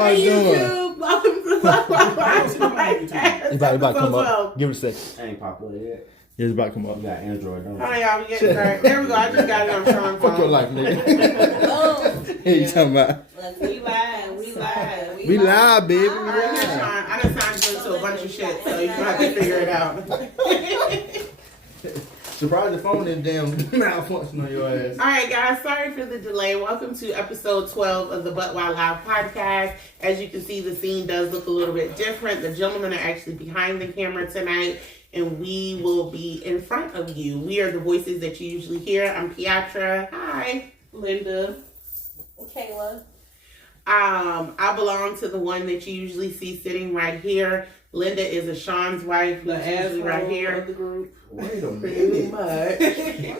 Hey YouTube, welcome to the podcast. You about to come up. Give it a second. I ain't popular yet. Yeah, it's about to come up. You got Android, don't you? All right, y'all, we getting started. There we go. I just got it on Sean's Fuck your phone. life, nigga. Hey, you talking about? We live. We live, baby. We All right, here, Sean. live. I done signed you into a bunch of shit, so you're going to have to figure it out. Surprise, the phone is damn malfunction on your ass. All right, guys, sorry for the delay. Welcome to episode 12 of the But Why Live podcast. As you can see, the scene does look a little bit different. The gentlemen are actually behind the camera tonight, and we will be in front of you. We are the voices that you usually hear. I'm Piatra. Hi, Linda. Kayla. I belong to the one that you usually see sitting right here. Linda is a Sean's wife, The usually right here. of the group. Wait a Pretty minute. much.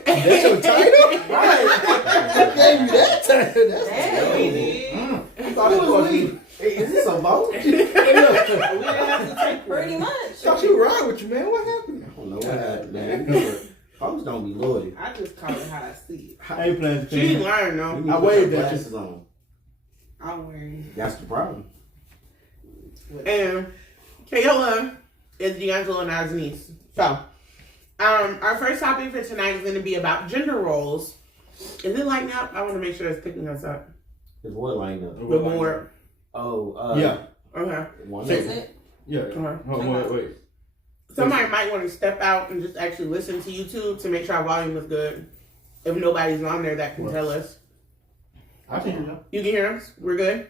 That's your title? Right. I gave you that title. That's Damn, we did. I thought it was me. Hey, is this a vote? We didn't have to take Pretty much. thought you were right with you, man. What happened? I don't know what happened, man. Folks don't be loyal. I just call it how I see it. I ain't playing She didn't learn, You though. need to I put waved your at you. glasses on. I'm wearing. That's the problem. And Kayla is D'Angelo and I's niece. So, our first topic for tonight is going to be about gender roles. Is it lighting up? I want to make sure it's picking us up. It's what lined up? With more. Oh, Yeah. Okay. One Is minute. it? Yeah. Okay. Hold on, wait. Somebody might want to step out and just actually listen to YouTube to make sure our volume is good. If nobody's on there that can tell us. I can hear you. You can hear us? We're good?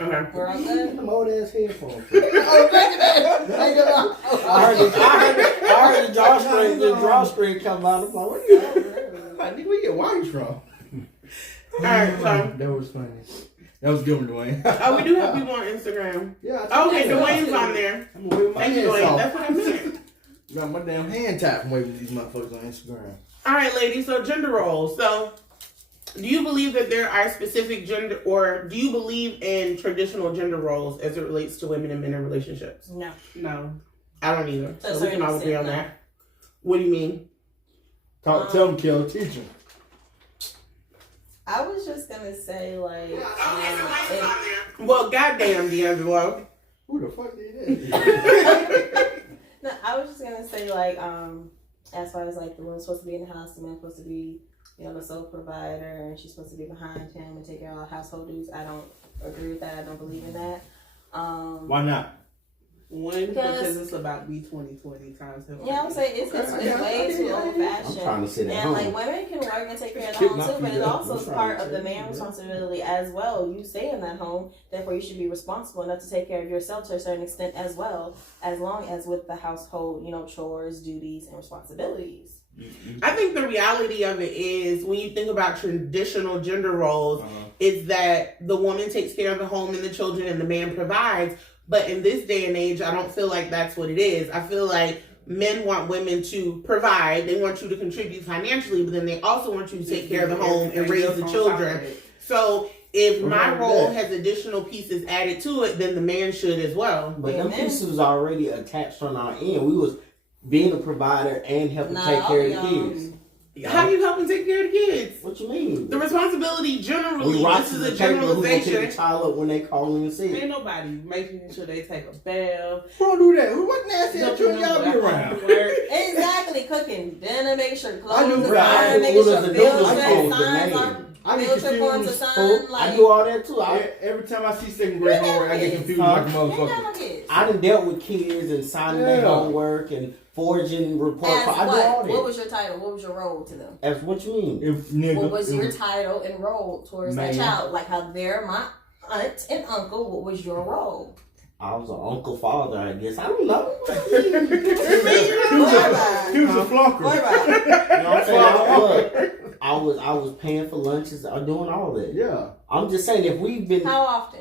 Okay. We're all Get good. them old ass headphones. I heard the drawstring come out. I'm like, what are you doing? Like, nigga, where you get wires from? Alright, so. That was funny. That was good, Dwayne. Oh, we do have people on Instagram. Yeah. Okay, Dwayne's on there. I'm gonna wave my Thank you, hands Dwayne. off. That's what I meant. Got my damn hand tapped from waving these motherfuckers on Instagram. All right, ladies. So gender roles. So, do you believe that there are specific gender, or do you believe in traditional gender roles as it relates to women and men in relationships? No. No. I don't either. To a So we can certain all agree on extent, that. What do you mean? Tell them, kill, teach them. I was just gonna say like. Well, goddamn, D'Angelo. Who the fuck did that? No, I was just gonna say like as far as like the woman's supposed to be in the house, the man's supposed to be, you know, the sole provider, and she's supposed to be behind him and take care of all household duties. I don't agree with that. I don't believe in that. Why not? One, Because- because it's about B2020 times. Yeah, I would say it's way too old I'm trying fashioned. to sit at And home. like women can work and take care of the Kick home my too, but feet it's up. also I'm trying part to of the say, man's yeah. responsibility as well. You stay in that home, therefore you should be responsible enough to take care of yourself to a certain extent as well, as long as with the household, you know, chores, duties, and responsibilities. I think the reality of it is when you think about traditional gender roles, it's that the woman takes care of the home and the children and the man provides. But in this day and age, I don't feel like that's what it is. I feel like men want women to provide. They want you to contribute financially, but then they also want you to take care of the home and raise the children. So if my role has additional pieces added to it, then the man should as well. But them pieces was already attached on our end. We was being a provider and helping take care of the kids. How you helping take care of the kids? What you mean? The responsibility generally, We rise this to is the a table who gonna pick generalization. the child up when they call in and see Ain't it. nobody making sure they take a bath. Who don't do that? What nasty ass children y'all be around? Exactly, cooking dinner, making sure I clothes do are right. done, making Well, sure the bills I are told the signed, man. I get bills are going to confused. sign. I Like, do all that too. Every time I see second grade homework, I get confused like a you ain't motherfucker. got no kids. I done dealt with kids and signing their homework and forging report. As I do all what? that. What was your title? What was your role to them? That's what you mean. If nigga, What was your title and role towards Man. that child? Like how they're my aunt and uncle. What was your role? I was an uncle father, I guess. I don't know. he was a flunker. Worry about it. You know what I'm saying? I was paying for lunches, doing all that. Yeah. I'm just saying if we've been How often?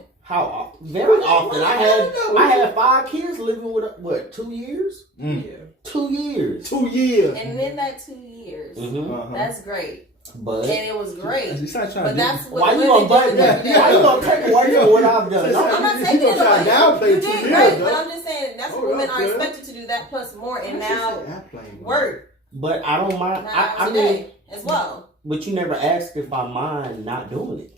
very often. I had 5 kids living with 2 years? Mm. Yeah. 2 years. 2 years. And in that 2 years, Mm-hmm. that's great. But And it was great. It's not trying But to that's what why you women gonna do button every that? day. Why you gonna take away from what I've done? I'm not You taking gonna it try to away. downplay You 2 did years, great, though. but I'm just saying that's what Hold women up, are girl. expected to do that plus more, and now airplane. work But I don't mind. now I today mean, as well. but you never asked if I mind not doing it.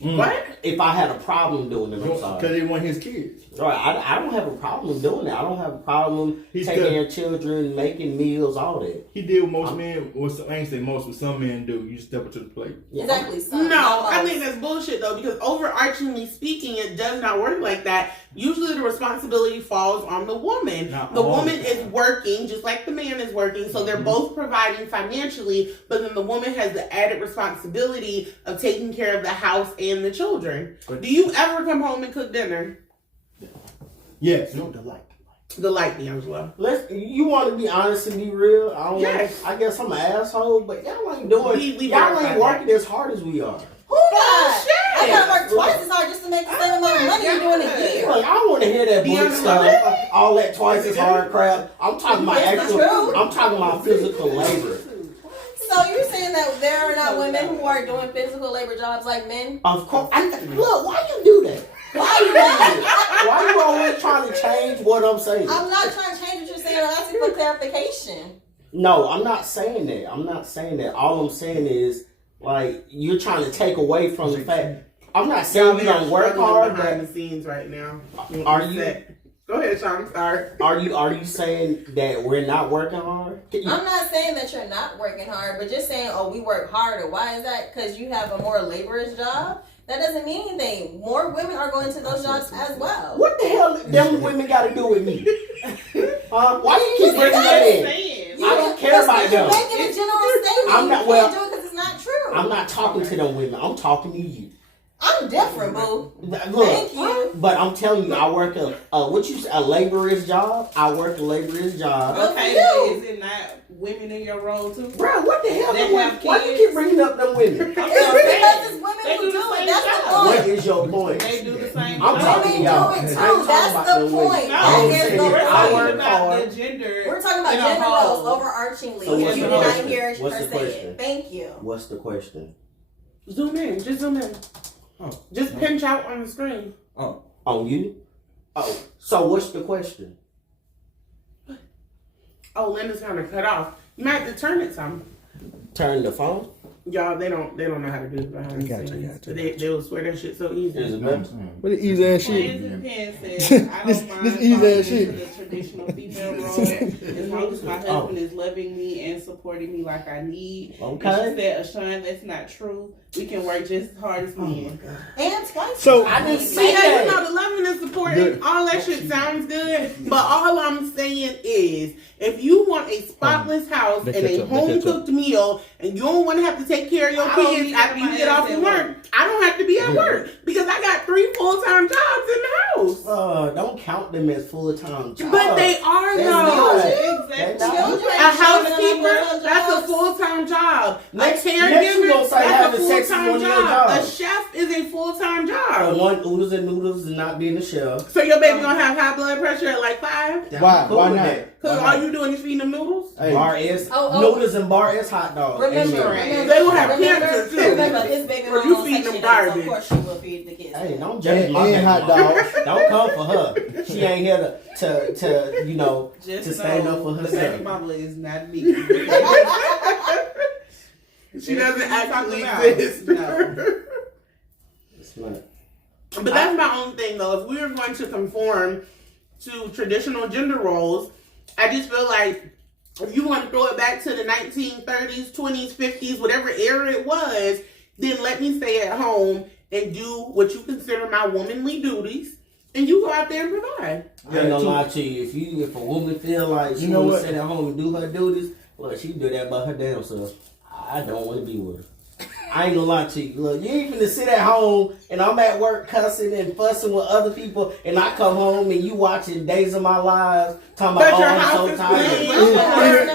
What? If I had a problem doing it, I'm Because sorry. they want his kids. Right, I don't have a problem doing that. I don't have a problem He's taking good. care of children, making meals, all that. He did what most men, I ain't say most, what some men do. You step up to the plate. Yeah, Exactly. Some, No, not I most. think that's bullshit though, because overarchingly speaking, it does not work like that. Usually the responsibility falls on the woman. Not The all woman the is working just like the man is working, so they're both providing financially, but then the woman has the added responsibility of taking care of the house and the children. But- Do you ever come home and cook dinner? Yes. No delight. The light, D'Angelo. You want to be honest and be real? Yes. I guess I'm an asshole, but y'all ain't doing. We y'all verified ain't working as hard as we are. Who not? shit. I gotta work twice as hard just to make the same amount of money you're doing a year. Like, I don't want to hear that bull stuff. All that twice as hard crap. I'm talking about That's actual. true. I'm talking about physical labor. So you're saying that there are not women who are doing physical labor jobs like men? Of course. Look, why you do that? Why you do that? Why you always trying to change what I'm saying? I'm not trying to change what you're saying. I'm asking for clarification. No, I'm not saying that. I'm not saying that. All I'm saying is, like, you're trying to take away from the fact. I'm not saying you don't work hard, behind but the scenes right now. are you? Go ahead, Sean. I'm sorry. Are you saying that we're not working hard? I'm not saying that you're not working hard, but just saying, oh, we work harder. Why is that? Because you have a more laborious job? That doesn't mean anything. More women are going to those jobs as well. What the hell them women got to do with me? Why you keep bringing that in? I don't care about You're them. making a general statement. I'm not- You well, can't do it because it's not true. I'm not talking to them women. I'm talking to you. I'm different, boo. Look, Thank you. but I'm telling you, I work a laborious job. I work a laborious job. Okay, Good for you. is it not women in your role too? Bro, what the hell? They have Why you kids. keep bringing up them women? It's because it's women They who do do the it. same That's the job. What point. is your point? They do the same. I'm job. talking to Women y'all. do it I ain't too. talking That's about the them women. point. No, I'm That is saying the we're I talking work about hard. the gender. We're talking about in a gender roles whole. overarchingly. So what's you the did not question? hear her What's the say question? it. Thank you. What's the question? Zoom in. Just zoom in. Oh. Just pinch out on the screen. Oh. On you? Oh, so what's the question? Oh, Linda's kind of cut off. You might have to turn it some. Turn the phone? Y'all, they don't know how to do it behind the Gotcha, scenes. gotcha. They will swear that shit so easy. Is it better? What the easy ass shit. Plans and Pen said, I This- don't mind this easy falling ass shit. into the traditional female role as long as my husband is loving me and supporting me like I need. Okay. And she said, Ashawn, that's not true. We can work just as hard as men. And twice. So- I didn't See, say yeah, you that. know, the loving and supporting, Good. all that shit sounds good. But all I'm saying is, if you want a spotless house and Let's catch a up, let's catch home cooked meal, and you don't want to have to take care of your I don't kids need after you my get off ass from at work, work. I don't have to be at work because I got 3 full-time jobs in the house. Don't count them as full-time jobs. But they are That's though. not- Exactly. That's not- Children, A housekeeper, children, that's a full-time job. Next- A next you caregiver, gonna say that's a having sex is full-time one of your job. A jobs. chef is a full-time job. One oodles and noodles and not being a chef. So your baby gonna have high blood pressure at like 5? Why? Cool Why with not? that. Because Why all not? you doing is feeding them noodles? Hey. Bar S, Oh, oh. noodles and bar S hot dogs. Remember, Amen. They will have cancer, too. Remember, his baby Or mama you don't feeding say them shit else, garbage. Of course, she will feed the kids. Hey, don't judge my And baby hot mama. dogs. Don't come for her. She ain't here to you know, Just to stand know up for the baby herself. mama is not me. She doesn't actually about. exist. No. It's not. But that's my own thing, though. If we were going to conform to traditional gender roles, I just feel like if you want to throw it back to the 1930s, 20s, 50s, whatever era it was, then let me stay at home and do what you consider my womanly duties, and you go out there and provide. I ain't gonna lie to you. If a woman feel like she You know wanna what? sit at home and do her duties, look, she can do that by her damn self. I don't want to be with her. I ain't gonna lie to you. Look, you ain't finna sit at home and I'm at work cussing and fussing with other people, and I come home and you watching Days of My Lives talking But about, your oh, I'm house so is tired. clean, Eating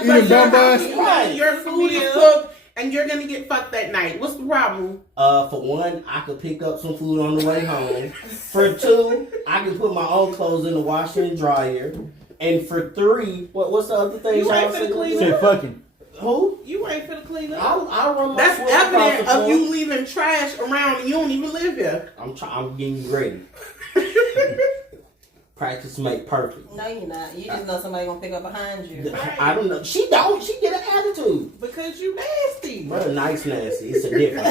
but your house bonbons. is clean, your food is cooked, and you're gonna get fucked that night. What's the problem? For one, I could pick up some food on the way home. For two, I can put my own clothes in the washer and dryer. And for three, what's the other thing You ain't y'all finna clean said? Said fucking. Who? You ain't finna clean up. I run my That's sweat across evident the of floor. you leaving trash around and you don't even live here. I'm getting you ready. practice make perfect. No, you're not. You just know somebody gonna pick up behind you. I don't know. She don't. She get an attitude. Because you nasty. But nice, nasty. It's a difference.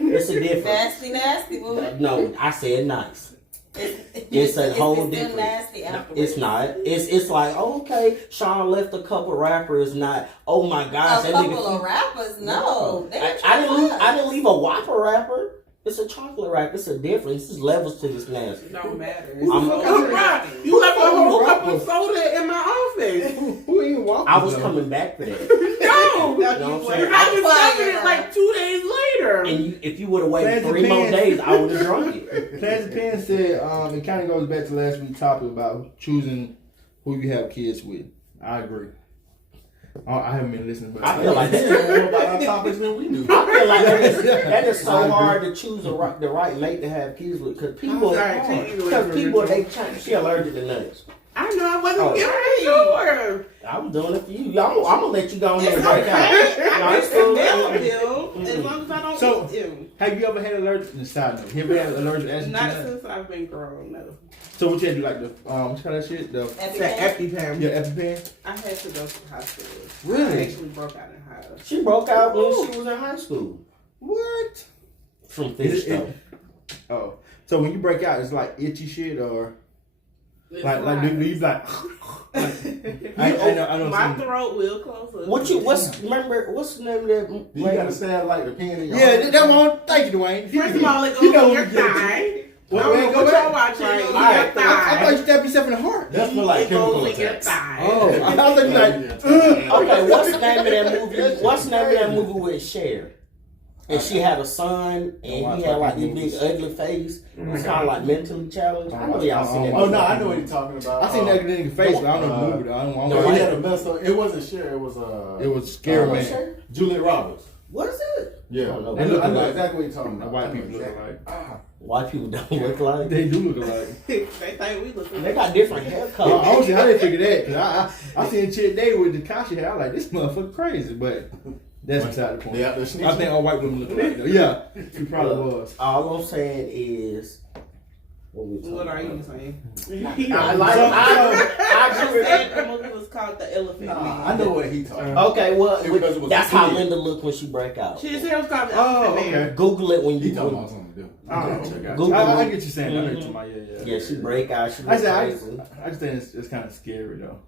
It's a difference. Nasty. No, I said nice. It's a whole difference. Nasty afterwards. It's not. It's like, okay, Sean left a couple rappers. Not, oh my gosh, A couple of rappers, no. I didn't leave a Whopper rapper. It's a chocolate rapper. It's a difference. There's levels to this nasty. It don't matter. I'm right. You left a whole cup of soda in my office. Who even walking? I was coming back for that. No, You know what I'm saying? I discovered it like 2 days later. And if you would have waited Fancy 3 more pants. days, I would have drunk it. Classic Pen said, it kind of goes back to last week's topic about choosing who you have kids with. I agree. I haven't been listening, but I feel like They know more about our topics than we do. I feel like that is so hard to choose the right mate to have kids with because people, she allergic to nuts. I know I wasn't giving sure. I'm doing it for you. I'm gonna let you go in there and break out. I can smell them as long as I don't So- eat them. have you ever had allergic? Side note, have you ever had allergic reaction? Not since I've been grown, no. So what you had to do, like the what you call that shit? The It's an EpiPen. yeah, EpiPen. I had to go to the hospital. Really? I actually broke out in high. She broke out when she was in high school What? from fish stuff. Oh, so when you break out, it's like itchy shit, or It's like do you like? I know. My throat will close up. What's the name of that? You gotta stand like the pen in your Yeah, that's what I'm thank you, Dwayne. First of all, it goes You know on your what you thigh. Well, I don't know go what back. y'all watching. It goes on Alright, your thigh. I thought you stabbed yourself in the heart. That's for like It goes chemical in your attacks. thigh. Oh, I thought you like. Okay, what's the name of that movie? What's the name of that movie with Cher? And she had a son, and he had like this big ugly face. He was kind of like mentally challenged. I know y'all seen that. Oh no, I know what you're talking about. I seen that nigga face, but I don't know the movie. Though. I don't No, know. he had a mess up. It wasn't Cher. It was It was Scary Man. Cher? Juliet Roberts. What is it? Yeah, I don't know. They look I know alike. exactly what you're talking about. White people look alike. White people don't look like. They do look alike. They think we look. They got different hair colors. Honestly, I didn't figure that because I seen a chick day with the Kashi hair. I was like, this motherfucker crazy, but that's beside the point. They out there I snitching. think all white women look alike though. Yeah, he probably was. All I'm saying is, What are you saying? I agree. said the movie was called The Elephant Man. I know what he talking about. Okay, well, Because it was that's a how kid. Linda looked when she break out. She said it was called the Oh, Elephant Man. okay. Google it when He you talking Google. about something to do. Gotcha. Google I it. get you saying. I know Mhm. what you're talking about. Yeah, she break out. She I look said, crazy. I just think it's kind of scary though.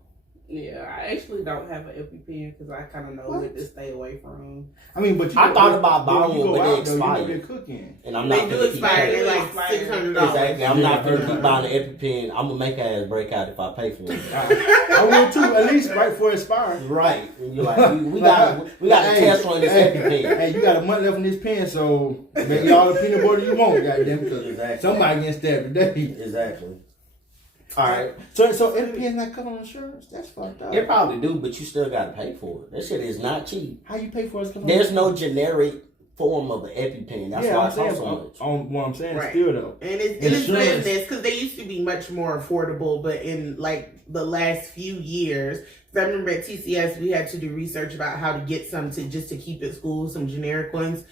Yeah, I actually don't have an EpiPen because I kind of know what to stay away from. I mean, but you I thought about buying when you one, go but they out, though, you know expired. they're cooking. And I'm They not do gonna keep expire. paying. They're like $600. Exactly. I'm not gonna keep buying the EpiPen. I'm gonna make her ass break out if I pay for it. I want to at least right before it expires. Right. And you're like, we got to test on this EpiPen. Hey, you got a month left in this pen, so make y'all the peanut butter you want, goddamn. Because Exactly. somebody getting stabbed today. Exactly. All right. So EpiPen's not covered on insurance? That's fucked up. It probably do, but you still got to pay for it. That shit is not cheap. How you pay for it? There's no generic form of an EpiPen. That's why I'm it saying, costs so much. on what I'm saying Right. still though. And it's Insurance. business because they used to be much more affordable, but in like the last few years, 'cause I remember at TCS we had to do research about how to get some to keep at school, some generic ones.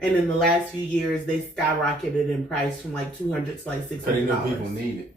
And in the last few years, they skyrocketed in price from like $200 to like So they know $600. people need it.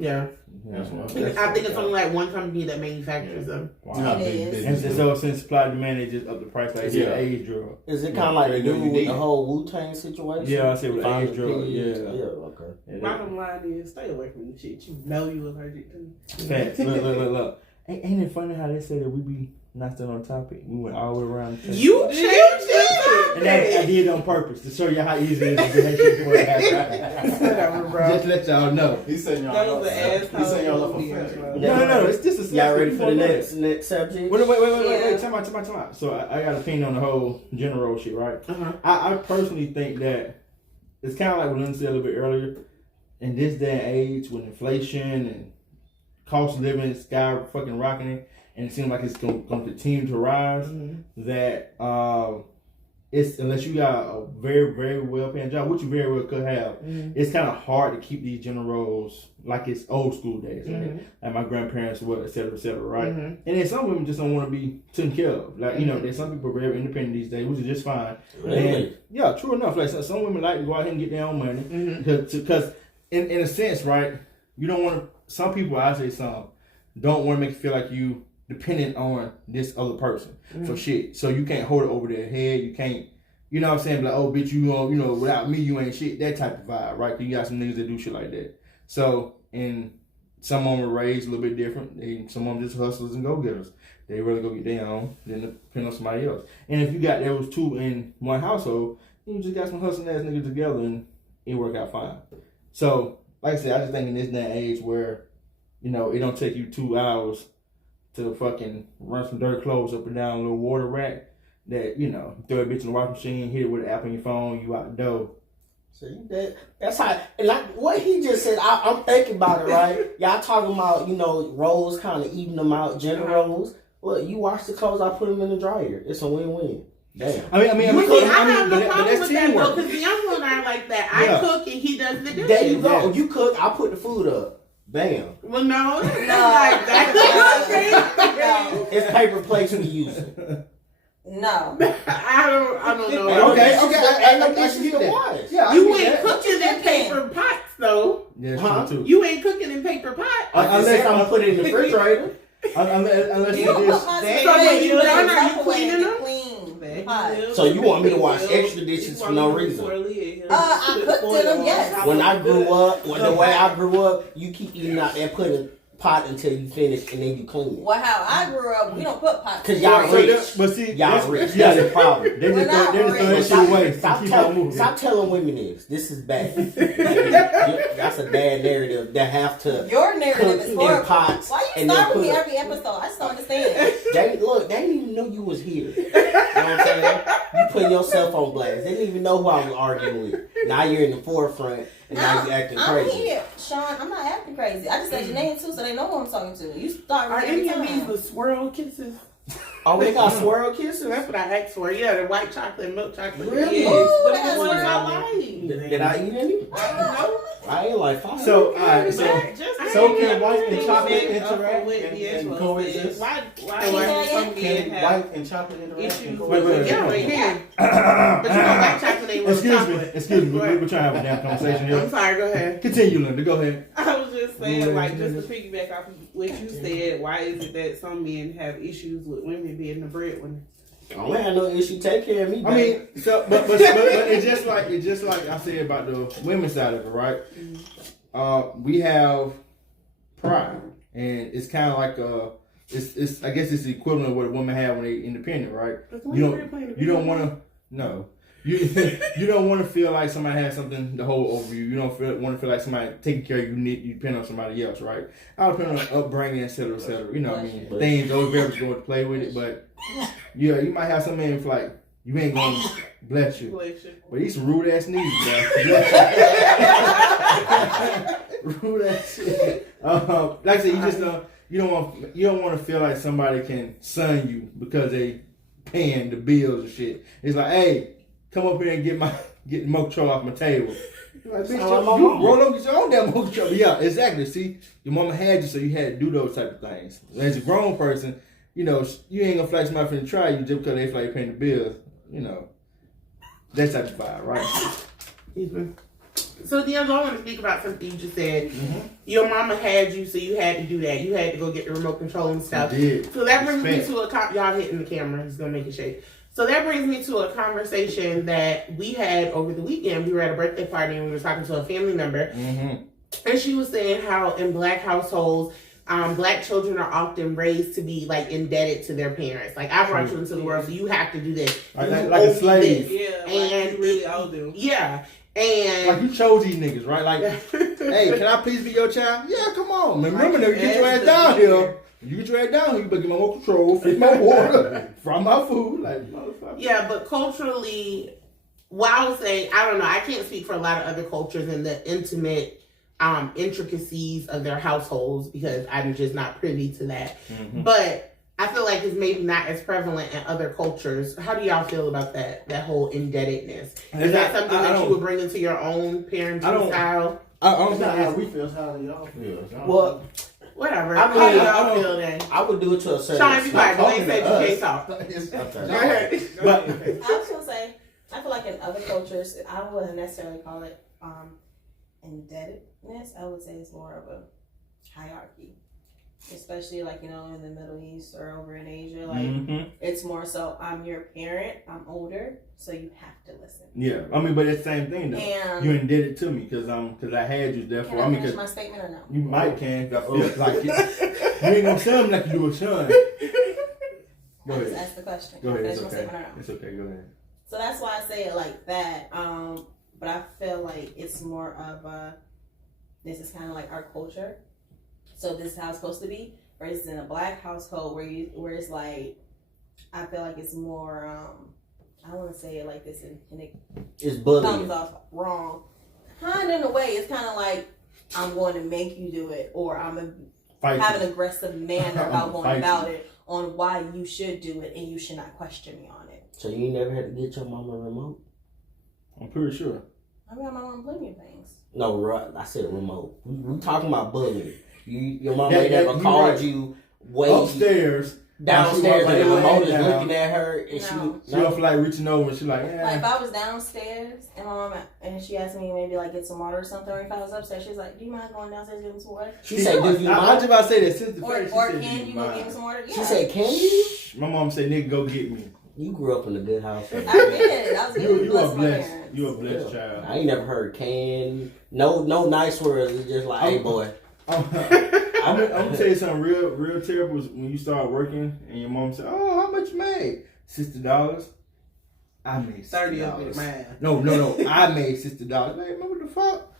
Yeah, That's what I think it's only like one company that manufactures them. You know how big It is. business And is. so since supply and demand, they just up the price like Yeah. age drug. Is it kind of like They the know dude you with need the it. whole Wu-Tang situation? Yeah, I said with Find age the drug. pigs. Yeah. Yeah, okay. Yeah, Bottom line is, stay away from the shit you know you allergic to. Facts. Look. Ain't it funny how they say that we be not still on topic? We went all the way around. The You changed it. and I did it on purpose to show you how easy it is to do that shit before it happens. Whatever, bro. Just let y'all know. He's saying y'all That up. was an asshole. He's saying y'all up for movie, fat. bro. No. It's just a Y'all ready for the next subject? Wait. Yeah. Time out. So I got an opinion on the whole general shit, right? Uh-huh. I personally think that it's kind of like what Lynn said a little bit earlier. In this day and age, with inflation and cost of living sky fucking rocketing, and it seems like it's going to continue to rise, that it's unless you got a very, very well paying job, which you very well could have, it's kind of hard to keep these generals like it's old school days, right? Like my grandparents were, et cetera, right? And then some women just don't want to be taken care of. Like, you know, there's some people are very independent these days, which is just fine. Really? And, yeah, true enough. Like some women like to go out here and get their own money because in a sense, right, you don't want to some people, I say some, don't want to make you feel like you dependent on this other person for shit. So you can't hold it over their head. You can't, you know what I'm saying? Like, oh, bitch, without me, you ain't shit. That type of vibe, right? 'Cause you got some niggas that do shit like that. So, and some of them are raised a little bit different. Some of them just hustlers and go-getters. They really go get their own, then depend on somebody else. And if you got those two in one household, you just got some hustling ass niggas together and it work out fine. So, like I said, I just think in this day and age where, it don't take you 2 hours to fucking run some dirty clothes up and down a little water rack, that, throw a bitch in the washing machine, hit it with an app on your phone, you out the door. See, that's how, and like what he just said, I'm thinking about it, right? Y'all talking about, roles kind of even them out, gender roles. Well, you wash the clothes, I put them in the dryer. It's a win-win. Damn. I have no problem with that though, because the young ones are like that. I cook and he does the dishes. There you go. You cook, I put the food up. Bam. Well, no, it's not like that. No. It's paper plates we using. No. I don't know. Okay. I Dishes can get to that. wash. Yeah, You ain't cooking in paper pots though. Yeah, that's true too. You ain't cooking in paper pots. I said I'm gonna put it in the refrigerator. Unless You you don't just. put my So when you done, are you Tupperware cleaning them? clean. So you want me to wash extra dishes for no reason? I cooked in them, yes. When I grew up, the way I grew up, you keep eating out there, put a pot until you finish, and then you clean it. Well, how I grew up, we don't put pots. Cause y'all rich. But see, Y'all rich. That's the problem. They just throw that shit away. Stop telling women this. This is bad. That's a bad narrative. They have to. Your narrative is in horrible. pots. Why you and start then with me put every episode? I just don't understand. They didn't even know you was here. You know what I'm saying? You putting yourself on blast. They didn't even know who I was arguing with. Now you're in the forefront, and now you acting crazy. I'm here, Sean. I'm not acting crazy. I just said your name too, so they know who I'm talking to. You start Are with any every of these time. the swirl kisses? Oh, they got swirl kisses? That's what I asked for. Yeah, the white chocolate, milk chocolate. Really? Yes, Ooh, but that's the ones I swirl. like. Did I eat any? No. I ain't like 5. So, alright, so can white and chocolate interact and coexist? Why Can Can white and chocolate interact and Wait. coexist? Yeah, they can. But white chocolate ain't with chocolate. Excuse me. We're trying to have a damn conversation I'm here. sorry, go ahead. Continue, Linda. Go ahead. I was just saying, like, just to piggyback off of what you said, why is it that some men have issues with women being the breadwinner? I don't have no issue. Take care of me, I baby. mean, so but it's just like I said about the women's side of it, right? We have pride, and it's kind of like it's I guess it's the equivalent of what a woman have when they independent, right? You don't want to you don't want to feel like somebody has something to hold over you. You don't want to feel like somebody taking care of you. You depend on somebody else, right? I depend on upbringing, et cetera, et cetera. You know what I mean? Things, those variables going to play with it, but yeah, you might have some men like you ain't gonna bless you, but he's some rude ass niggas, bro. Rude ass shit. Like I said, you just you don't want to feel like somebody can son you because they paying the bills and shit. It's like, hey, come up here and get the Motro off my table. Like, bitch, you roll up, get your own damn Motro. Yeah, exactly. See, your mama had you, so you had to do those type of things. As a grown person, you ain't gonna flex somebody finna try you just because they feel like paying the bills. That type of vibe, right? So, Diego, I want to speak about something you just said. Your mama had you, so you had to do that. You had to go get the remote control and stuff. So that brings me to y'all hitting the camera. It's going to make it shake. So that brings me to a conversation that we had over the weekend. We were at a birthday party and we were talking to a family member. And she was saying how in Black households, Black children are often raised to be like indebted to their parents. Like, I brought you into the world, so you have to do this. Like a slave. Yeah, and you really all do. Yeah. And like you chose these niggas, right? Like, hey, can I please be your child? Yeah, come on. Remember, you get your ass down here. You get your ass down here, you better get my remote control, fix my water, fry my food. Like, motherfucker. Yeah, but culturally, well, I would say, I don't know, I can't speak for a lot of other cultures in the intimate intricacies of their households because I'm just not privy to that. But I feel like it's maybe not as prevalent in other cultures. How do y'all feel about that whole indebtedness? Is that something that you would bring into your own parenting style? I don't know how we feel. It's how y'all feel. Well, whatever. I mean, How do y'all feel then? I would do it to a certain Sean, be quiet. Don't say you can't talk. But I was gonna say, I feel like in other cultures, I wouldn't necessarily call it indebtedness. I would say it's more of a hierarchy, especially like in the Middle East or over in Asia. Like it's more so I'm your parent, I'm older, so you have to listen. Yeah, I mean, but it's the same thing though. And you indebted to me because I had you. Therefore, can I finish my statement or no? You might can. I feel like you ain't gonna sound like you do a son. Go ahead. Just ask the question. Go ahead. Finish It's my okay. statement or no? It's okay. Go ahead. So that's why I say it like that. But I feel like it's more of this is kind of like our culture. So this is how it's supposed to be. Versus in a black household where it's like, I feel like it's more. I don't want to say it like this, and it it's bullying. comes off wrong. Kind of in a way, it's kind of like I'm going to make you do it, or I'm gonna have an aggressive manner about going about it on why you should do it, and you should not question me on it. So you ain't never had to get your mama a remote? I'm pretty sure. I got my mom plenty of things. No, right. I said remote. We talking about bullying. Your mama ain't never called you way upstairs. Downstairs and the remote is down. looking at her and she don't feel like reaching over and she like, yeah. Like if I was downstairs and my mom and she asked me maybe like get some water or something, or if I was upstairs, she's like, do you mind going downstairs and getting some water? She said, do you I was mind? just about to say that since the Or can you go get me some water? Yeah. She said, can you? My mom said, nigga, go get me. You grew up in a good house. I did. I was You are my blessed. parents. You a blessed child. I ain't never heard can. No nice words. It's just like, hey boy. I'm gonna tell you something real terrible is when you start working and your mom said, "Oh, how much you made? $60." I made $60. man. No. I made $60. Like, man, what the fuck?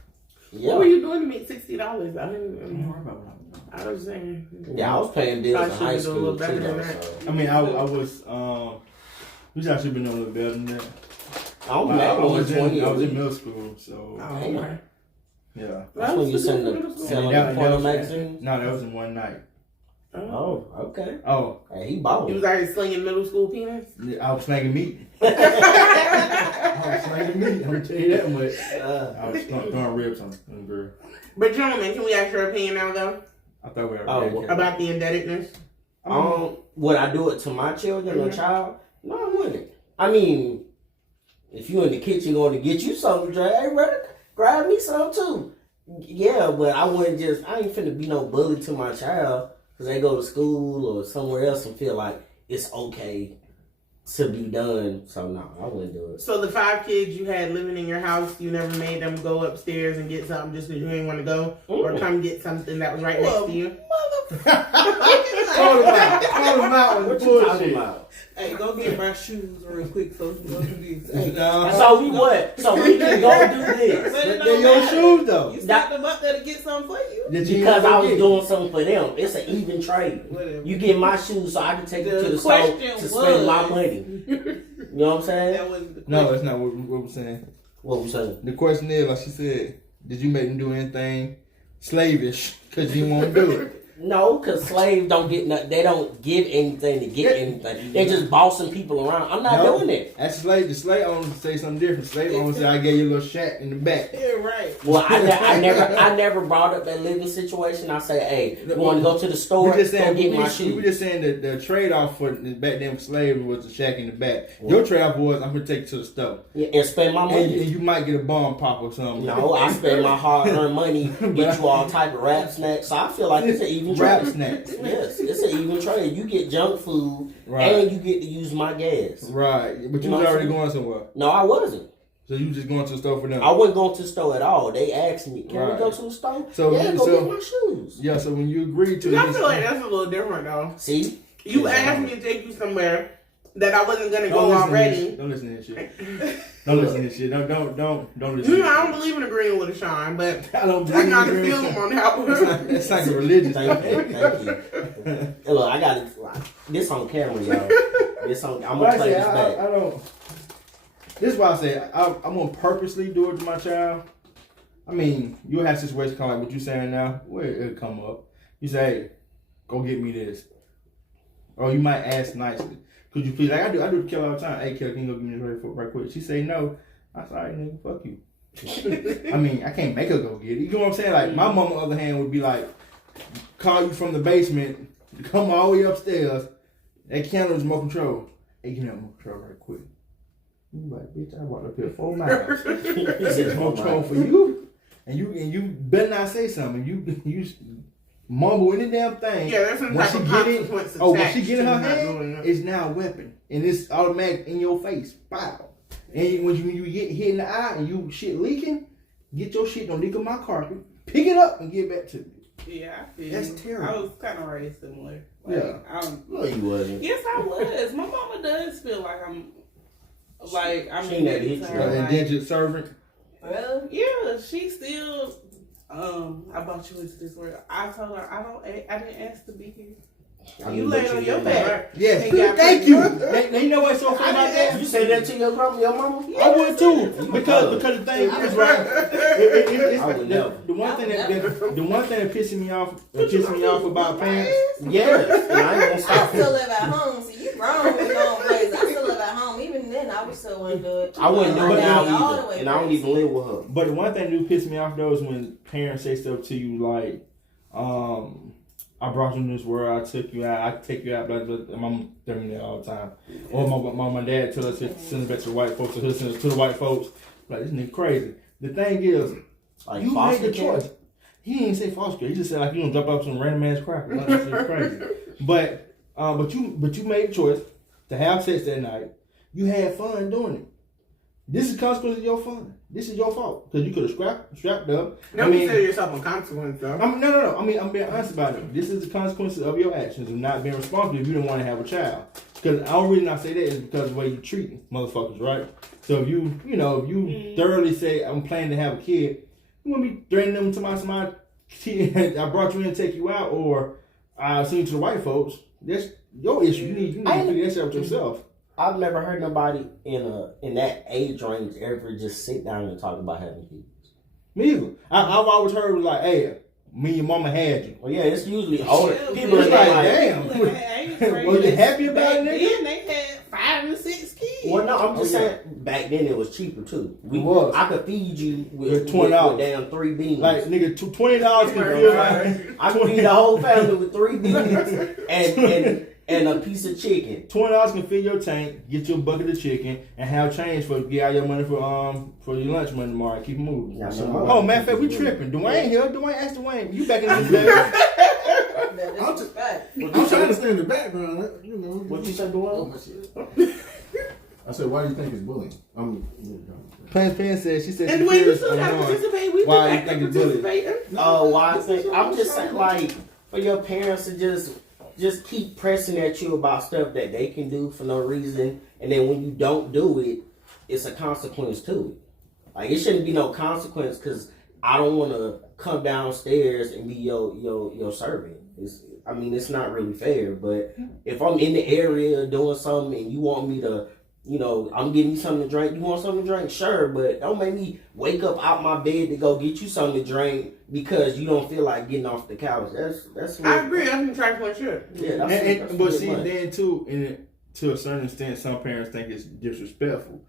Yeah. What were you doing to make $60? I didn't. Don't worry about what I'm doing. I was saying. Yeah, I was paying bills in I high should've done a little school better too. than Though, that. so. I mean, I was. We should have been doing a little better than that. I was I mad when was you 20. in middle school, so Oh, okay. yeah. That's when you send the selling the porno magazines? No, that was in one night. Oh, okay. Oh, Hey, he You balled. was already slinging middle school penis? I was slanging meat. I was slanging meat. I'm gonna tell you that much. I was throwing ribs on the girl. But gentlemen, can we ask your opinion now though? I thought we were About the indebtedness? Would I do it to my children or child? No, I wouldn't. I mean, if you in the kitchen going to get you something to drink, hey, brother, grab me some too. Yeah, but I wouldn't I ain't finna be no bully to my child because they go to school or somewhere else and feel like it's okay to be done. So no, I wouldn't do it. So the 5 kids you had living in your house, you never made them go upstairs and get something just because you didn't want to go? Or come get something that was right next to you? Call him out with What you talking bullshit. about? Hey, go get my shoes real quick so we can go do this. Hey, So we what? So we can go do this. but it They're don't your matter. shoes though. You stopped them up there to get something for you. Did you Because I was get? doing something for them. It's an even trade. Whatever. You get my shoes so I can take it The to the store question to spend my was- money. You know what I'm saying? That wasn't the No, question. that's not what we're saying. What we saying? The question is, like she said, did you make them do anything slavish because you won't do it? No, because slaves don't get nothing. They don't give anything to get anything. They're just bossing people around. I'm not doing it. That's slave. The slave owners say something different. Slave owners say, I gave you a little shack in the back. Yeah, right. Well, I never brought up that living situation. I say, hey, you want to go to the store? We just saying, go get my we were shoes. just saying that the trade off for the back then slaves was the shack in the back. Your trade off was I'm gonna take it to the store. Yeah, and spend my And money. you might get a bomb pop or something. No, I spend my hard-earned money, get you all type of rap snacks. So I feel like it's an even Rap trade. snacks. Yes, it's an even trade. You get junk food Right. and you get to use my gas. Right. But you You know was what already I'm going somewhere. No, I wasn't. So you just going to the store for them. I wasn't going to the store at all. They asked me, can we Right. go to the store? So yeah, you- go so- get my shoes. Yeah, so when you agreed to I this, feel like that's a little different though. See? You asked me to take you somewhere that I wasn't gonna don't go listen to this already. shit. Don't listen to this shit. Don't listen to this shit. Don't listen. You to know, I this don't believe in agreeing with a Sean, but shit. I don't I believe got in to feel agreeing. him on that one. It's like a religious Thank you. thing. Thank you. Hey, look, I got it. This on camera, y'all. I'm going to play this back. I don't. This is why I say I'm gonna purposely do it to my child. I mean, you have situations kind of like what you saying now, where it'll come up. You say, hey, go get me this. Or you might ask nicely. Could you please, like I do the kill all the time. Hey, Kill, can you go give me this right quick? She say no. I say, all right, nigga, fuck you. I mean, I can't make her go get it. You know what I'm saying? Like, my mom, on the other hand, would be like, call you from the basement, come all the way upstairs. That candle's more control. Hey, give me that more control right quick. You like, bitch, I walked up here 4 miles. There's more control for you. And you better not say something. You mumble any damn thing. Yeah, there's some When type she of get it, consequence when she attached get in to her not doing hand, it. it's now a weapon, and it's automatic in your face. Pow. And when you get hit in the eye and you shit leaking, get your shit, don't leak on my carpet. Pick it up and get back to me. Yeah, I feel That's you. terrible. I was kind of raised similar. Yeah. No, you wasn't. Yes, I was. My mama does feel like I'm She ain't that indebted hit to you. her, An like- indentured servant. Well, Yeah, she still. I brought you into this world. I told her I didn't ask to be here. I You mean, laid but on you your did back. Yes, And got thank you. pregnant. Now, you know what's so funny about that? You say that to your grandma, your mama? I would too, because the thing is right. I would never. The one thing that pissing me off about parents. Yes, and I ain't gonna I stop still it. live at home. See, you grown with your own place. I still live at home. Even then, I would still want to do it. I wouldn't do it All now the either, way and I don't crazy. even live with her. But the one thing that do piss me off though is when parents say stuff to you like, I brought you in this world, I took you out, I take you out, blah, blah, blah. My mom tell me that all the time. Or my dad tell us to send us back to the white folks, or he'll send us to the white folks. Like, this nigga crazy. The thing is, Like you made foster the care? choice. He didn't say foster care. He just said like you gonna drop off some random ass crap. Like, that shit crazy. But you made the choice to have sex that night. You had fun doing it. This is consequence of your fun. This is your fault because you could have strapped up. Don't consider yourself a consequence, though. No. I mean, I'm being honest about it. This is the consequences of your actions of not being responsible if you didn't want to have a child. Because the only reason I say that is because of the way you treat motherfuckers, right? So if you thoroughly say I'm planning to have a kid, you want to be threatening them to my kid. I brought you in to take you out, or I seen you to the white folks. That's your issue. You need to figure that shit out yourself. I've never heard nobody in that age range ever just sit down and talk about having kids. Me either. I've always heard like, hey, me and your mama had you. Well, yeah, it's usually older people. It's in like, that damn. Was you happy about it, nigga? Then they had 5 and 6 kids. Well, no, I'm just saying. Back then it was cheaper too. It was. I could feed you with $20. with damn 3 beans. Like nigga, $20 can feel like I could feed the whole family with 3 beans and a piece of chicken. $20 can fill your tank, get you a bucket of chicken, and have change for get out your money for your lunch money tomorrow. Keep it moving. Yeah, Oh, matter of fact, we tripping. Dwayne here. Dwayne, ask Dwayne. You back in this bed. That disrespect. I'm trying to stay in the background, you know. What you said, Dwayne? I said, why do you think it's bullying? Pan said, she said, And she when you feels still got to annoyed. participate, we Why just you got to think it's bullying? participate. Why I think I'm just saying, like, for your parents to just keep pressing at you about stuff that they can do for no reason, and then when you don't do it, it's a consequence to it. Like, it shouldn't be no consequence because I don't want to come downstairs and be your servant. It's not really fair. But if I'm in the area doing something and you want me to, I'm getting you something to drink. You want something to drink? Sure, but don't make me wake up out my bed to go get you something to drink because you don't feel like getting off the couch. That's. I agree. I'm trying to sure. Yeah, But see, then too, to a certain extent, some parents think it's disrespectful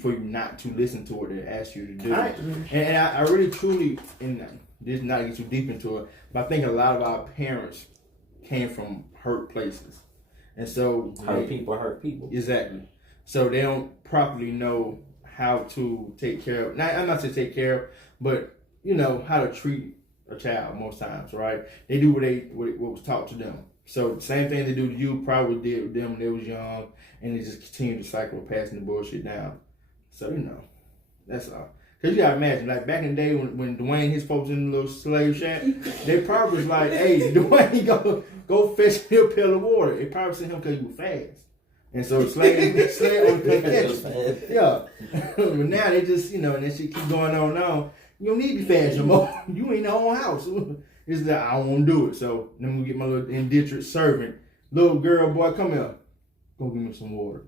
for you not to listen to what they ask you to do. Right. And I really truly, and this is not to get too deep into it, but I think a lot of our parents came from hurt places, and so hurt people. Exactly. So they don't properly know how to take care of. I'm not saying take care of, but how to treat a child most times, right? They do what was taught to them. So the same thing they do to you probably did with them when they was young, and they just continue the cycle of passing the bullshit down. So that's all. Cause you gotta imagine, like back in the day when Dwayne his folks in the little slave shack, they probably was like, "Hey, Dwayne, go fetch me a pail of water." They probably sent him because he was fast, and so slave only catch him. Yeah, but now they just and that shit keep going on. You don't need to be fast no more. You ain't in your own house. It's that I don't want to do it. So let me get my little indentured servant, little girl, boy, come here, go give me some water.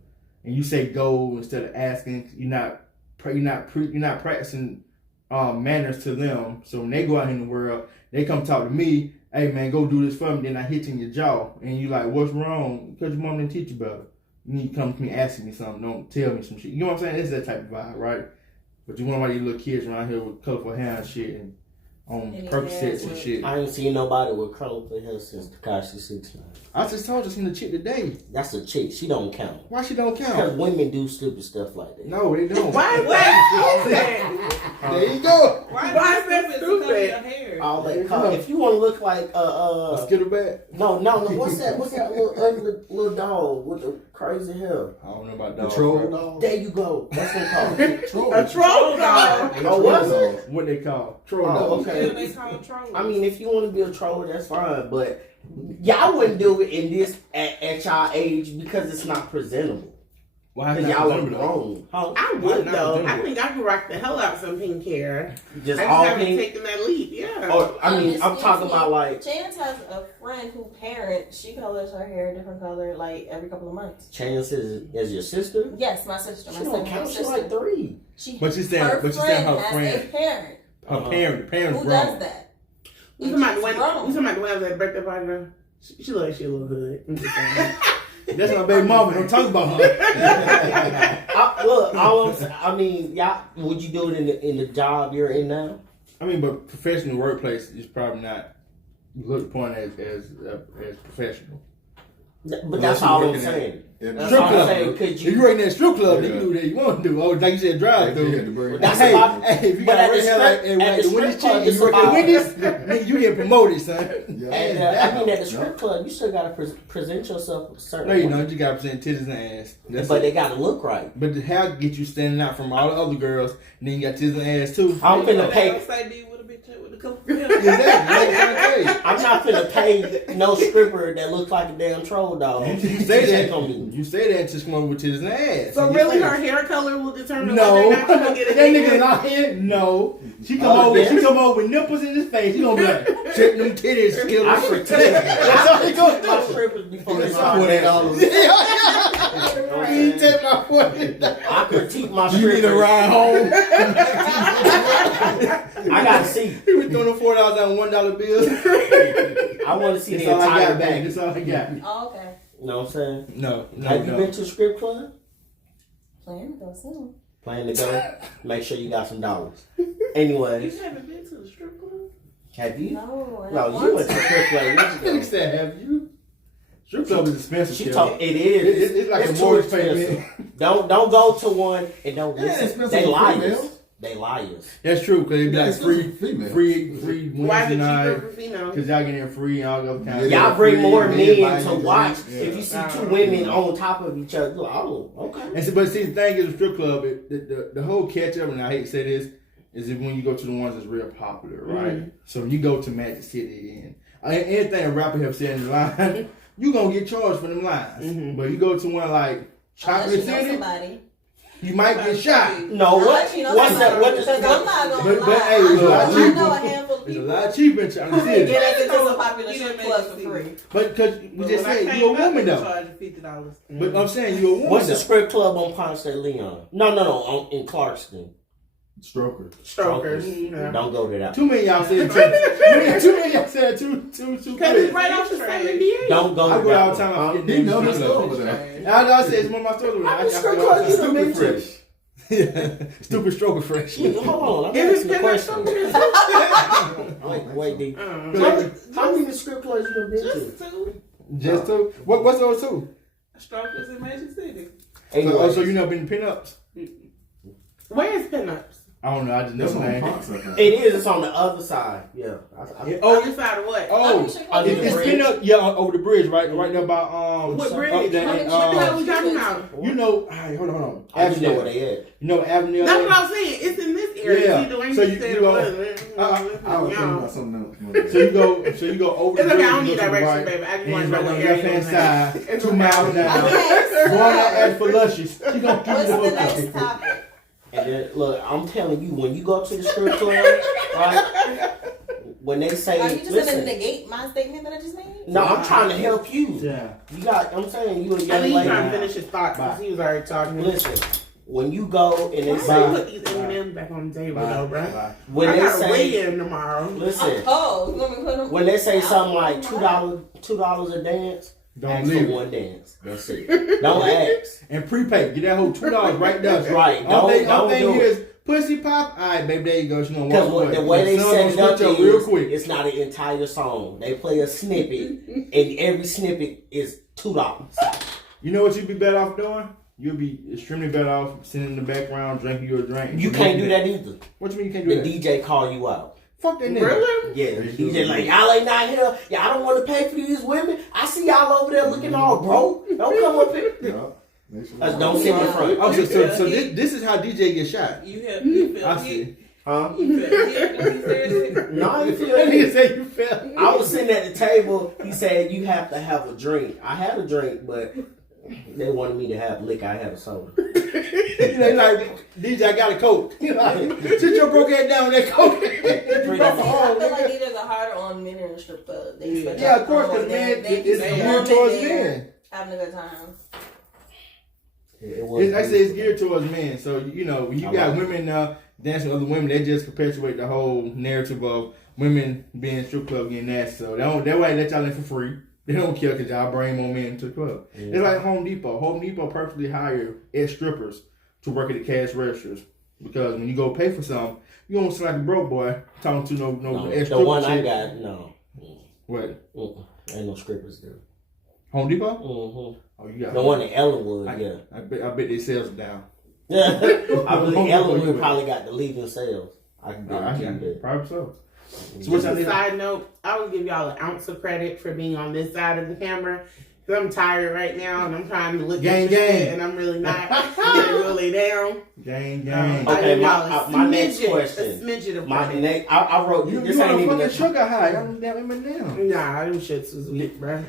And you say go instead of asking. You're not practicing manners to them. So when they go out in the world, they come talk to me. Hey man, go do this for me. Then I hit you in your jaw, and you like, what's wrong? Because your mom didn't teach you better. You need to come to me asking me something. Don't tell me some shit. You know what I'm saying? It's that type of vibe, right? But you want all these little kids around here with colorful hair and shit and on Percocets and shit. I ain't seen nobody with colorful hair since Tekashi 6ix9ine. I just told you, I seen the chick today. That's a chick. She don't count. Why she don't Because count? women do stupid stuff like that. No, they don't. Why is that stupid? There you go. Why Why is that stupid to cut stupid? your hair? weird. all that color. If you want to look like A Skittle bat? no, what's that little ugly little dog with the crazy hair? I don't know about The dogs. troll dog? There you go. That's what it's called. Troll. A troll dog. Oh, was it? What they call? Troll Oh, dog. okay. Yeah, they call them trolls. I mean, if you want to be a troll, that's fine. But y'all wouldn't do it in this at y'all age because it's not presentable. Well, Because y'all are grown. Huh? I would Not though. I general. think I could rock the hell out of some pink hair. Just I all just haven't pink. taken that leap. Yeah. Or I mean, I'm talking about like Chance has a friend who parent. She colors her hair a different color like every couple of months. Chance is your sister. Yes, my sister. She My don't second count. She's sister. like 3. But she's saying- her but she's saying her has friend. a parent Her parents who grown. does that. You talking about the She's one? You grown. talking about the one at that birthday party? Girl? She look like she a little hood. I'm just saying. That's my baby mama. Don't talk about her. Look, all I'm saying, I mean, y'all, would you do it in the job you're in now? I mean, but professional workplace is probably not looked upon as professional. But that's all I'm saying. That's Strip all I'm club. saying. Could If you work in that strip club, then you do what you want to do. Oh, like you said, drive through. That's Hey, about- hey, if you but got at red the hair like strip- at like the the Wendy's strip club, chick, it's you work at about- Wendy's, nigga, you get promoted, son. And I mean, at the strip club, you still gotta present yourself a certain No, you way. don't. You got to present titties and ass. That's But it. they gotta look right. But the hair get you standing out from all the other girls, and then you got titties and ass too. I'm finna They pay. don't say D with a bitch with a couple Exactly. That's what I'm trying to tell I'm not finna pay no stripper that looks like a damn troll dog. you. You say Check that. on me. You say that and just come over with titties and ass. So And really, get her face. hair color will determine No, whether or that not you gonna get a nigga date. not here. No, she come Oh, over. yeah? She come over with nipples in his face. He gonna be like, check them titties, skill. I critique. That's all he gonna My do. strippers before they That's start $48. dancing. He ain't take my $40. I critique my You need a strippers. ride home. I gotta see. He was throwing them $4 on $1 bills. I want to see That's the all I entire got, baby. package. That's all I got. Oh, okay. You know what I'm saying? No, Have you been to a strip club? Plan to go soon. Plan to go? Make sure you got some dollars. Anyways, You haven't been to the strip club? have you? No, I No, don't you want went to to. a strip club years ago. Nigga said, have you? Strip club is expensive. She Kelly. talk. It is. It's like It's a mortgage too expensive. payment. Don't go to one and don't Yeah, listen. expensive They for liars. females. They liars. That's true, because it'd be like free female. Wednesday Why is it cheaper night. for females? Because y'all getting free and all the other kinds. Yeah. Y'all bring free, more man, men buy to you watch. drinks. Yeah. If you see two women on top of each other, you're like, oh, okay. And see, but see, the thing is, the strip club, the whole catch up, and I hate to say this, is if when you go to the ones that's real popular, right? So when you go to Magic City and anything a rapper have said in the line, you gonna get charged for them lines. But you go to one like Unless Chocolate you know City, somebody. you might get shot. No, what? Unless you know What's that? somebody. What Because I'm is not gonna But- lie. but, hey, I it's a lot know cheaper. a handful of It's a people lot cheaper in Chocolate who City. get us into some You popular didn't strip make clubs it for see. free. But because we But just when I said came you're a back, woman they though. charged you $50. But I'm saying you're a woman. What's the though. strip club on Ponce de Leon? No, in Clarkston. Stroker. Strokers. Don't go to that. Too many y'all said too many y'all said too Because it's quick. right off the 78. Don't go I to go that. all the time. one. I'm He getting know them this strip clubs. over there. I said it's one of my stories. I just strip club you done been to. Stupid stroker fresh. Hold on, I'm Is asking it the question. been Wait, D. Uh-huh. How many strip clubs you done been Just to? two Just two. What's those two? strokers in Magic City. Anyways, So you know been pinups? Where is pinups? I don't know. I just know That's the on name. Fox, I think. it is. It's on the other side. Yeah. Oh, Other side of what? oh, Under the it's bridge. pinup. Yeah, over the bridge, right there by What bridge? up there. What and, the hell we talking about? you know, all right, hold on. I just know Avenue. where they at. You know Avenue. That's what I'm saying. It's in this area. Yeah. See, the way So you you said go- it I was thinking was. about something else. So you go over It's the okay, bridge. I don't you need go to the directions, right, baby. I just and want it's to know right on what the area left hand you're in. side, It's 2 okay. miles down. Okay, Going so out as for luscious. She gonna keep what's you the the next topic? And then, look, I'm telling you, when you go to the strip club, right? When they say, Are you just listen, gonna negate my statement that I just made? no, I'm trying to help you. Yeah. You got, I'm saying, you a I young think he's trying to lady. finish his thought because he was already talking. Listen, when you go and they Why say, you put these M&Ms back on the table, though, bro? when I they gotta say, weigh in tomorrow. listen, Oh, you want me to put them? when they say something like $2 a dance, Don't ask leave for it. one dance. That's it. Don't ask. And prepay. Get that whole $2 right there. That's right. All Don't thing do here it. is pussy pop. All right, baby, there you go. She gonna walk Because away. the way they Son set it gonna up switch real is, quick. it's not an entire song. They play a snippet, and every snippet is $2. You know what you'd be better off doing? You'll be extremely better off sitting in the background drinking your drink. You can't do that either. What you mean you can't do The that? DJ call you out. Fuck that nigga. Really? Yeah, he just like, y'all ain't not here. Y'all don't want to pay for these women. I see y'all over there looking all broke. Don't come up here. Don't sit in front. Oh, so this is how DJ gets shot. You felt I hit. see. Huh? You felt hit when he said it. No, I didn't feel That nigga it. say you fell. I was sitting at the table. He said, you have to have a drink. I had a drink, but they wanted me to have liquor. I had a soda. You know, like, DJ, I got a coke. You know, sit your broke ass down with that coke. I feel like these are harder on men in the strip club. They expect Yeah, of course, more because man, than- it's they geared just towards want there men. having a good time. Like I say, it's geared towards men. So, you know, when you got women dancing with other women, they just perpetuate the whole narrative of women being in strip club getting nasty. So, that way they let y'all in for free. They don't care because y'all bring more men to the club. Yeah. It's like Home Depot. Home Depot purposely hire ex-strippers to work at the cash registers. Because when you go pay for something, you don't sound like a broke boy talking to no ex-stripper. The one I chick. got, no. What? Ain't no strippers there. Home Depot? Mm-hmm. Oh, you got The one in Ellenwood, yeah. I bet their sales are down. I believe Ellenwood probably got the leading sales. I can guarantee you that. Probably so. So Just what's a that? side note, I would give y'all an ounce of credit for being on this side of the camera. Because I'm tired right now and I'm trying to look Gang, at your gang. shit and I'm really not. I'm really down. Gang, gang. Okay, I give y'all my next a question. smidget of My credit. next, I wrote You this on ain't a even fucking a sugar high. Y'all damn him down. Nah, them shits was lit, bro.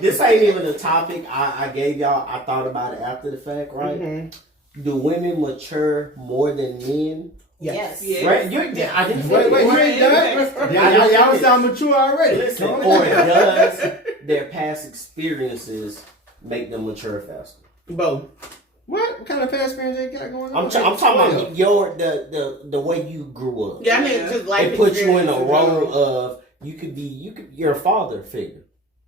this ain't even a topic I gave y'all. I thought about it after the fact, right? Mm-hmm. Do women mature more than men? Yes. Yes. Right? I didn't say Wait, you it. ain't done? Y'all sound mature already. Listen, or does their past experiences make them mature faster? Both. What kind of fast experience they got going on? I'm talking about the way you grew up. Yeah, I think just life It puts you in a experience role general. of you're a father figure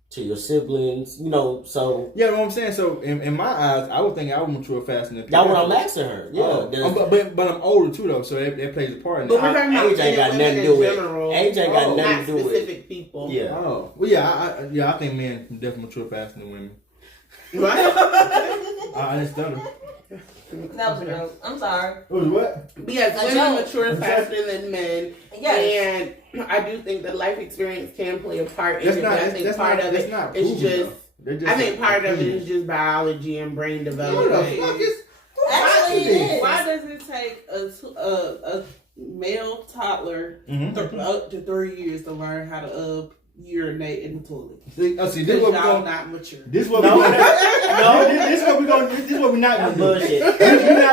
to your siblings, you know. So Yeah, what I'm saying. So in my eyes, I would think I would mature faster than that's what I'm asking her. Yeah, but I'm older too though, so that plays a part in But that. we're talking about age ain't got women nothing to in do with it. general. Age ain't got nothing Not to do with it. specific people. Yeah. Oh, well, yeah, I think men definitely mature faster than women. What? I just stutter. That was a joke. I'm sorry. It was what? Yes, A women joke. mature faster than men. Yes. And I do think that life experience can play a part in That's it. not. But I think That's part not. of That's it not is proven, just. though. I think part of it is just biology and brain What the development. fuck is? Actually, it is. Why does it take a male toddler up to 3 years to learn how to urinate in the toilet? See, this Because is what we're y'all going. not mature. This what No. we no. This what we're going. This is what we're not That's going to do. bullshit.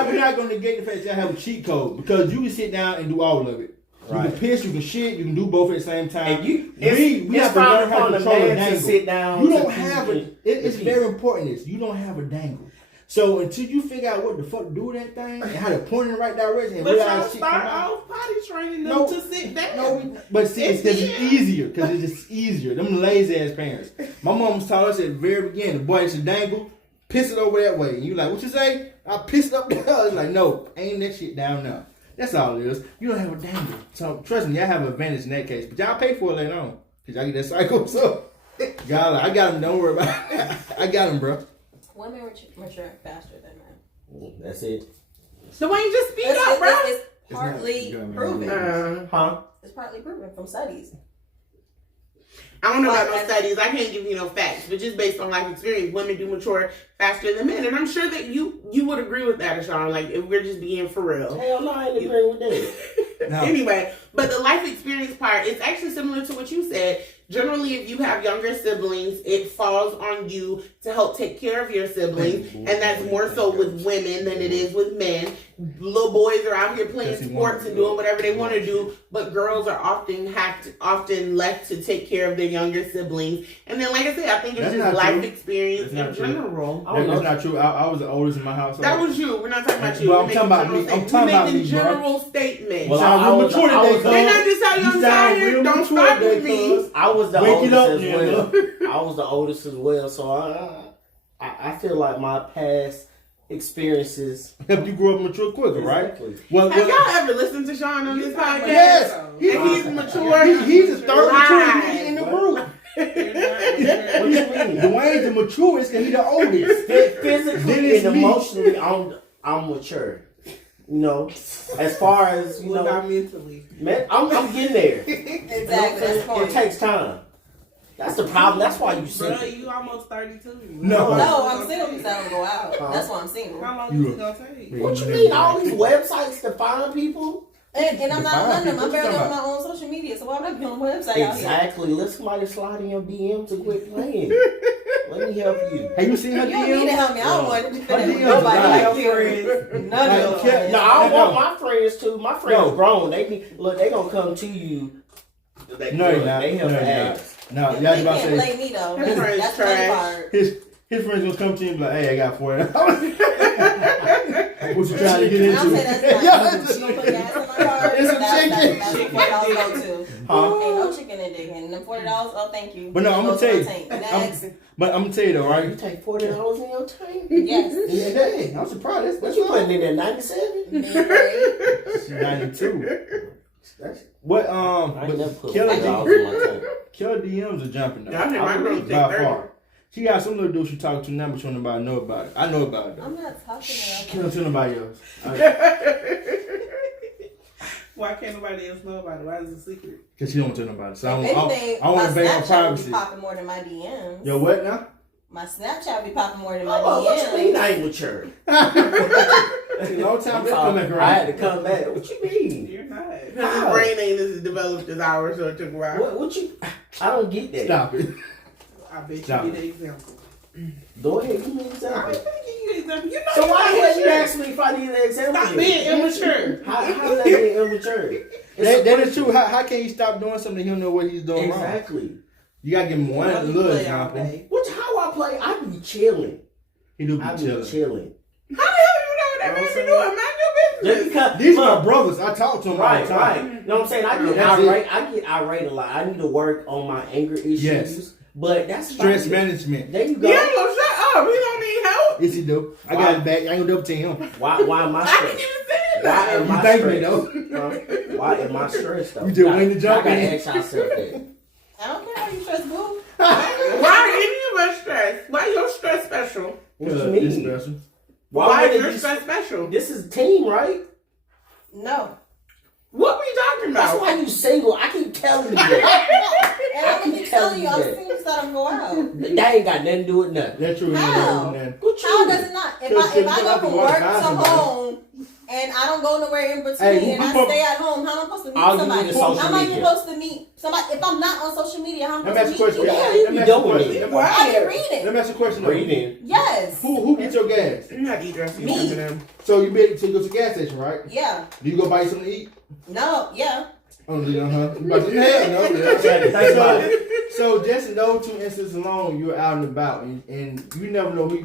We're not going to negate the fact that I have a cheat code because you can sit down and do all of it. You Right. can piss, you can shit, you can do both at the same time. And you, we it's have to learn how on to a control a man to dangle. sit down. You to don't pee have and- it's to pee. very important. You don't have a dangle. So until you figure out what the fuck to do with that thing and how to point in the right direction and But y'all realize shit come start out. off potty training them No. to sit down. No, but see, it's because it's easier. Because it's just easier. Them lazy ass parents. My mom was taught us at the very beginning. The boy used to dangle, piss it over that way. And you like, what you say? I pissed up there. It's like, no, aim that shit down now. That's all it is. You don't have a dangle. So trust me, y'all have an advantage in that case. But y'all pay for it later on. Because y'all get that cycle. So, y'all like, I got them. Don't worry about it. I got them, bro. Women mature faster than men. That's it. So why you just speak up, bro? It's partly not- proven. Huh? It's partly proven from studies. I don't know about no studies. I can't give you no facts, but just based on life experience, women do mature faster than men, and I'm sure that you would agree with that, Sean. Like if we're just being for real. Hell no, I ain't agreeing with that. No. Anyway, but the life experience part is actually similar to what you said. Generally, if you have younger siblings, it falls on you to help take care of your siblings, and that's more so with women than it is with men. Little boys are out here playing sports and doing whatever they want to do, but girls are often left to take care of their younger siblings. And then, like I said, I think it's That's just not life true. experience That's not in true. general. That's not true. I was the oldest in my household. That was you. We're not talking about you. But I'm We're talking about making me. I'm general talking about statements. me, We're bro. making general statements. Well, Sound I real was- mature I today, was- cuz. Then I just how You young sound tired. real Don't mature start today, with me. cuz. I was the Wake it oldest up, as well. nigga. I was the oldest as well, so I feel like my past experiences Helped you grow up mature quicker, right? Exactly. Well, Have y'all ever listened to Sean on this podcast? yes. And he's mature. He's the third mature Lies. nigga in the group. What you mean? Dwayne's the maturest because he's the oldest. Then Physically it's and me. emotionally, I'm mature. You know, as far as you Well, know, not mentally. man, I'm getting there. Exactly. That's the point. It takes time. That's the problem. That's why you Bro, single. you almost 32. No. No, I'm single because I don't go out. That's why I'm single. How long is it gonna take? What you mean? All these websites to find people? And I'm not on them. I'm What you barely talking on my own social media, so why would I be on a website out here? Exactly. Let somebody slide in your DMs and quit playing. Let me help you. Have you seen her You don't need to DMs? help me. I don't want to do Her that with DMs nobody are like you. None of Like, them. No, I No. want my friends too. My friends No. grown. They gonna come to you. They, No, you're not. They have No, to you're ask. No, They y'all about to can't say blame me though. His friends That's the funny trash. part. his friends gonna come to you and be like, hey, I got $40. What you trying to get And I'll into? say that's not. You gonna put gas in my car? It's some chicken. That's what $40 go to. Huh? Ain't no chicken in there. And the $40, oh thank you. But no, I'm gonna Goes to tell my you. tank. Next. But I'm gonna tell you though, You right? take $40 in your tank? Yes. Yeah, dang, I'm surprised. What That's you all. putting in there? 97? Mid-grade. She's 92. That's, What I ain't but never put Killer $40 in my tank. Killer DMs are jumping though. Y'all think my girl take By 30. far. She got some little dude she talked to now, but she don't nobody know about it. I know about it though. I'm not talking about Can't tell nobody else. Why can't nobody else know about it? Why is it a secret? Cause she don't tell nobody. So If anything, I want my to bang on Snapchat privacy. be popping more than my DMs. Yo, what now? My Snapchat be popping more than my Oh, what you mean DMs. I ain't mature? That's a long time. I'm Let's come sorry. back I around. had to come back. What you mean? You're not. Because his brain ain't as developed as ours, so it took a while. What you? I don't get that. Stop it. I bet you Stop. be the example. Go ahead, give me an I example. ain't gonna give you an example. You know So you why the not hell you immature. ask me if I need an example? Stop being immature. How is that being immature? That is true. How can he stop doing something he don't know what he's doing wrong? Exactly. You gotta give him You one know you little play all example. day. Which how I play? I be chilling. He do I be be chilling. chilling. How the hell you know what that man be doing? Mind your Just business. because These look, are my brothers. I talk to them all right, the right. time. You know what I'm saying? I get That's it. irate. I get irate a lot. I need to work on my anger issues. Yes. But that's Stress about it. management. There you go. Yeah, well, shut up. He don't need help. Yes, he do. I got it back. I ain't gonna double team him. Why am I I stressed? didn't even say Why that. am You I thank me, stressed? Huh? Why am I stressed though? You just win the job, I gotta man. ask yourself that. I don't care how you stress boo. Why are any of us stressed? Why your stress special? What you It's mean? special. Why would is it your be- stress special? This is team, right? No. What we talking That's about? why you single. I keep telling you that. And I'm gonna keep telling you, I'm single because I don't go out. That ain't got nothing to do with nothing. That's true. How? What you How does it not? If I Because go you from don't work have to to walk by home and I don't go nowhere in between Hey, and who I put- stay at home, how am I supposed to meet All you somebody? need is social How am I media. supposed to meet somebody? If I'm not on social media, how am I Let me supposed ask you to a meet question. you? Yeah, you Let me be ask you a doing question. it. Why? I be Let reading. me ask you a question. though. Breathing. Yes. Who gets your gas? I'm not dressing Me. for them. So you go to the gas station, right? Yeah. Do you go buy you something to eat? No. Yeah. Oh, you know, huh? You about to, hell no. Think about it. So just in those two instances alone, you're out and about, and you never know when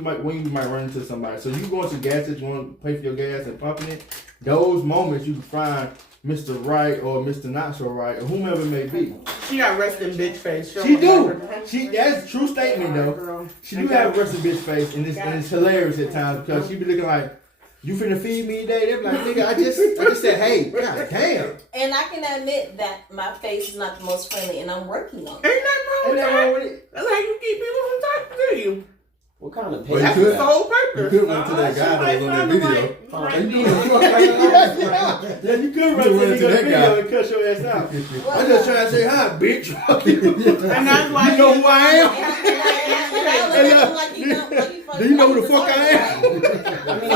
you might run into somebody. So you going to the gas station, you want to pay for your gas and pumping it. Those moments you can find Mr. Right or Mr. Not So Right or whomever it may be. She got resting bitch face. She do. That's a true statement though. She do have a resting bitch face, and it's hilarious at times because she be looking like, "You finna feed me today?" They be like, "Nigga, I just said, hey, god damn." And I can admit that my face is not the most friendly, and I'm working on it. Ain't nothing wrong Ain't with nothing that. wrong with it. That's how you keep people from talking to you. What kind of Well, pay? That's could. the sole You purpose. could run to that guy that was on that video. Yeah, you could run to run the into that video guy. and cut your ass out. I'm just trying to say hi, bitch. Fuck you. And that's why You know who I am? Do you know who the fuck I am? I mean,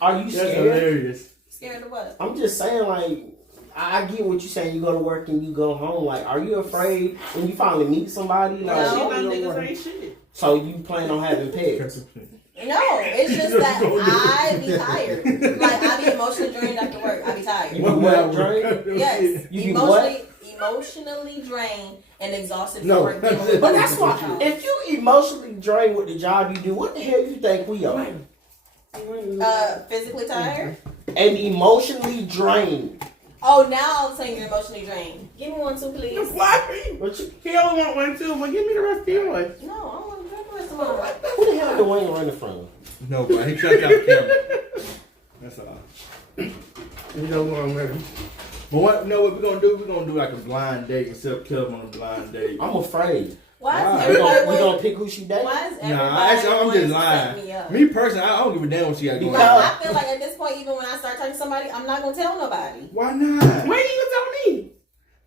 are you That's scared? hilarious. Scared of what? I'm just saying, like, I get what you're saying. You go to work and you go home. Like, are you afraid when you finally meet somebody? Like, No. She you done know niggas what? ain't shit. So you plan on having pets? No, it's just that I be tired. Like I be emotionally drained after work. I be You tired. be what, drained? Yes, You be what? emotionally drained and exhausted from No, work. that's dealing it. with But other that's people's why. jobs. If you emotionally drained with the job you do, what the hell you think we are? Physically tired. And emotionally drained. Oh, now all of a sudden you're emotionally drained. Give me one too, please. Why? What you, He only want one too, but give me the rest of yours. No, I don't want to drink the rest of mine. who the hell Dwayne running from? No, but he shut down the camera. That's all. You don't want one. But what? No, what we're gonna do? We're gonna do like a blind date and set Kelvin on a blind date. I'm afraid. Why Wow. is We everybody gonna pick who she dating? Why is everybody Nah, actually, I'm wanting just to set me lying. up? Me personally, I don't give a damn what she got going Because on. I feel like at this point, even when I start talking to somebody, I'm not gonna tell nobody. Why not? When you tell me?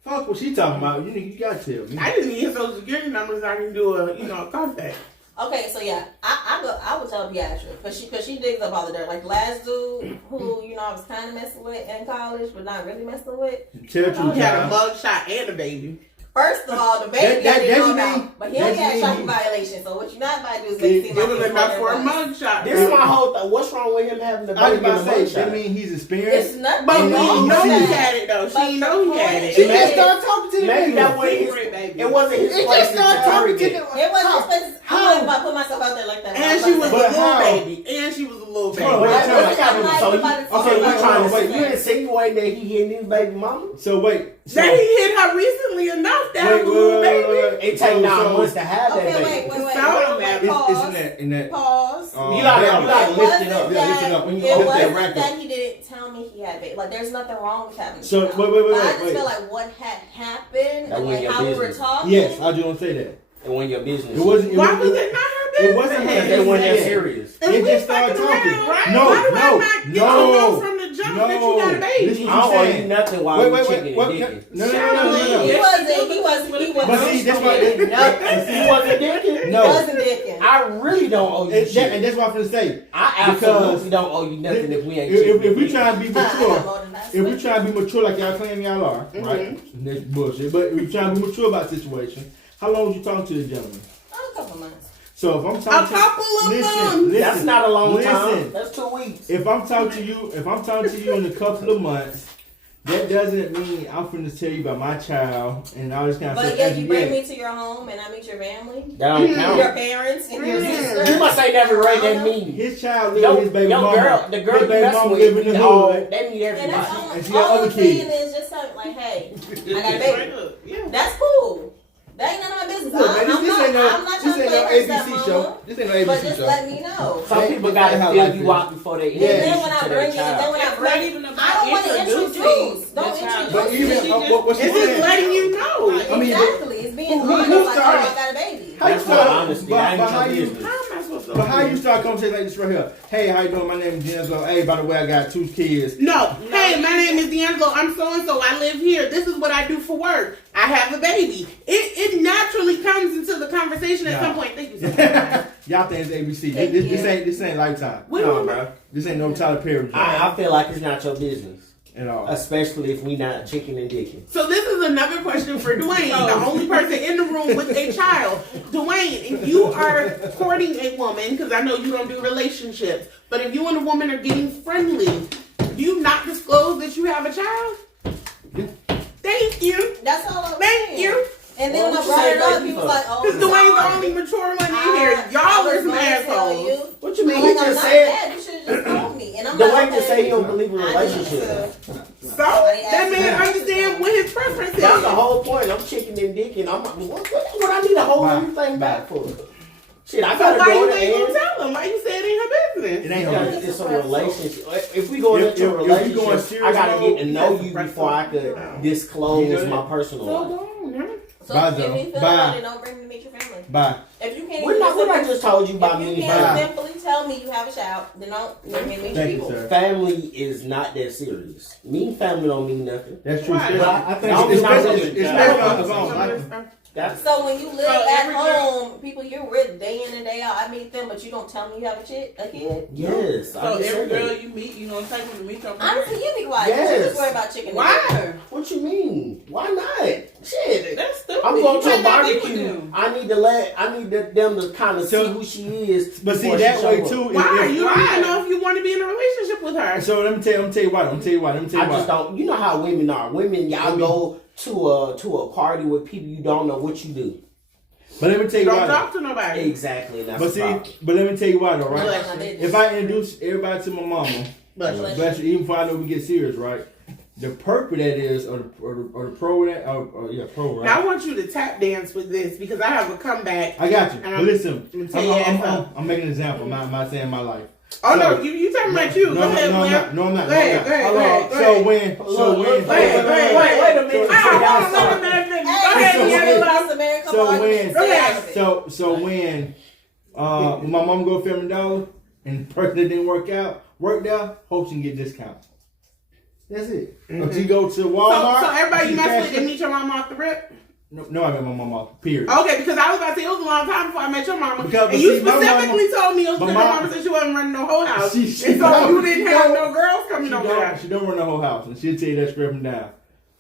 Fuck what she talking about. You got to tell me. I didn't need his social security numbers. I can do a contact. Okay, so yeah, I would tell Beatrice because she digs up all the dirt. Like last dude who I was kind of messing with in college, but not really messing with. Tell the truth, He had a child. mug shot and a baby. First of all, the baby That- I didn't know that's me. about, but he only had That's shopping me. violation. So what you not about to do is make it seem It like was it's enough more for a than once. mug shot. This is my whole thing. What's wrong with him having the I was baby in about the to say, mugshot? that mean he's It's experienced. nothing But we wrong know with he that. had it though. But She know he had it. She Yeah. just started talking to the Maybe nigga. that wasn't his. Secret, baby. It wasn't his He place just to started tell her talking to that. the. It wasn't expensive. I'm How? not about to put myself out there like that. And she was a But little how? baby. And she was a little baby. Hold on, What wait, what time happened? out. So you, Somebody- okay, you somebody- trying to wait, say you insinuating that he hitting his baby mama? So wait. So, That he hit her recently enough to have a wait, little wait, baby. wait, wait. It take 9 So- months to have that Okay, baby. wait. Sound matter. It's Pause. in that. Pause. You gotta lift it up. It Yeah, lift it up. wasn't When you that, it lift that wasn't rack that up. he didn't tell me he had a baby. Like, there's nothing wrong with having a So, child. wait, But I just wait. feel like what had happened That and wasn't like your how we were business. talking. Yes, I do want to say that. It wasn't your business. It wasn't. Why was it not her business? It wasn't because her they weren't that business. serious. If It we just started fucking talking. around, right? No, Why do I no, not get to no, know from the jump that you got a baby? This is I what don't I'm owe you saying. nothing while Wait, you wait, chicken wait. and What? dicking. No. He Yes, wasn't. But see, that's why. He wasn't dicking? He No. wasn't dicking. I really don't owe you And shit. that's what I'm gonna say. I because absolutely don't owe you nothing if we ain't If chicken. we try to be I got mature, more than that. if we try to be mature like y'all claim y'all are, right? That's bullshit. But if we try to be mature about the situation, how long was you talking to the gentleman? A couple months. So if I'm A talking couple of listen, months. listen, That's not a long time. listen. That's 2 weeks. If I'm talking to you in a couple of months, that doesn't mean I'm finna tell you about my child and all this kind of But stuff. yet as you of bring yet. me to your home and I meet your family, That don't your count. parents, and your Mm. sister. You must ain't never read that meaning. His child live with his baby Yo, mama. girl, the girl his you baby messing mama with, live in the all, hood. they need And everybody. that's all, And she got all other I'm saying kids. is just something like, hey, I got a Straight baby. up, yeah. That's cool. That ain't none of my business. Look, man, I'm this not ain't no trying to play her ABC stepmama, show. This ain't no but ABC just show. let me know. Some people gotta How fill life you is. out before they And then introduce when you I to bring their it, and then child. when I It's bring not it, even I about don't want to introducing introduce. the Don't child. But introduce even me. what's It's just letting you know. I mean, Exactly. It's being who honest. Like, oh, started- I got a baby. How you That's start? what honesty. But That how ain't you? your business. How am I supposed to? But how you start conversation like this right here? Hey, how you doing? My name is D'Angelo. Hey, by the way, I got 2 kids. No. Hey, my name is D'Angelo. I'm so and so. I live here. This is what I do for work. I have a baby. It naturally comes into the conversation at Nah. some point. Thank you so much. Y'all think it's ABC. Thank This ain't Lifetime. What No, do you- bro. This ain't no Tyler Perry joint I feel like it's not your business. at all. Especially if we not chicken and dicking. So this is another question for Dwayne, the only person in the room with a child. Dwayne, if you are courting a woman, because I know you don't do relationships, but if you and a woman are getting friendly, do you not disclose that you have a child? Thank you. That's all I'm Thank saying. you. And then Well, when I what brought you it say up, baby he was for? like, oh, Because Dwayne's the sorry. only mature one in here. Y'all are some assholes. What you mean? I'm He like, I'm just not said. mad. You should have just told me. And I'm The like, way to okay, say he don't believe in I need relationships. to- So that man understand what his preference is. That's the whole point. I'm chicken and dicking. What I need to hold Bye. everything back for? Shit, I So gotta why go you in ain't and gonna tell him? Why you say it ain't her business? It ain't yeah, her. it's a relationship. If we go If- into a if we relationship, going serious I gotta get to mode, know that's you the before I first could one. disclose You know my that? personal So life. go on, huh? So Bye, if Joe. you feel Bye. about it, don't bring me to meet your family. Bye. If you can't We're even not. What I just told you about if you me. can't Bye. simply tell me you have a child, then don't bring me to meet your Thank you, people. sir. Family is not that serious. Me, family don't mean nothing. That's true. Why? Especially, I think especially, it's not especially, really- especially on the Some phone. of Like, this stuff. That's So when you live So at every girl- home, people you're with day in and day out, I meet them, but you don't tell me you have a kid. yes. So I just every said girl that. you meet, you gonna take them to meet your Honestly, parents? you be quiet. Yes. You just worry about chicken. Why? What you mean? Why not? Shit. That's stupid. I'm You going to a might not be with barbecue. them. I need them to kind of So- see who she is. but see before she that way show up. too. Why? if- You don't even know if you want to be in a relationship with her. So let me tell you why. I just don't. You know how women are. Women, y'all go to a party with people you don't know what you do. But let me tell you Don't why. talk to nobody. Exactly. And that's But the see, problem. but let me tell you why though, right? Bless you. If I introduce everybody to my mama, Bless bless you, even before I know we get serious, right? The perk of that is, or the pro that, pro, right? Now I want you to tap dance with this because I have a comeback. I got you. And But listen, I'm tell you I'm making an example. I'm not saying my life. Oh So- no, you talking about you? Go ahead, no, I'm Glenn. not. No, I'm not. Go ahead, go ahead, Hold go on. ahead, go So ahead. when, Look, wait wait a minute. I don't want to So- let a man so- go ahead, D'Angelo. Hey, So- that's American a couple So arguments. when- Stay out of it. So when my mom go to Family Dollar and the person that didn't work out worked out, hope she can get discount. That's it. If she go to Walmart, So everybody you mess with cash didn't meet your mom off the rip? No, I met my mom off. Period. Okay, because I was about to say it was a long time before I met your mama. Because, and you see, my specifically told me it was my because your mom- mama said she wasn't running no whole house. She and so you didn't have no girls coming over there. She don't run the whole house, and she'll tell you that straight from down.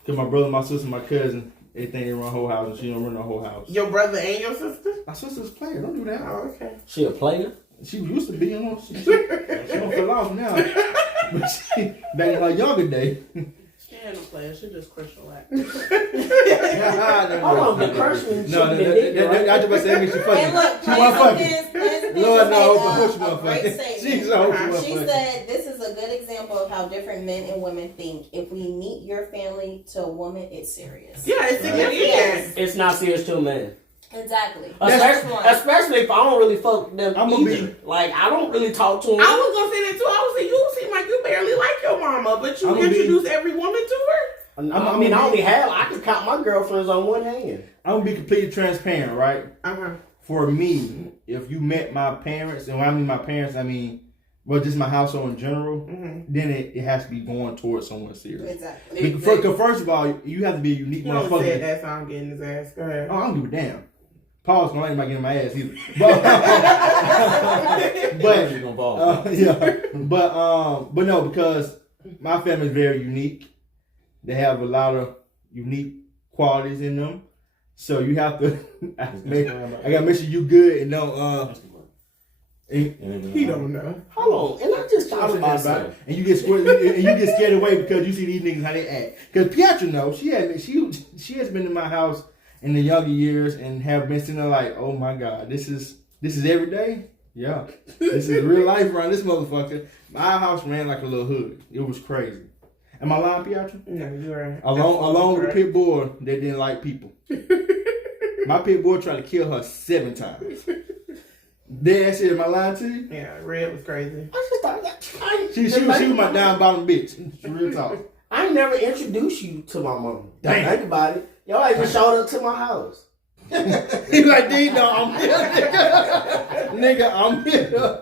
Cause my brother, my sister, my cousin, they think they run the whole house, and she don't run the whole house. Your brother and your sister? My sister's a player. Don't do that. Oh, okay. She a player? She used to be, you know. She don't fell off now, but she back in her younger day. She ain't no player. She just Christian act. Hold on, the Christian No, shouldn't be dick, right? I just about to say that she fucking. And look, She wasn't fucking. Lord, no, Lord, of course she a wasn't great fucking. statement. She's a whole she wasn't She fucking. said, this is a good example of how different men and women think. If we meet your family to a woman, it's serious. Yeah, it's significant. Yes. It's not serious to a man. Exactly. Especially if I don't really fuck with them I'm gonna either. Like, I don't really talk to them. I was gonna say that too. I was saying you seem like you barely like your mama, but you I'm gonna introduce every woman to her. I can count my girlfriends on one hand. I'm gonna be completely transparent, right? Uh-huh. For me, if you met my parents, and when I mean my parents, I mean, well, just my household in general, then it has to be going towards someone serious. Exactly. Because first of all, you have to be a unique He only said motherfucker. that, so I'm getting his ass. Go ahead. Oh, I don't give a damn. Paul's gonna let anybody get in my ass either. But no, because my family is very unique. They have a lot of unique qualities in them. So you have to. I gotta make sure you good and don't. He don't know. Hold on, and I just thought about something. And you get scared away because you see these niggas how they act. Because Piatra knows she has been in my house in the younger years and have been sitting there like, oh my God, this is every day. Yeah, this is real life around this motherfucker. My house ran like a little hood. It was crazy. Am I lying, Piatra? No, you're Along with the pit bull that didn't like people. My pit bull tried to kill her 7 times. Dead shit, am I lying to you? Yeah, Red was crazy. I just thought She was my down bottom bitch. Real talk. I ain't never introduced you to my mom. Damn. Think about it. Y'all ain't just showed up to my house. He like, D, no, I'm here, nigga, I'm here.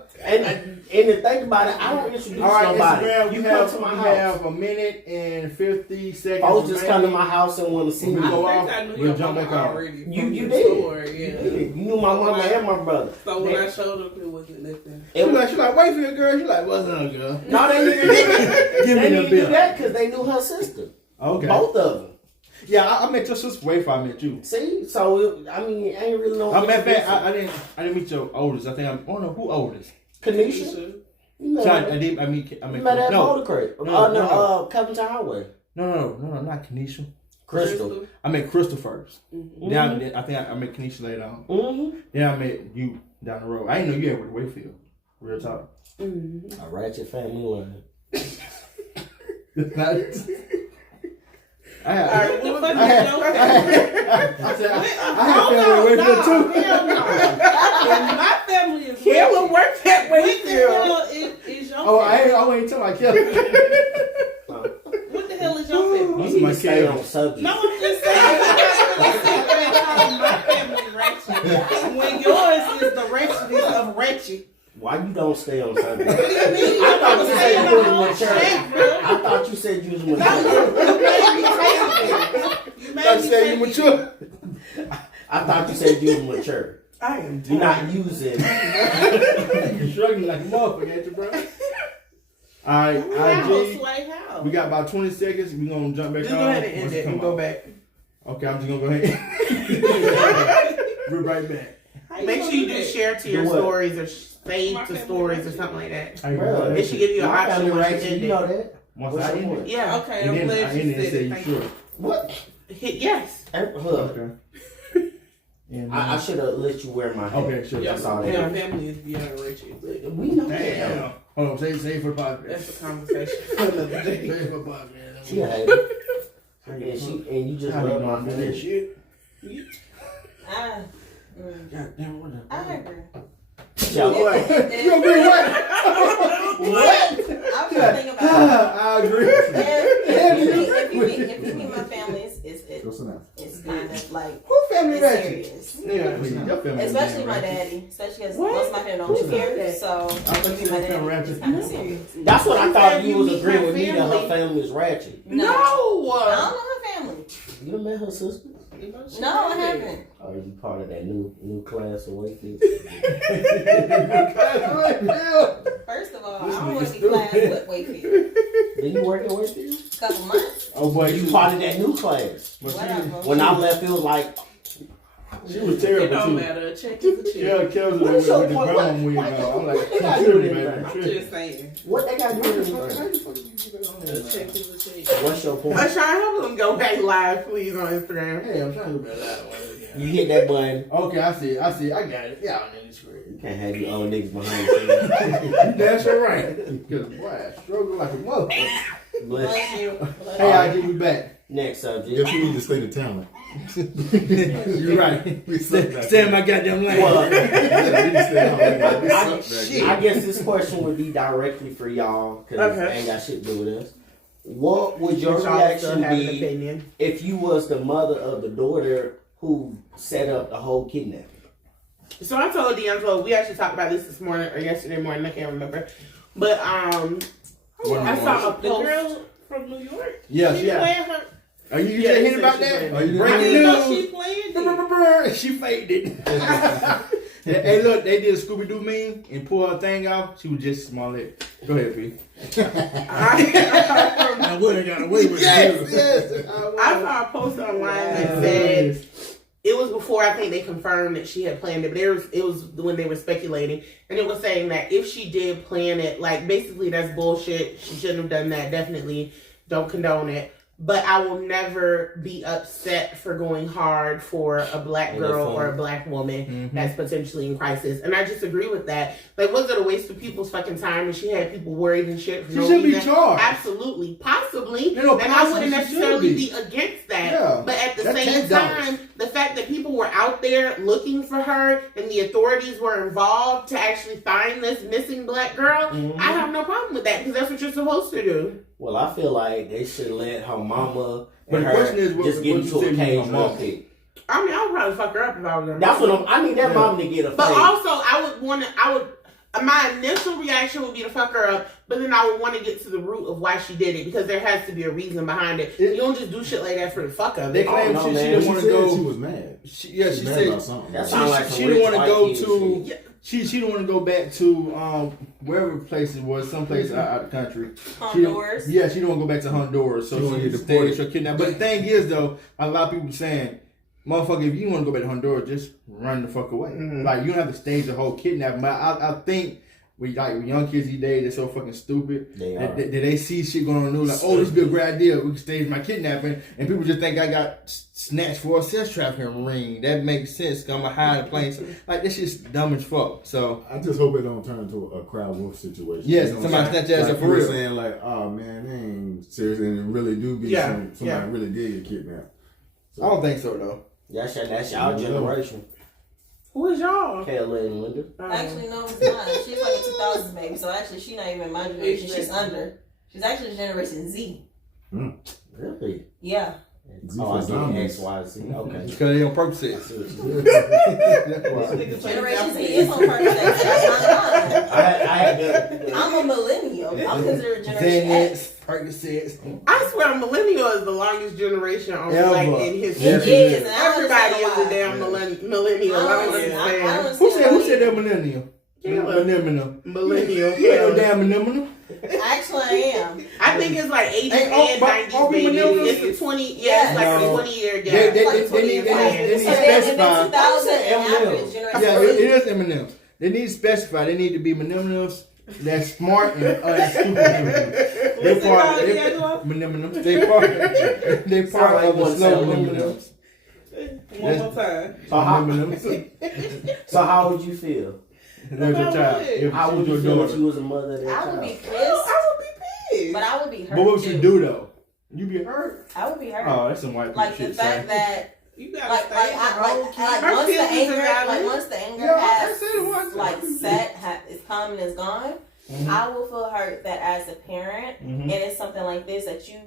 And to think about it, I don't introduce All right, nobody. Instagram, You we come to my house. have a minute and 50 seconds. Folks just come to remaining. my house and want to see We me. go I off, think I knew we'll your jump mama back on. already. You from the did. store, yeah. You knew my mama and my brother. So when I showed up, it wasn't nothing. She like, wait for your girl. She like, what's up, girl? No, they didn't Give me they the didn't do bill. that because they knew her sister. Okay. Both of them. Yeah, I met your sister way before I met you. See, so I ain't really know. I didn't meet your oldest. I don't know who oldest. Kanisha. You met So her. I meet You met her at Boulder Creek. Covington Highway. No, not Kenesha. Crystal. I met Crystal first. Mm-hmm. Then I think I met Kenesha later on. Mm-hmm. Then I met you down the road. I didn't know you ever with Wayfield. Real talk. Mm-hmm. A ratchet family line. I had Alright, what the fuck I had family in Wayfield too. Hell no. And my family is Kayla worked that way What the still. hell is your Oh, family? I ain't talking about Kelly. What the hell is your family? That's You my need to stay kid. on subject. No, I'm just saying. My family ratchet. When yours is the ratchetest of ratchet. Why you don't stay on subject? I thought you said you was mature. mature. I thought you said you was mature. You made That's me say take you it. mature. I thought you said you was mature. I am You're not using. You struggling like a motherfucker, ain't you, bro? Alright, How? IG. Like how? We got about 20 seconds. We're gonna jump back Just on. go ahead and end once it come and go on. back. Okay, I'm just gonna go ahead. We're right back. How Make sure you do that? share to your Do what? stories or save My to family stories or ratchet. something like that. Bruh, It should give you an my option family once you ratchet, end you it. know that? Once What's I your end point? it. Yeah. Okay, And I'm then I glad you end it and said say it. you Thank sure. you. What? Hit yes. Look, Okay. And, I should have let you wear my hat. okay, sure. That's all that. Your family is beyond ratchet. We know that. Damn. Hold on, say for the podcast. That's a conversation for another day. Say for the podcast. She had it. And you just How you love doing my for that finish. shit? God damn, what the I agree. Yo, You agree what? what? I'm trying to think about I agree. if you meet my family, it's kind of like Who family it's ratchet. serious. Yeah, your family Especially my ratchet. daddy. Especially because What? most of my family Who don't said care. that? So I thought you my were family daddy ratchet. is kind of serious. That's what I She thought said you you was meet agreeing her with me that her family. family is ratchet. No. I No. don't know her family. You done met her sister? No, I haven't. Are you part of that new class of Wakefield? First of all, This I don't nigga want to be classed stupid. with Wakefield. Did you work at Wakefield? Couple months. Oh boy, You part of that new class. Whatever. When I left, it was like, she was It terrible don't too. matter. Check is a check. Yeah, Kelsey What with is your the point? grandma wig What- on. I'm like, what they got to "Tripping, do with baby, anything? I'm tripping." just saying. what they got to do with A anything? check is a check. What's your point? Sean, help them go back live, please, on Instagram. Hey, I'm trying to go back that one. You hit that button. Okay, I see, I got it. Yeah, I'm in this screen. You can't have you old niggas behind the You damn sure right. Because boy, I struggle like a motherfucker. scenes. Bless. Bless you. Hey, I get me back. Next subject. If you need to stay the talent. You're right. We suck back Stay in my there. goddamn lane. Well, Yeah, we need to stay out there. We I- suck back shit. there. I guess this question would be directly for y'all because it Okay. ain't got shit to do with us. What would your But y'all still reaction have an be opinion. if you was the mother of the daughter who set up the whole kidnapping? So I told D'Angelo, we actually talked about this morning or yesterday morning, I can't remember. But I saw a The post. girl from New York. Yeah, She yeah. playing her. Are you Yeah, just he hearing said about she that? played Oh, you didn't I Breaking didn't know news. she playing it. She faked it. Hey, look, they did a Scooby Doo meme and pulled her thing off. She was just small leg. Go ahead, P. I would have got away with it. Yes. I saw a post online that said it was before I think they confirmed that she had planned it, but it was when they were speculating, and it was saying that if she did plan it, like basically that's bullshit. She shouldn't have done that. Definitely don't condone it. But I will never be upset for going hard for a black girl or a black woman that's potentially in crisis. And I just agree with that. Like, was it a waste of people's fucking time and she had people worried and shit for She no should be reason? charged. Absolutely. Possibly. No, and I possibly wouldn't she should necessarily be. be against that. Yeah. But at the That's same $10. time, the fact that people were out there looking for her and the authorities were involved to actually find this missing black girl, I have no problem with that because that's what you're supposed to do. Well, I feel like they should let her mama But and the her question is, what- just get what you into say a with cage her real mama? quick. I mean, I would probably fuck her up if I was her That's mom. what I need that Yeah. mom to get a But face. also, my initial reaction would be to fuck her up, but then I would want to get to the root of why she did it because there has to be a reason behind it. You don't just do shit like that for the fuck of They it. claim no, she man. didn't She want to said go. she was mad. She She's mad said about something. That sounds like she some didn't rich want to white go kid to. shit. She didn't want to go back to wherever place it was, someplace out of the country. Honduras. She didn't want to go back to Honduras, so She wanted she to stayed deport so kidnapped. But the thing is, though, a lot of people saying, "Motherfucker, if you want to go back to Honduras, just run the fuck away. Like you don't have to stage the whole kidnapping." But I think with young kids these days, they're so fucking stupid. They are. That they see shit going on in the news like, "Oh, this would be a great idea. We can stage my kidnapping," and people just think I got snatched for a sex trafficking ring. That makes sense. 'Cause I'm a hide in plain sight. Like this shit's dumb as fuck. So I just hope it don't turn into a crowd wolf situation. yes, You know somebody what I'm snatch your ass saying? up for Like, real. people saying like, oh man, they ain't serious, and it really do be Yeah, somebody really did get kidnapped. I don't think so though. That's y'all generation. Who is y'all? Kayla and Linda. Actually, no, it's not. She's like a 2000s baby, so actually, she's not even my generation. She's under. She's actually Generation Z. Really? Yeah. Z Oh, I for see zombies. X, Y, Z. Okay. Because they on purpose. Generation Z is on purpose. That's not I had to. mine. I'm a millennial. I'm considered Generation X. Xanax, Percocets. I swear, millennial is the longest generation on Ever. like in history. Yes, It is. And I Everybody understand is a why. damn millennial. I don't I understand. understand Who why said that millennial? Millennial. Millennial. You ain't no damn millennial. Actually, I am. I think it's like 80s Hey, and but 90s are we baby. millennials? It's a 20. Yeah, it's like No. a 20-year gap. They Like need 20 years to later. So then in specify. 2000 and after Eminem. it's Generation Yeah, it Z. is M&M's. They need to specify. They need to be millennials that's smart and stupid millennials. They What's it called, part. D'Angelo? Millennials. They part of the slow millennials. One more time. Millennials. So how would you feel? There's your child. If How would she's you your feel if daughter. you was a mother of that I child? would be pissed, I would be pissed. but I would be hurt. But what would you too. do though? You be hurt? I would be hurt. Oh, that's some white people Like the shit. fact son. that, You gotta like stay in your own kid. Her once the feelings anger, are valid. once the anger Yeah, I has, said it once. like is come and is gone, I will feel hurt that as a parent, and it's something like this that you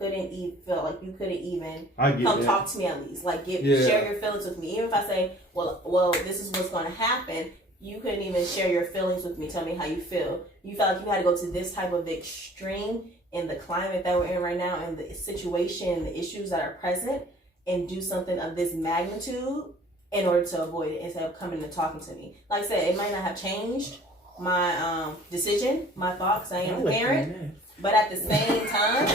couldn't even feel like you couldn't even I get come that. talk to me at least. Like share your feelings with me. Even if I say, well, this is what's going to happen. You couldn't even share your feelings with me. Tell me how you feel. You felt like you had to go to this type of extreme in the climate that we're in right now, and the situation, the issues that are present, and do something of this magnitude in order to avoid it instead of coming and talking to me. Like I said, it might not have changed my decision, my thoughts. I am a parent, but at the same time,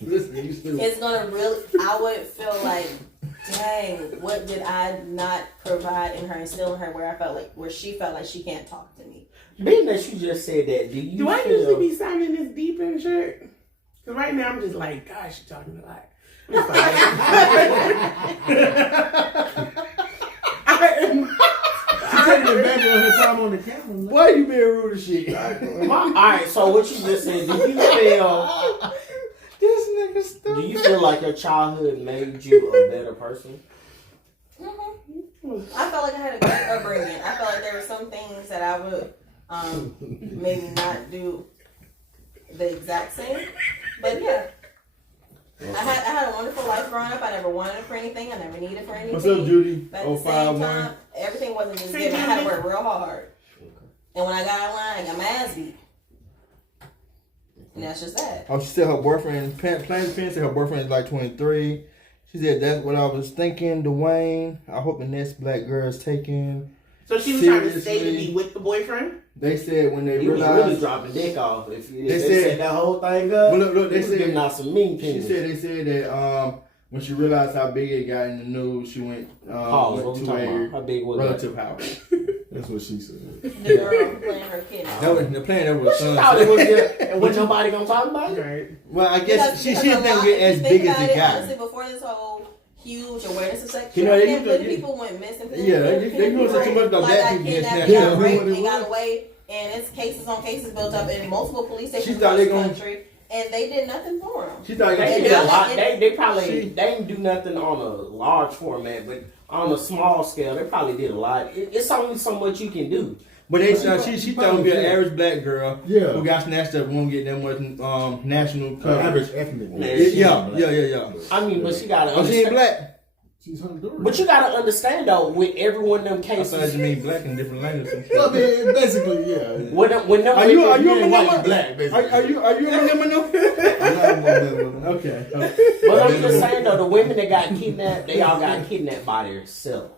it's gonna really. I would feel like, dang, what did I not provide in her, instill in her, where she felt like she can't talk to me. Being that you just said that, do I usually be sounding this deep and shit? Because right now I'm just like, gosh, you're talking a lot. She's taking advantage of her time on the camera. Why you being rude as shit? Alright, so what you just said, do you feel This nigga stupid. do you feel like your childhood made you a better person? I felt like I had a good upbringing. I felt like there were some things that I would maybe not do the exact same. But yeah. I had a wonderful life growing up. I never wanted for anything. I never needed for anything. What's up, Judy? But at the same time, everything wasn't just given. I had to work real hard. And when I got out of line, I got my ass beat. And that's just that. Oh, she said her boyfriend, Plain said her boyfriend is like 23. She said, that's what I was thinking, Dwayne. I hope the next black girl is taken. So she was trying to stay to be with the boyfriend? They said when they He was realized... really dropping dick off. If They they said- set that whole thing up, Well, look, they he was said... giving out some mean They things. said that when she realized how big it got in the news, she went Pause, what to we talking a about? How big was that? relative house. That's what she said. The girl playing her kid. That was the plan. That was She son. thought it was good, and was nobody gonna talk about it? Right. Well, I guess she didn't Because get as if you big think as about it got. Honestly, before this whole huge awareness of sex You know, they trafficking, used to- many people went missing. Yeah, they used to too much about Like black got people getting kidnapped, snatched got up. raped, and got away, and it's cases on cases built up in multiple police She stations thought across they the gonna- country, and they did nothing for them. She thought They she did a got lot. They probably they didn't do nothing on a large format, but on a small scale, they probably did a lot. It's only so much you can do. But she thought it would be an average black girl who got snatched up won't get that much national coverage. Average ethnic. Yeah. I mean, but she gotta Oh, she ain't understand. black. She's Honduran. But you gotta understand though, with every one of them I thought cases, you mean black in different languages. I mean, basically, yeah. when them Are you a white, Manila? black, basically. Are you a Manila? Okay. But I'm just saying though, the women that got kidnapped, they all got kidnapped by themselves.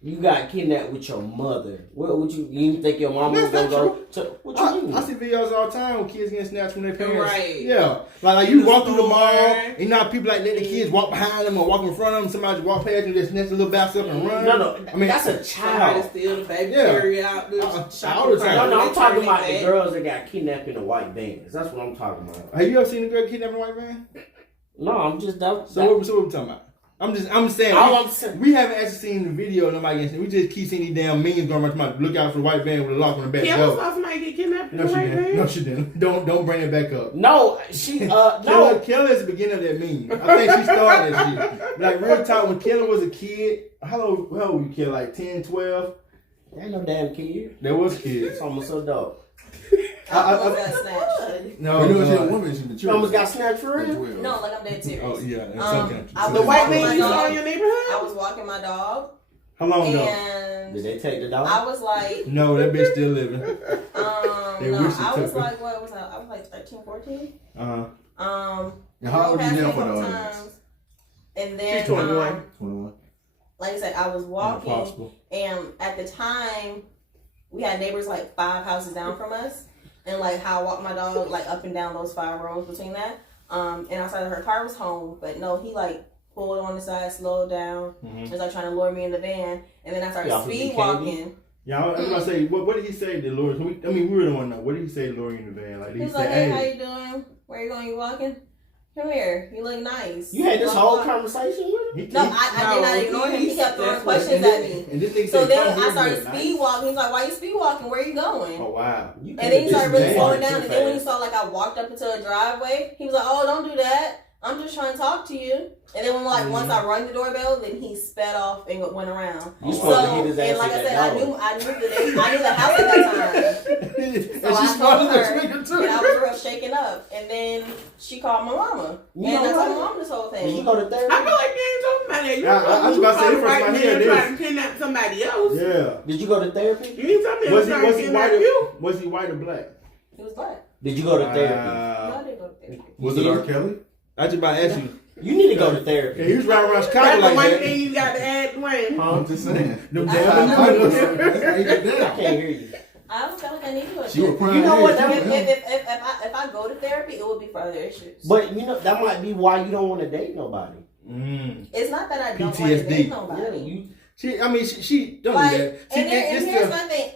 You got kidnapped with your mother. What would you think your mama was That's gonna not go to? What you mean? I see videos all the time when kids getting snatched from their parents. Right. Yeah. Like you walk through the mall, store. and now people like let the kids walk behind them or walk in front of them. Somebody just walk past and just snatch a little bounce up and run. No, I mean that's a Somebody child. steal the baby Yeah. carry out the All shopping the time. cart. No, I'm They talking turn about it the back. girls that got kidnapped in the white vans. That's what I'm talking about. Have you ever seen a girl kidnapped in a white van? No, I'm just that. So what we talking about? I'm saying. All I'm saying. We haven't actually seen the video. Nobody gets. We just keep seeing these damn memes going around. About look out for the white van with a lock on the back Kim door. saw somebody get kidnapped in No, the she white didn't. van? No, she didn't. Don't bring it back up. No, she no. Kelly is the beginning of that meme. I think she started that shit. Like real talk, when Kelly was a kid, how old were you, Kelly? Like 10, 12? Ain't no damn kid. There was kids. It's almost so dope. I almost got snatched. No, You know, she's a woman. She's mature. You almost got snatched for real. No, like I'm dead serious. Oh yeah, that's okay. I The was white walking man my you saw in dog. your neighborhood? I was walking my dog, How long ago? and Did they take the dog? I was like, No, that bitch still living. They no, wish it I was took like, what was I? I was like 13, 14. Uh-huh. And how old are you now for the audience? times, and then She's 21. 21. like I said, I was walking, Impossible. and at the time, we had neighbors like 5 houses down from us, and like how I walked my dog like up and down those 5 rows between that. And I saw that her car was home, but no, he like pulled on the side, slowed down, was like trying to lure me in the van, and then I started Y'all speed from walking. Yeah, I was gonna say, what did he say to Lori? I mean, we really want to know. What did he say to Lori in the van? Like, did He he was say, like, "Hey, how hey, you doing? Where you going? You walking? Come here. You look nice." You had this Blah, whole blah. conversation with him? No, I did not ignore him. He kept throwing questions at me. And this nigga So said, then "Come I here, started you look speed nice." walking. He's like, "Why you speed walking? Where you going?" Oh wow. You And then he started really This slowing man down. too And then when he fast. saw like I walked up into a driveway, he was like, "Oh, don't do that. I'm just trying to talk to you." And then when once I rang the doorbell, then he sped off and went around. You So supposed to hit his ass and like with I said, that I dog. knew the house at that time. So I told her, and I was real shaken up. And then she called my mama. And I told my mom this whole thing. Did you go to therapy? I feel like they ain't talking about that. You I was about to say, the first time I heard trying this. to kidnap somebody else. Yeah. Did you go to therapy? You ain't tell me Was trying to he kidnap white? you. Was he white or black? It was black. Did you go to therapy? No, I didn't go to therapy. Was it R. Kelly? I just about to ask you. You need to go to therapy. Yeah, he was riding around Chicago That's the like one that. thing you got to add, Dwayne. I'm just saying. Them I damn That's numbers. aged I down. can't hear you. I don't feel like I need to go to She was therapy. crying. You know what, If I go to therapy, it will be for other issues. But you know that might be why you don't want to date nobody. It's not that I don't want to PTSD. date nobody. You She don't Like, do that. and here's my thing,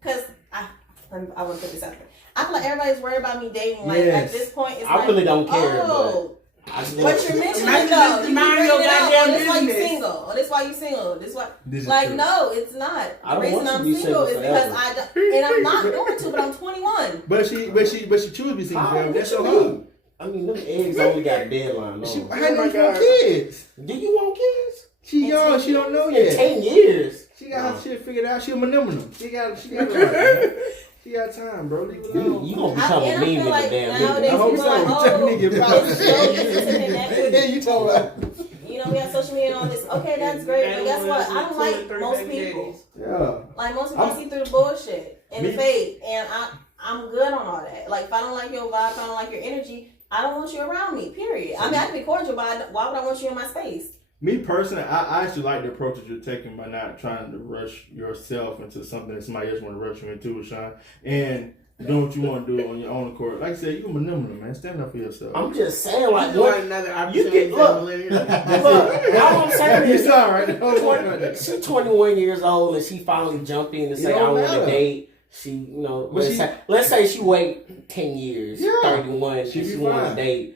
because I want to put this out there. I feel like everybody's worried about me dating. Like Yes. at this point, it's I like, really don't care, oh, I just but you're mentioning Imagine it though. this You Mario bringing it up. goddamn Oh, this why you business. single. Oh, this why you single. This why. This is Like true. no, it's not. I The don't reason want I'm to be single is single because forever. and I'm not going to, but I'm 21. But she choose to be single forever. That's what your you hard. mean? I mean, them eggs only got a deadline She on. I had no my God. kids. Do you want kids? She In young. 10 She don't know In yet. 10 years. She got her shit figured out. She a millennial. She got She got time, bro. Leave it alone. You gonna become a And I meme in feel the like damn nowadays I hope people so. are like, Tell me to oh, get out. it's so easy to connect. Yeah, you talking about? You know, we have social media and all this. Okay, that's great, but guess what? I don't like most people. Yeah. Like most people see through the bullshit and the fake, and I'm good on all that. Like if I don't like your vibe, if I don't like your energy, I don't want you around me. Period. I mean, I can be cordial, but why would I want you in my space? Me personally, I actually like the approach that you're taking by not trying to rush yourself into something that somebody else want to rush you into, Sean. And doing what you want to do on your own accord. Like I said, you can maneuver, man. Stand up for yourself. I'm just saying, like, You what? want another You opportunity get look. Look, all I'm saying is, It's all right. she's 21 years old and she finally jumped in and It say, don't I want matter. to date. She, you know, But let's say she wait 10 years, Yeah. 31, She and be she want fine. to date.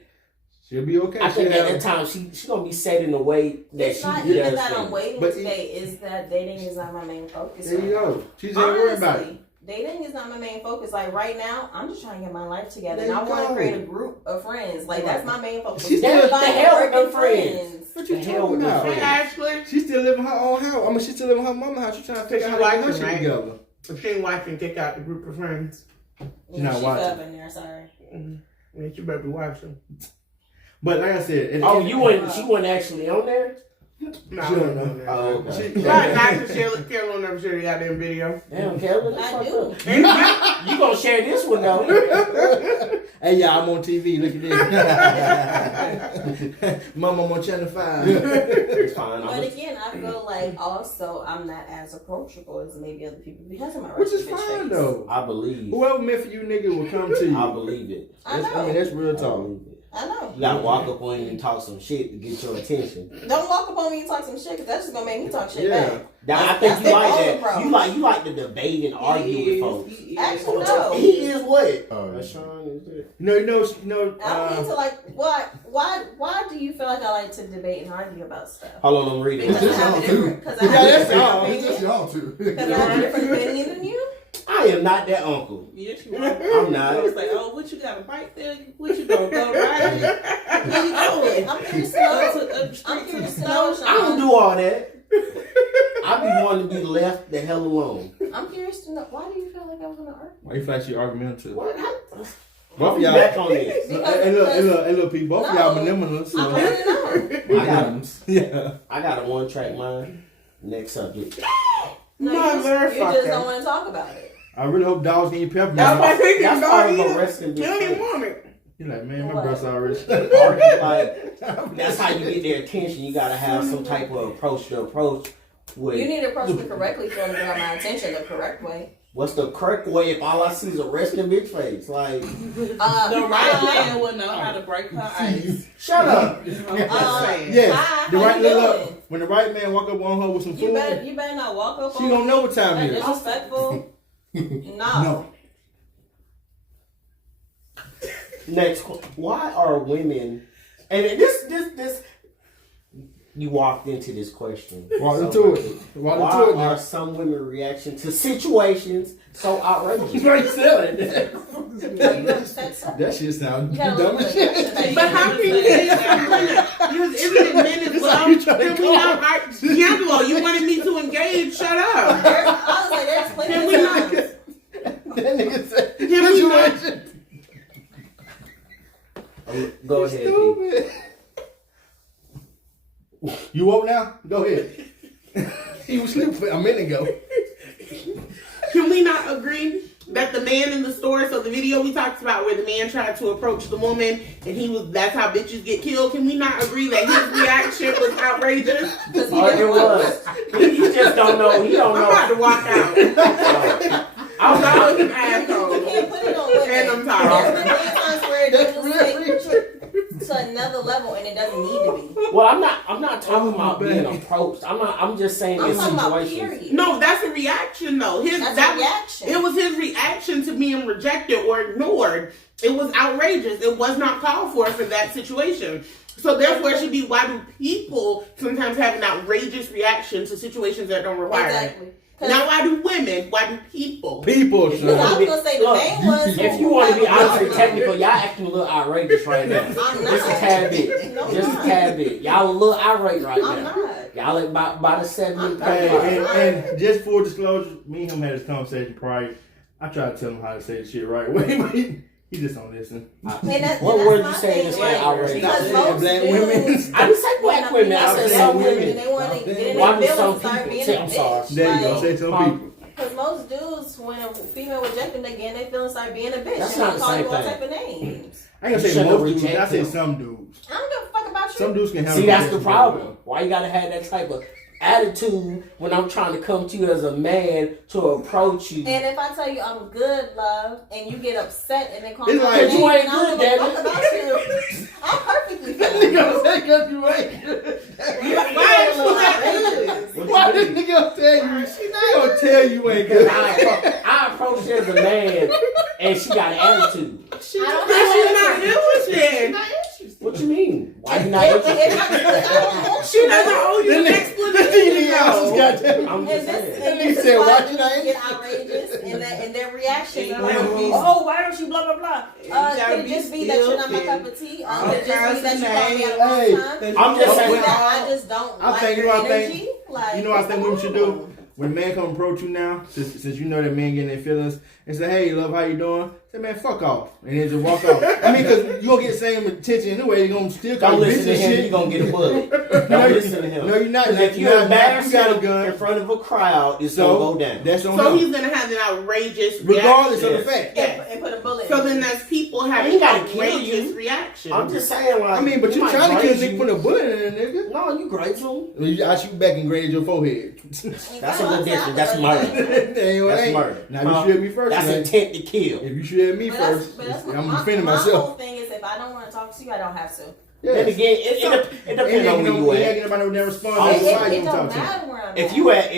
She'll be okay. I think She'll at have- that time she gonna be set in a way that It's she not does even that I'm things. waiting But to date. It's that dating is not my main focus. There you right now. go. She's not worried about it. Honestly, dating is not my main focus. Like right now, I'm just trying to get my life together. There And I you want go. to create a group of friends. Like that's my main focus. She's still- Everybody the hell with working them friends. What you The hell talking with about? them Hey, friends. Ashley. She's still living her own house. I mean, she's still living her mama's house. She's trying to figure out how to get her watching, shit right? together. If she ain't watching, kick out the group of friends. She's not She's watching. up in there. Sorry. Yeah, you better be watching. But like I said, Oh, she wasn't actually on there? No, She don't know. Oh, okay. Not to share Carol never share the goddamn video. Damn, Kevin, I do. you gonna share this one though? Hey, y'all, I'm on TV. Look at this. Mama, I'm on Channel 5. It's fine. But again, I feel like also I'm not as approachable as maybe other people because of my Which is rusty bitch fine, face. though. I believe. Whoever meant for you, nigga, will come to you. I believe it. I know. mean, that's real I talk. believe it. I know. You gotta walk up on you and talk some shit to get your attention. Don't walk up on me and talk some shit because that's just gonna make me talk shit Yeah. back. Now, I That's think you their like own that. approach. You like to debate and argue with folks. Actually, no. He is what? Oh, Sean is it? You know. I don't need to like. Why do you feel like I like to debate and argue about stuff? Hold on, I'm reading. It's Because just I have y'all a too. different. Because I Yeah, have a that's different all. It's just opinion. y'all too. Because I have a different opinion than you. I am not that uncle. Yes, you are. I'm not. It's like, oh, what you got a bike there? What you gonna go riding? Where you going? I'm curious to know. Up the I'm street to the curious to know, snow? I don't Sean. do all that. I be wanting to be left the hell alone. I'm curious to know. Why do you feel like I was gonna argue? Why you feel like she argumentative? What? Both of Be y'all. back on this. Hey, look, people. Both of y'all No. millennials. I So. want to know. I got Yeah. I got a one-track mind. Next subject. No, you just Motherfucker. don't want to talk about it. I really hope dogs get pepper. That's my thing. That's part of a resting You don't bitch. even want it. You're like, man, my What? breasts already. Like, that's how you get their attention. You gotta have some type of approach to approach with. You need to approach me correctly for them to get my attention the correct way. What's the correct way if all I see is a resting bitch face? Like, The right man will know how to break her ice. shut up. I'm just saying. Yes, Hi, the how right you little doing? when the right man walk up on her with some You food, better not walk up she on don't me. know what time it That's is. disrespectful. No. Next, why are women? And this. You walked into this question. Walk into it. Why Walk into it. are Now. some women reaction to situations so outrageous? She's right selling. You upset something. That shit sound You got a dumb little as bit of shit. aggression, But how can you say something? You was isn't it men as It's well? like you trying to Can we call. not? D'Angelo, you wanted me to engage. Shut up. I was like, there's plenty Can of we not? times. That nigga said. Go ahead. He was sleeping a minute ago. Can we not agree that the man in the store, so the video we talked about where the man tried to approach the woman and that's how bitches get killed, can we not agree that his reaction was outrageous? It was. He just don't know. He don't I'm know. about to walk out. I'm not an asshole. You can't put it on women. And I'm tired. There's plenty of times where dudes take to another level and it doesn't need to be. Well, I'm not talking about being approached. I'm just saying I'm in talking about situations. period. No, that's a reaction though. That's a reaction. It was his reaction to being rejected or ignored. It was outrageous. It was not called for that situation. So therefore, it should be, why do people sometimes have an outrageous reaction to situations that don't require Exactly. it? Now, why do women? Why do people? People, Because I was gonna say the main ones. If you want to be honest and technical, y'all acting a little outrageous right now. I'm not. Just a tad bit. No, Just a I'm tad bit. Y'all a little irate right I'm now. not. Y'all like by the 70. And just for disclosure, me and him had this conversation prior. I tried to tell him how to say the shit right way, but he just don't listen. What word you say this way outrageous? Because most Black dudes, women. I didn't say black women. I said some women. They want to get in Why their do some feelings and start being people? a I'm sorry. bitch. There you go. Like, Say some people. because most dudes, when a female reject them, they get in their feelings and start being a bitch. That's and not the call same you all thing. type of names. I ain't gonna You say shouldn't most dudes. reject I say them. some dudes. I don't give a fuck about you. Some dudes can handle. See, that's the rejection problem. well. Why you gotta have that type of attitude when I'm trying to come to you as a man to approach you? And if I tell you I'm good, love, and you get upset and then call It's me like, a name, you ain't and I don't good, give a fuck about you. I'm perfectly fine. Nigga say 'cause you ain't good. Why this nigga gonna tell you? He gonna tell you ain't good. I approach her as a man, and she got an attitude. She's not interested. What you mean? Why you not I interested? don't want She doesn't owe you an This explanation. nigga else though. got that. I'm And just this, saying. and He this is said, why "Why dudes you not get outrageous and their reactions are like, Mhm. oh, why don't you blah blah blah? gotta Could it be just be that you're not my still cup of tea? all Could it just kinds be that of you call me at the names. wrong time? I'm just Could it saying. be that I just don't I like think your you know, I think- energy? Like, You know what I think women should do? When a man come approach you now, since you know that men getting their feelings, and say, hey, love, how you doing? Say, man, fuck off. And then just walk off. I mean, because you going to get the same attention anyway. You're going to still call Don't you listen bitch to and him. shit. You're gonna get a bullet. No, Don't listen to him. No, you're not. Because if you Now embarrass you got a him gun. in front of a crowd, it's So, gonna go down. that's on So him. he's gonna have an outrageous Regardless reaction. of the fact. Yes. and put a bullet So in then you. there's people He having gotta kill outrageous you. reactions. I'm just saying, like, I mean, but you might trying to kill a graze nigga you. put a bullet in a nigga. No, you graze him. I shoot back and grade your forehead. That's a little different. That's murder. That's murder. Now, you shoot at me first. That's man. intent to kill. If you shoot at me But first, that's I'm my defending whole myself. thing is if I don't want to talk to you, I don't have to. Then again, it depends on where you ain't at. getting nobody with that response. Oh, That's why It you don't don't talk to me. matter where I'm If you at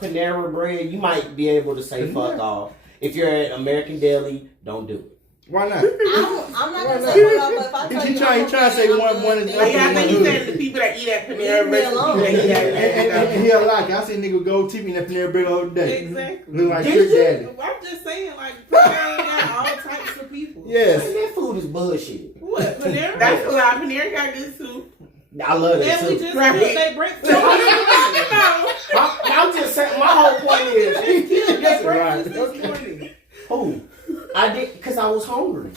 Panera Bread, you might be able to say fuck off. If you're at American Deli, don't do it. Why not? I'm not gonna say fuck off, but if I tell He you, trying to say one is Like, I think good. he said the people that eat at Panera Leave me versus the alone. people that eat And at he'll like, I see nigga go TV in that Panera Bread all day. Exactly. Look like Did Trick you? Daddy. I'm just saying, like, Panera got all types of people. Yes. Man, that food is bullshit. What, Panera? That's a lot. Panera got good soup. I love it And we too. just Right. put their breakfast. I'm just saying, my whole point is, Killed their Right. breakfast this morning. who? I did because I was hungry.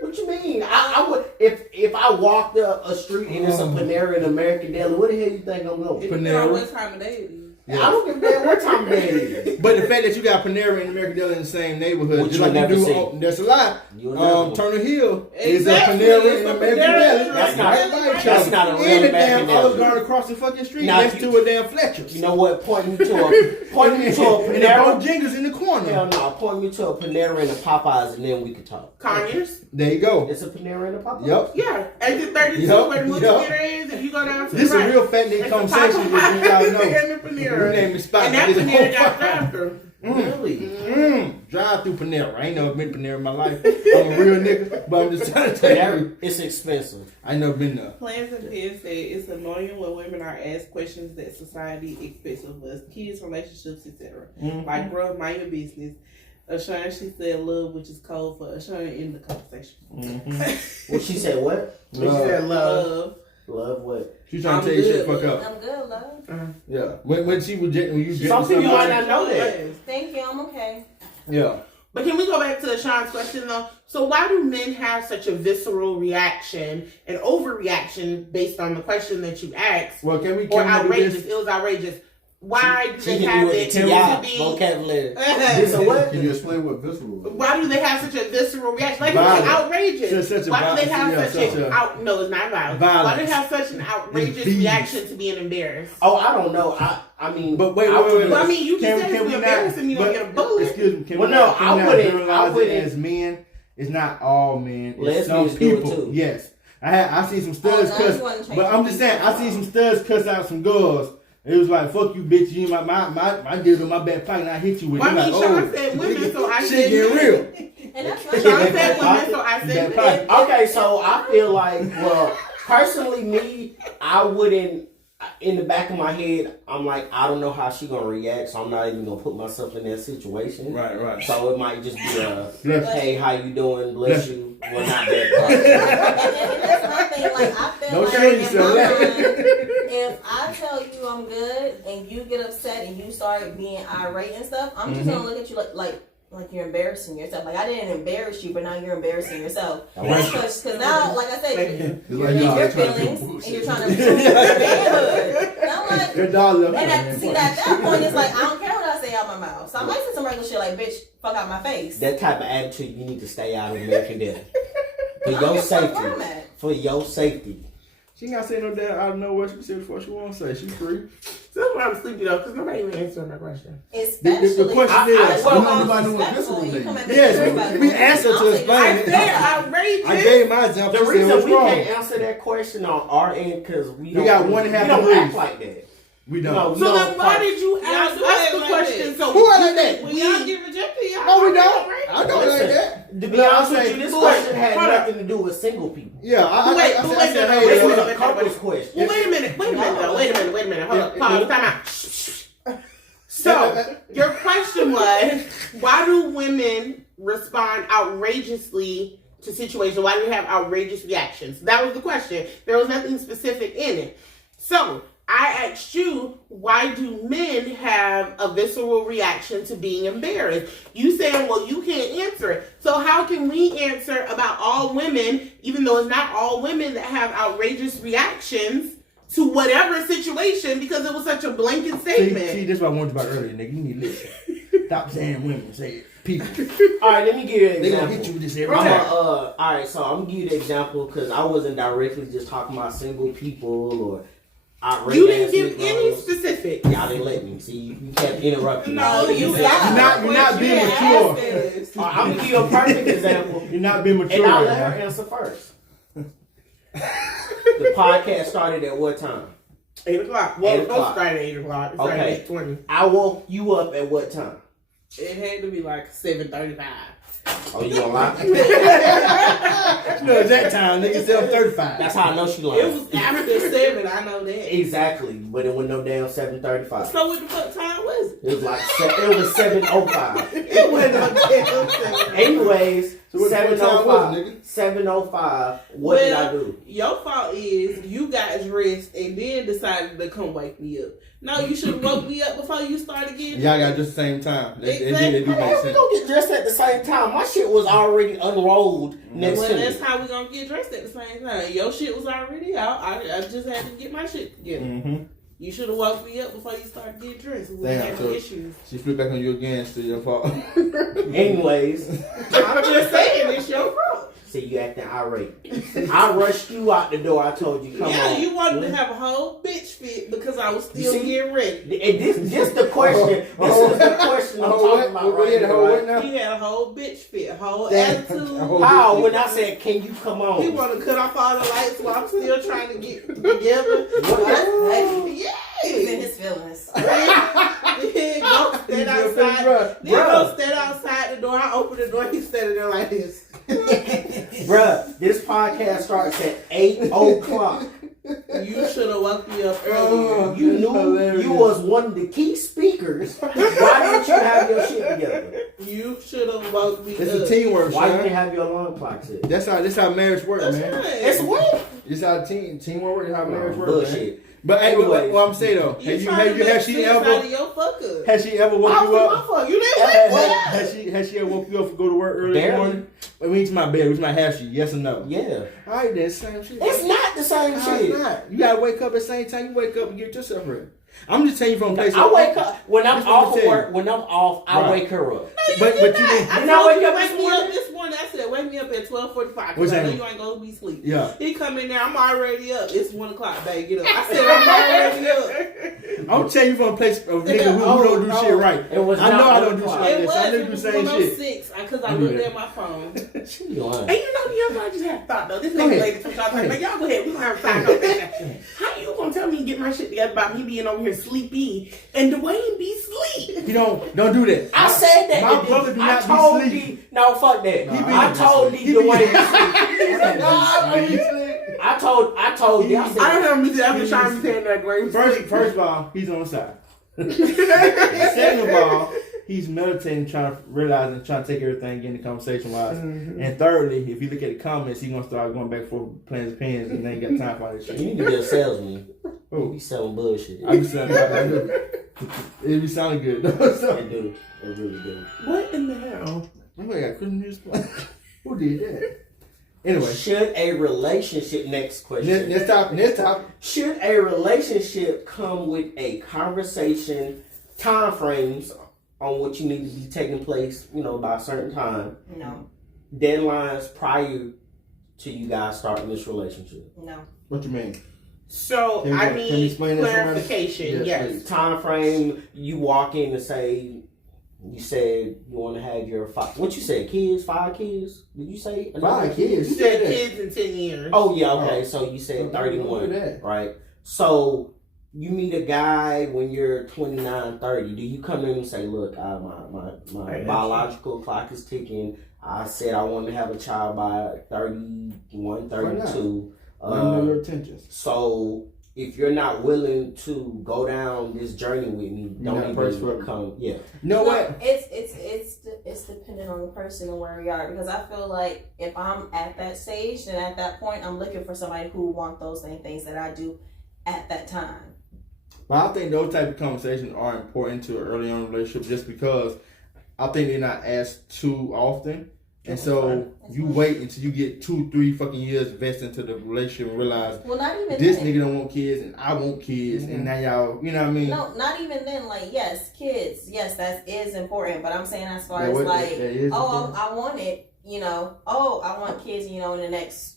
What you mean? I would if I walked up a street and it's a Panera and American Deli. What the hell you think I'm going? It Panera. depends on what time of day it is. I don't give a damn what time of day it is. But the fact that you got Panera and American Deli in the same neighborhood, Which just you'll like you never do, see. that's a lot. You'll never- Turner Hill Exactly. is a Panera It's and a American Panera Deli. and That's not- right by each that's other. not a real And the American damn Olive Deli. Garden across the fucking street Now, next you- to a damn Fletcher's. You know what? Point me to a and the Panera. Bojangles in the corner. Hell no, point me to a Panera and a Popeyes, and then we could talk. Conyers. There you go. It's a Panera and a Popeyes. Yep. Yeah. Exit 32 Yup, where the movie yup. theater is. If you go down to This is the a right. real fat nigga it's a conversation. Just Popeyes you gotta know. and the Your Panera. name is Spot. And that Panera got drive-through. Really? Drive through Panera. I ain't never been to Panera in my life. I'm a real nigga, but I'm just trying to tell you. Panera, it's expensive. I ain't never been there. Plans and Pins said it's annoying when women are asked questions that society expects of us, kids, relationships, etc. Like, bro, mind your business. Ashawn, she said love, which is code for Ashawn in the conversation. Well, she said what? She said love. Love. Love what? She trying I'm to tell you shit good, fuck up. I'm good, love. Yeah. When she reject when you Some people might not know that. Thank you. I'm okay. Yeah. But can we go back to Sean's question though? So why do men have such a visceral reaction and overreaction based on the question that you asked? Well, can we outrageous? It was outrageous. Why do they have it to be vocabulary? What? Can you explain what visceral is? Why do they have such a visceral reaction? Like it's outrageous. Why do they have such an no, it's not violent. Why do they have such an outrageous reaction to being embarrassed? Oh, I don't know. I mean, but wait. I mean, you just said it's embarrassing. You gonna get a bullet. Excuse me. Can we I wouldn't. As men, it's not all men. It's Lesbians some people. do it too. Yes, I seen some studs cuss. But I'm just saying, I seen some studs cuss out some girls. It was like, fuck you, bitch. You my deal in my back pocket and I hit you with it. Well, I mean, Sean said women, so I shit getting real. And that's Sean said women, so I said men. Okay, so I feel like, well, personally, me, I wouldn't, in the back of my head, I'm like, I don't know how she gonna react, so I'm not even gonna put myself in that situation. Right. So it might just be hey, how you doing? Bless you. Well, not that part. And that's my thing. Like, I feel like in my mind, if I tell you I'm good and you get upset and you start being irate and stuff, I'm just gonna look at you like you're embarrassing yourself. Like, I didn't embarrass you, but now you're embarrassing yourself. Because now, like I said, you're in your feelings and you're trying to prove your manhood. And I'm like, and at that point, it's like, I don't care what I say out my mouth. So I might say some regular shit like, bitch, fuck out my face. That type of attitude, you need to stay out of American Dad. For your safety. For your safety. She ain't got to say no damn out of nowhere. She can say what she want to say. She's free. That's why I'm sleepy though, because nobody even answered my question. Especially, the question is, nobody know what visceral means. Yes, we answered to explain it. Outrageous. I gave my example. The reason we can't answer that question on our end because we got 1.5 we don't act like that. We don't. No, so then why did you ask us the question? So who are like that? When y'all get rejected, y'all no, we don't. Right? I don't like that. To be honest with you, this question had nothing to do with single people. Yeah, wait a minute. Wait a minute. Hold up. Pause. Time out. So your question was, why do women respond outrageously to situations? Why do you have outrageous reactions? That was the question. There was nothing specific in it. So I asked you, why do men have a visceral reaction to being embarrassed? You saying, well, you can't answer it. So how can we answer about all women, even though it's not all women that have outrageous reactions to whatever situation, because it was such a blanket statement? See, this is what I wanted about earlier, nigga. You need to listen. Stop saying women, say it. People. All right, let me give you an example. They gonna hit you with this every time. All right, so I'm gonna give you the example because I wasn't directly just talking about single people or you didn't give any specifics. Y'all didn't let me. See, you kept interrupting. No, you're not being mature. I'm gonna give you a perfect example. You're not being mature. And I'll let her answer first. The podcast started at what time? 8 o'clock. Well, it started at 8 o'clock. It started at 8:20. I woke you up at what time? It had to be like 7:35. Oh, you gonna lie? No, it's that time, nigga. 7:35. That's how I know she lying. It was after 7. I know that. Exactly, but it was no damn 7:35. So what the fuck time was it? It was like it was 7:05. It wasn't no damn 7. Anyways, So what 7:05. 7:05. What did I do? Your fault is you got dressed and then decided to come wake me up. No, you should have woke me up before you started getting Y'all got just the same time. They do Hey, make we sense. don't get dressed at the same time. My shit was already unrolled next Well, to me. that's how we gonna get dressed at the same time. Your shit was already out. I just had to get my shit together. Mm-hmm. You should have woke me up before you started getting dressed. We Damn, had so- issues. She flipped back on you again, still your fault. Anyways, I'm just saying, it's your fault. see you acting irate. I rushed you out the door. I told you, come on. You wanted to have a whole bitch fit because I was still see? getting ready. And this the question. This is the question I'm talking about right now. He had a whole bitch fit, whole attitude. How? When I said, can you come on? He want to cut off all the lights while I'm still trying to get together. He was in Yeah. his feelings. Then go stand outside. Then go stand outside the door. I open the door. He's standing there like this. Bruh, this podcast starts at 8 o'clock. You should have woke me up earlier. You knew you was one of the key speakers. Why didn't you have your shit together? You should have woke me It's up. a teamwork, Why you son. didn't have your alarm clock set? That's how marriage works, That's man. right. It's what? It's how teamwork works. How marriage works, man. Bullshit. But hey, Anyways. what I'm saying though, has she ever woke you up? You didn't wake up. Has she ever woke you up to go to work early in the morning? I mean, to my bed. Which might have she? Yes or no? Yeah. All right, then same shit. It's not the same How shit. it's not? You gotta wake up at the same time. You wake up and get yourself ready. I'm just telling you from a place. I wake up when I'm That's what I'm off of saying. work. When I'm off, I Right. wake her up. But you didn't. I Did I told wake you up to this wake me morning? up this morning. I said, wake me up at 12:45. What Because I know time? you ain't going to be asleep. Yeah. He come in there, I'm already up. It's 1 o'clock, babe. Get up. I said, I'm already up. I'm telling you from a place of nigga who don't do shit right. It was I know not I don't do 1 shit o'clock. like It this. was. I do It the was same shit. 106 because I I do looked that. at my phone. She lying. And you know the other I just had a thought though. This Go nigga ahead. lady from y'all talking about, y'all go ahead, we gonna have a side conversation. How you gonna tell me to get my shit together about me being over here sleepy and Dwayne be sleep? You don't do that. I said that. My to brother D. do I not told be sleep. D. No, fuck that. He be I told D. He be- Dwayne. I I told D. I said, I don't have me. I'm just trying to be saying that Dwayne. First of all, he's on the side. Second of all, he's meditating, trying to realize and trying to take everything in the conversation wise. Mm-hmm. And thirdly, if you look at the comments, he's gonna start going back and forth playing his pens and they ain't got time for all this you shit. need to be a salesman. You Oh, be selling bullshit. I be sounding I do. It be sounding good though. So, They do. They really do. What in the hell? I got Christmas music playing. Who did that? Anyway, Should a relationship, next question. next topic. Should a relationship come with a conversation, time frames on what you need to be taking place, by a certain time, No, deadlines prior to you guys starting this relationship? no. What you mean? So Can you- I can you need explain that to somebody? clarification. Yes, Yes. please. Time frame, you walk in and say, you said you want to have your what you said, kids, 5 kids? Did you say? 5 kids. You said kids in 10 years. Oh, yeah, okay. Oh. So you said So 31, do that. right? So you meet a guy when you're 29, 30. Do you come in and say, look, my biological clock is ticking. I said I wanted to have a child by 31, 32. I know your intentions. So if you're not willing to go down this journey with me, You're don't not first even forever. come. Yeah. You know what? It's dependent on the person and where we are, because I feel like if I'm at that stage, then at that point I'm looking for somebody who want those same things that I do at that time. But I think those type of conversations are important to an early on relationship just because I think they're not asked too often. And so you wait until you get 2-3 fucking years invested into the relationship and realize Well, not even this then. nigga don't want kids and I want kids and now y'all, you know what I mean? No, not even then. Like, yes, kids, yes, that is important. But I'm saying as far Yeah, as what- like, that is important. I want it, I want kids, in the next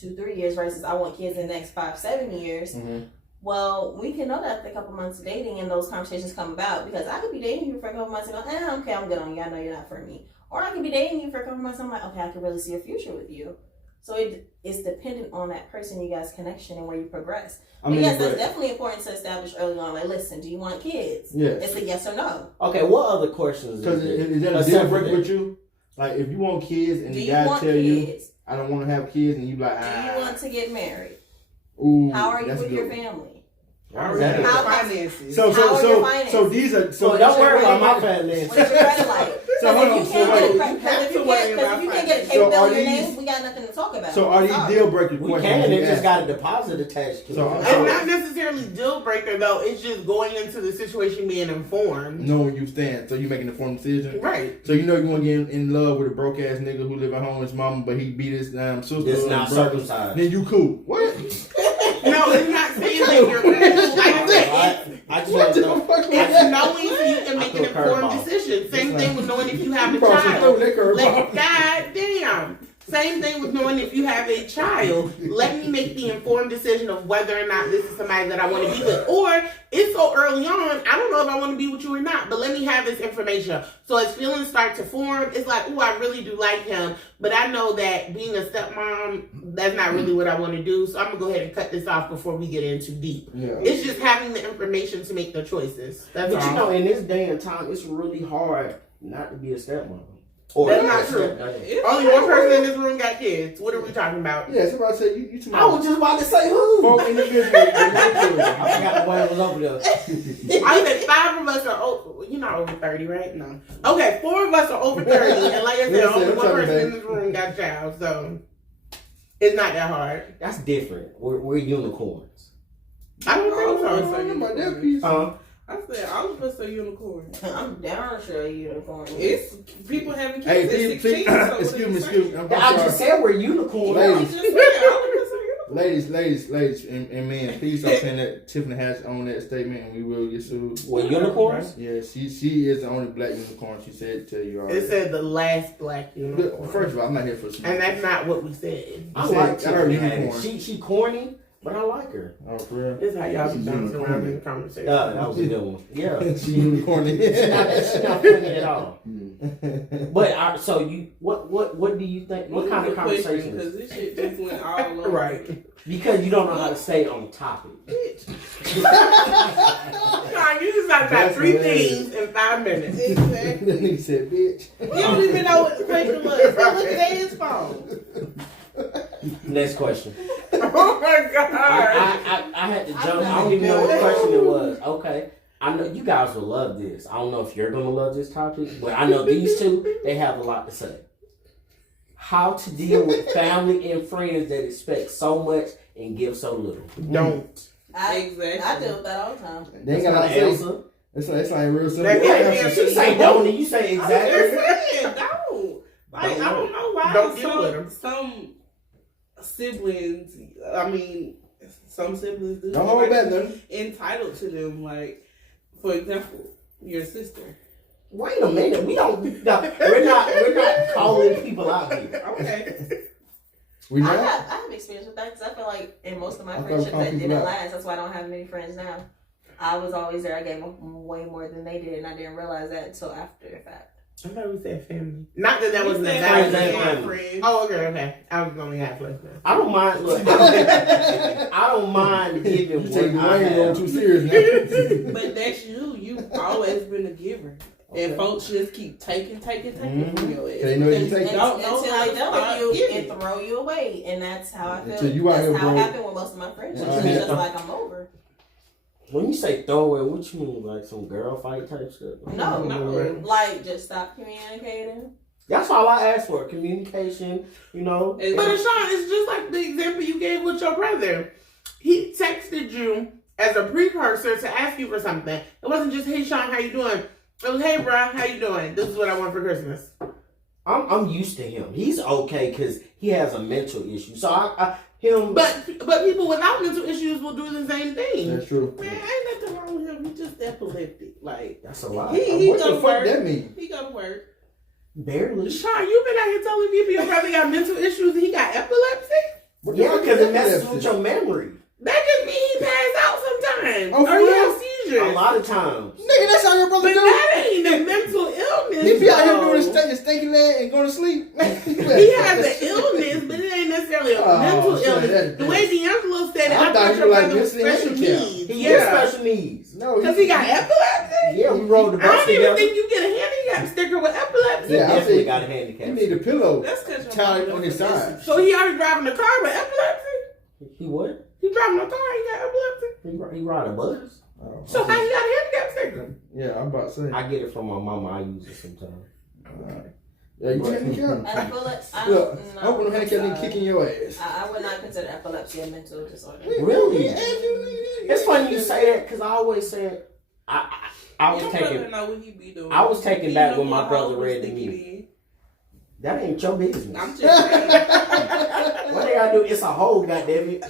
2-3 years versus I want kids in the next 5-7 years. Mhm. Well, we can know that after a couple months of dating and those conversations come about, because I could be dating you for a couple months and go, okay, I'm good on you. I know you're not for me. Or I could be dating you for a couple months and I'm like, okay, I could really see a future with you. So it's dependent on that person, you guys' connection, and where you progress. I mean, but yes, but- that's definitely important to establish early on. Like, listen, do you want kids? Yes. It's a yes or no. Okay, what other questions Because is there? is that a Aside deal from breaker that. with you? Like if you want kids and Do the you guy want tell you kids? I don't want to have kids and you like Do you want to get married? ooh, How are you that's with good. your family? How are Exactly. your How- finances? So How are your finances? so these are so So don't worry about my What's family. your credit like? So hold on, Because if you so can't wait. get a have to worry about if you can't get a finances. So cable are bill in your these- name, we got nothing to talk about. So are these Sorry. deal breaker We questions? can, you it just ask? got a deposit attached to it. So- It's not necessarily deal breaker though. It's just going into the situation being informed. knowing where you stand, so you make an informed decision. Right. So you know you want to get in love with a broke ass nigga who live at home with his mama, but he beat his sister. It's or not brother. circumcised. Then you cool. What? No, it's not saying that you're cool. Like I said, I just What want to the know. fuck was it's that? knowing so you can I make threw an a curveball. informed decision. Same That's thing with knowing if you have a You probably child. threw that curveball. God damn. Same thing with knowing if you have a child. Let me make the informed decision of whether or not this is somebody that I want to be with. Or it's so early on, I don't know if I want to be with you or not, but let me have this information. So as feelings start to form, it's like, oh, I really do like him, but I know that being a stepmom, that's not really what I want to do. So I'm going to go ahead and cut this off before we get in too deep. Yeah. It's just having the information to make the choices. That's But all. you know, in this day and time, it's really hard not to be a stepmom. Or That's not true. Only one person in this room got kids. What are we talking about? Yeah, somebody said you too much. I was just about to say who. 4 individuals. I forgot the way it was over there. I said 5 of us are over. You're not over 30, right? No. Okay, 4 of us are over 30, and like I said, Listen, only I'm one trying to person in make- this room got a child, so it's not that hard. That's different. We're unicorns. I don't think so. I don't know about that piece. I said octopus or unicorn. I'm down sure unicorn. It's people having kids Hey, at 16. So excuse me. I'm I sorry. just said we're unicorn. Ladies. Ladies. Ladies, and men, please stop saying that Tiffany has owned that statement and we will get sued. What, unicorns? Yeah, she is the only black unicorn. She said it to you already. It said the last black unicorn. Look, first of all, I'm not here for some. And that's not what we said. I said- like I heard Tiffany. unicorn. She corny, but I like her. Oh, for real? This is how y'all be She's bouncing unicorn. around in the conversation. That was a good one. Yeah. She unicorn. She's not funny at all. But so you, what do you think? What kind of conversation? Because this shit just went all over. Right. Because you don't know how to stay on topic. Come on, you just talked about 3 things in 5 minutes. Exactly. The nigga said, bitch. You don't even know what the question was. Still looking at his phone. Next question. Oh my God. I had to jump. I don't even know what question it was. Okay. I know you guys will love this. I don't know if you're going to love this topic, but I know these two, they have a lot to say. How to deal with family and friends that expect so much and give so little. Don't. I deal with that all the time. They ain't got Not to an answer. answer. It's like real simple. That can't Yeah, be She say don't and you say I'm just exactly. saying, don't. Like, I don't know why Don't deal with 'em. some siblings, I mean, some siblings do. Don't hold back nothing. Entitled to them. Like, for example, your sister. Wait a minute. We're not calling people out here. Okay. We I not? have experience with that because I feel like in most of my I thought friendships that people didn't out. last. That's why I don't have many friends now. I was always there. I gave them way more than they did, and I didn't realize that until after the fact. I thought we said family. Not that that We wasn't a said valid friends thing. and friends. Oh, okay. I was only halfway now. I don't mind. Look, I don't mind giving You what take the I rain roll have. too serious now. But that's you. You've always been a giver. Okay. And folks just keep taking from your ass. They know you take They don't know until how they to done start with you giving. and throw you away, and that's how I feel. Until you out That's here how it broke. happened with most of my friendships. Yeah. It's just like I'm over. When you say throw away, what you mean? Like some girl fight type stuff? No, No. like just stop communicating. That's all I ask for. Communication, you know. And- But Sean, it's just like the example you gave with your brother. He texted you as a precursor to ask you for something. It wasn't just, hey Sean, how you doing? It was, hey bro, how you doing? This is what I want for Christmas. I'm used to him. He's okay because he has a mental issue. So him. But people without mental issues will do the same thing. That's true. Man, ain't nothing wrong with him. He just epileptic. Like, That's a lot. he What go the to fuck work. that mean? He go to work. Barely. Sean, you been out here telling people your brother got mental issues and he got epilepsy? What the Yeah, fuck because is it messes epilepsy? with your memory. That just means he passed out sometimes. Oh, for or he real? has seizures. A lot of times. Nigga, that's how your brother But do. that ain't a mental illness. He be out here though. doing his stinky leg and going to sleep. He has an illness, but it ain't necessarily a Oh, mental shit, illness. that's The way D'Angelo said it, I I thought thought you your were like brother was mentally special handicapped. needs. He Yeah. has special needs. No, Because he got epilepsy? Yeah, we rode the I bus don't even together. think you get a handicap sticker with epilepsy. He Yeah, I definitely think- got a He handicap. need a pillow That's because tied on his side. So he already driving a car with epilepsy? He what? He driving a car, he got epilepsy? He ride a bus. Oh, So how he got a handicap sticker? yeah, I'm about to say. I get it from my mama. I use it sometimes. Yeah, you handicapped. Epilepsy. I Look, don't know. I open the handicap and I'm sorry. kicking your ass. I would not consider epilepsy a mental disorder. Really? Yeah, It's funny you say that because I always said I was Your taking. brother know what he be doing. I was taken He back know when my what brother hole read to stick me. it in. That ain't your business. I'm just saying. What they gotta do? It's a hole, goddammit.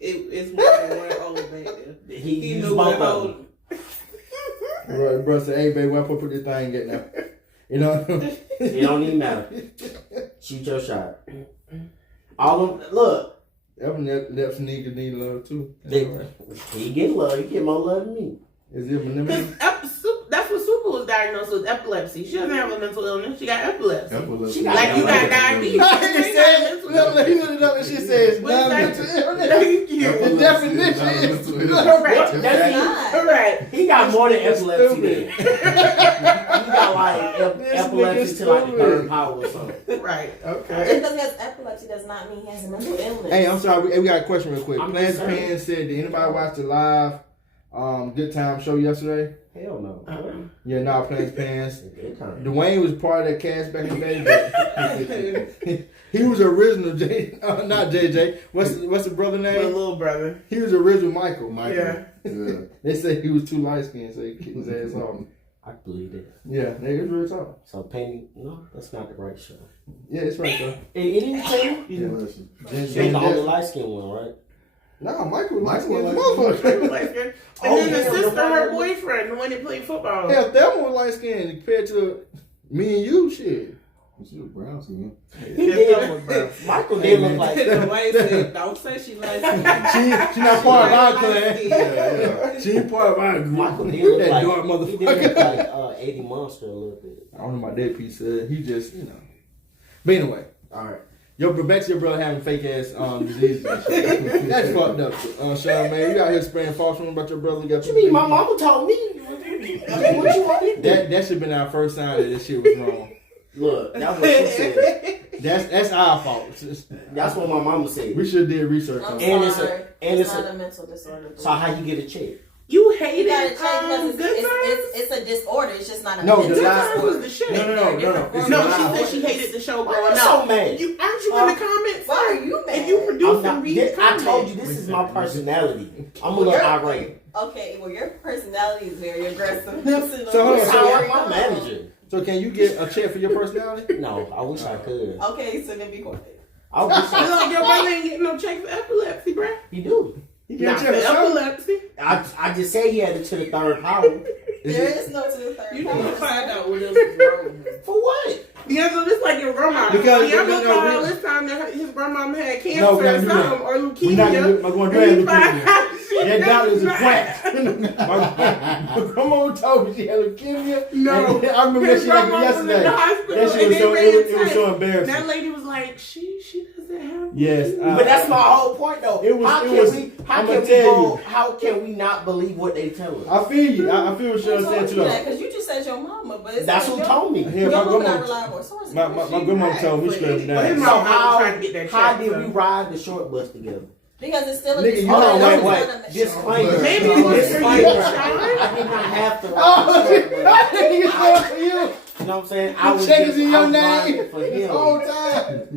It's more than one hole back there. He He used knew both what of hole. them. Bro said, hey, baby, where I put this thing at now? You know? It don't even matter. Shoot your shot. All of them, look. Epilepsy need love too. He get love. He get more love than me. Is it Minimum? That's what Super was diagnosed with, epilepsy. She doesn't have a mental illness. She got epilepsy. She got Like you got diabetes. He said, he looked it up and she says, What's that? non-mental illness. Thank you. The definition is Correct. That's not. Correct. He got more than epilepsy then. Stupid. He got like This epilepsy nigga to like the stupid. third power or something. Right. Just Okay. because he has epilepsy does not mean he has a mental illness. Hey, I'm sorry. We got a question real quick. I'm Plans concerned. Pan said, did anybody watch the live Good Time show yesterday? Hell no. Yeah, nah, Planes Pants. Good time. Dwayne was part of that cast back in the day, but he was original not JJ. What's the brother My name? little brother. He was original Michael. Yeah. They said he was too light skinned, so he kicked his ass off. I believe it. Yeah, it was real talk. So Penny, no, that's not the right show. Yeah, it's right though. It is Penny? She's the only light skinned one, right? Nah, Michael was was light motherfucker. And then the sister, her boyfriend, the one that played football. Hell, Thelma was light skinned compared to me and you, shit. She was brown skin. He did. Michael did look like Dwayne said, don't say she likes it. She not part of our clan. Yeah. She ain't part of our group. Michael did look that like dark he did motherfucker. look like 80 Monster a little bit. I don't know about that piece. He just, But anyway, all right. Back to your brother having fake ass diseases. That's fucked up. Sean, man, you out here spraying false rumors about your brother. What you mean? My mama told me. What you want me to do? That should have been our first sign that this shit was wrong. Look, that's what she said. That's our fault. That's what my mama said. We should have did research on I'm it. sorry. It's not a mental disorder. So how you get a check? You hate You gotta it. check because Good Times? it's a disorder. It's just not a No, mental the Good lie- Times was the shit. No. It's No, a lie. she said she hated the show Why growing you up. so mad? Aren't you in the comments? Why are you mad? If you produce I'm not, and read I comments. told you this is my personality. I'm a little irate. Okay, well your personality is very aggressive. So hold on, So I'm my manager. So can you get a check for your personality? No, I wish I could. Okay, so then be quiet. I wish Look, I your brother ain't getting no check for epilepsy, bruh. He do. You Not get for a check for something? epilepsy. I just said he had it to the third power. There is no to the third. You need to power. find out what else is wrong. For what? Yeah, so this like your grandma. Because- your no, grandma all we- this time that his grandma had cancer No, we or gotta do something, that. or We're not leukemia. going to And do you find leukemia. out shit That doctor's a that's quack. My grandma told me she had leukemia. No. And I remember that His shit like grandma was in yesterday. the hospital That shit and was they so, ran it was so That embarrassing. lady was like, she doesn't have. Yes, leukemia. But that's my whole point, though. It was- how it can was- we? I'ma tell you. How can we not believe what they tell us? I feel you. I feel what you're saying too. though. Because you just said your mama, but it's That's like who told me. Yeah, Your my mama not grandma. reliable sources. My grandma told me straight But his down. mom So how, trying to get that how check, did so. we ride the short bus together? Because it's still a Nigga, you disorder. know, It's wait. not a- Disclaimer. Maybe it was for you, Disclaimer. Sean. I did not have to ride Oh, the short bus. nigga, it's for you. You know what I'm saying? The was check just- is in I your was riding name for this him. whole time.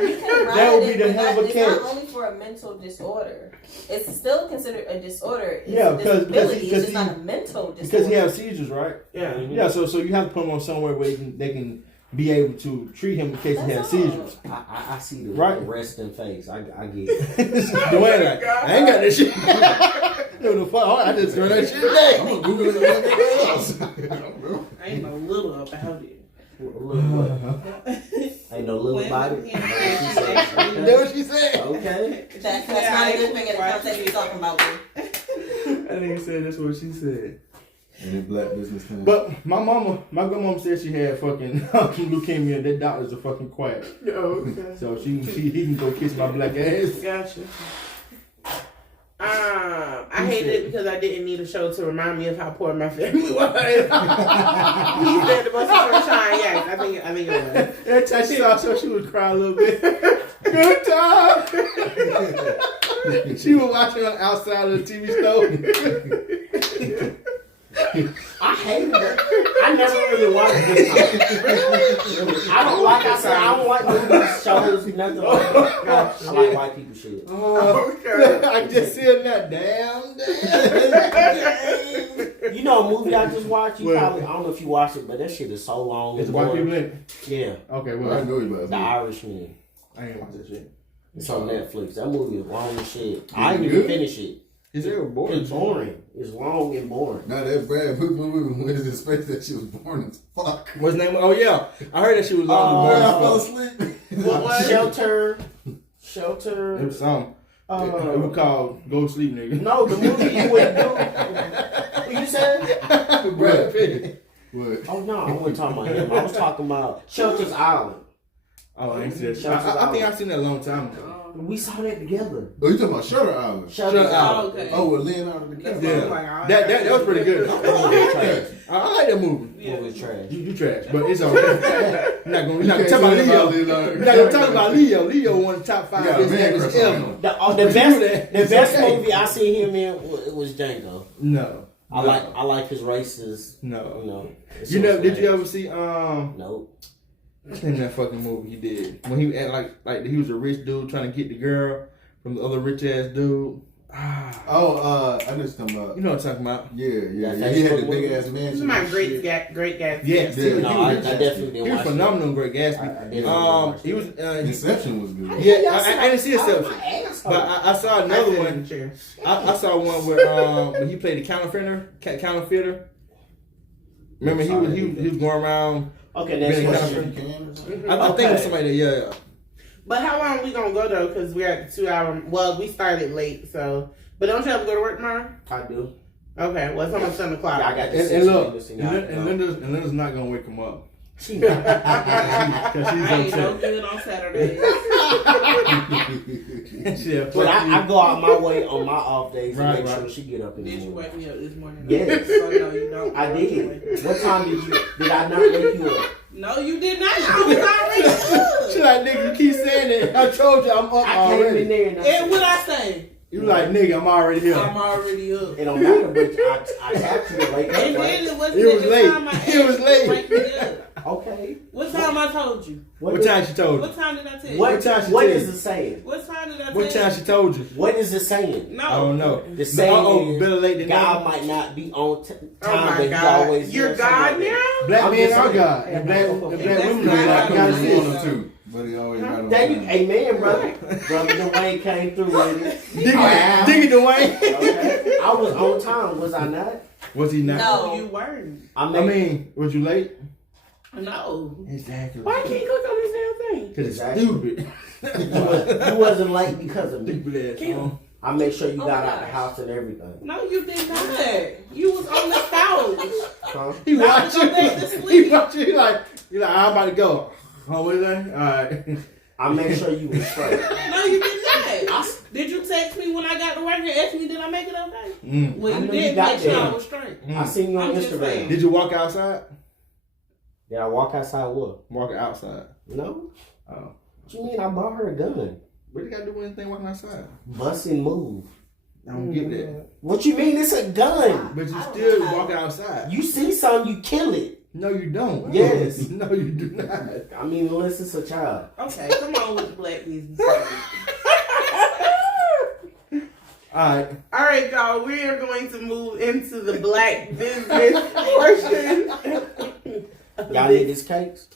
You can ride That would be it, the but hell of a it's catch. not only for a mental disorder. It's still considered a disorder. It's Yeah, a because disability. he- It's just not a mental disorder. Because he has seizures, right? Yeah. Yeah, so you have to put him on somewhere where they can be able to treat him in case he has That's all. seizures. I see the Right. resting face. I get it. Dwayne, like, I ain't got that shit. Yo, the fuck? I just throw that shit I'm today. gonna Google it and everything else. I don't know. I ain't know little about it. Ain't no little body. That's what she said. Okay. That's not a good thing in the context you're talking about. Boo. That nigga said that's what she said. And in black business time. But my grandmama said she had fucking leukemia. That doctor's a fucking quack. Oh, okay. So he can go kiss my black ass. Gotcha. I hated it because I didn't need a show to remind me of how poor my family was. He said the most sunshine. Yes, I think it was. That time she saw so she would cry a little bit. Good time. She was watching on outside of the TV stove. I hated it. I never really watched Good Times. I don't like. I said I don't like movies, shows, nothing like that. I like white people shit. Okay. I just said that. Damn. You know a movie I just watched? You What? probably, I don't know if you watched it, but that shit is so long. It's and white boring. people in it? Yeah. Okay, I well, know you about The it. Irishman. I ain't watch that shit. It's on Netflix. That movie is long as shit. I Is it didn't even good? finish it. Is it boring? It's boring. It's long and boring. Now that Brad Pitt movie with his face that she was born as fuck. What's the name? Oh yeah, I heard that she was on Boy, the I fell board. asleep. What was it? Shelter. It was something. It was called Go to Sleep, nigga. No, the movie you wouldn't do. What you said? Brad Pitt. What? Oh no, I wasn't talking about him. I was talking about Shelter's Island. Oh, I ain't seen that shit. I think I've seen that a long time ago. We saw that together. Oh, you talking about Shutter Island? Shelter's Shutter Island. okay. Oh, with Leonardo DiCaprio. Yeah, that was pretty good. That movie was trash. I like that movie. That movie was trash. You trash, but it's okay. We're not You gonna can't talk about say Leo. Leonardo. We're not gonna talk about Leo. Leo one of the top 5 You got a best man actors crush on ever. him. The best movie I seen him in was Django. No. I like his races. No. You know. Did you ever see Nope. what's the name of that fucking movie he did? When he act like he was a rich dude trying to get the girl from the other rich ass dude. Oh, I just come up. You know what I'm talking about? Yeah. He had the big ass mansion. This is my and great shit. Gatsby. Yes. Yeah. No, I definitely didn't He was watch phenomenal in Great Gatsby. I definitely didn't watch He was Inception was good. yeah, I didn't see Inception. But I saw another one. Sure. I saw one where when he played the counterfeiter. Remember he was going around. Okay, next Really question. I think it was somebody that But how long we gonna go though? Because we're at the 2 hour. Well, we started late, so. But don't you have to go to work tomorrow? I do. Okay, well it's almost 7 o'clock. Yeah, I got this. And look, and Linda's not gonna wake him up. She not. Because she's I ain't no upset. good on Saturdays. But I go out my way on my off days to Right, make right. sure she get up in the Did you morning. wake me up this morning? Yes. So no, you don't. I did. What time did I not wake you up? No, you did not. I was already up. She like, nigga, you keep saying it. I told you I'm up I came in already. there and I And said, what I say? You like, nigga, I'm already here. I'm already up. it don't matter, but I tapped you to wake And up, then right? it wasn't It was at the late. time I asked It was you late. to wake me up. Okay. What time I told you? What time she told you? What time did I tell you? What What time she what tell is you? it saying? What time did I tell What you? time she told you? What is it saying? No. I don't know. The saying better late is than God never. might not be on time, Oh my but he God. always You're does something God like that. now? Black I'm men just are saying. God. And black women That's are not God. God. God He's is one or two, but he always right on Thank you, time. amen, brother. Brother Dwayne came through with it. Diggy Dwayne. Okay. I was on time, was I not? Was he not? No, you weren't. I I mean, was you late? No. Exactly. Why can't you click on this damn thing? Because it's Exactly. stupid. You wasn't late because of me. Stupid ass. I make sure you Oh got my out the gosh. house and everything. No, you did not. You was on the couch. Huh? He Not watched to go back to you. sleep. He watched you. He like, I'm about to go. Oh, what is that? All right. I make sure you was straight. No, you did not. Did you text me when I got to work and ask me did I make it okay? Mm. Well, I you know did you got make sure I there. was straight. Mm. I seen you on I'm just Instagram. saying. Did you walk outside? Did I walk outside what? Walk outside. No. Oh. What you mean? I bought her a gun. What you got to do with anything walking outside? Bust and move. I don't get that. What you mean? It's a gun. But you I don't still know how- walk outside. You see something, you kill it. No, you don't. Yes. No, you do not. I mean, unless it's a child. Okay, come on with the black business. All right. All right, y'all. We are going to move into the black business portion. Y'all need these cakes?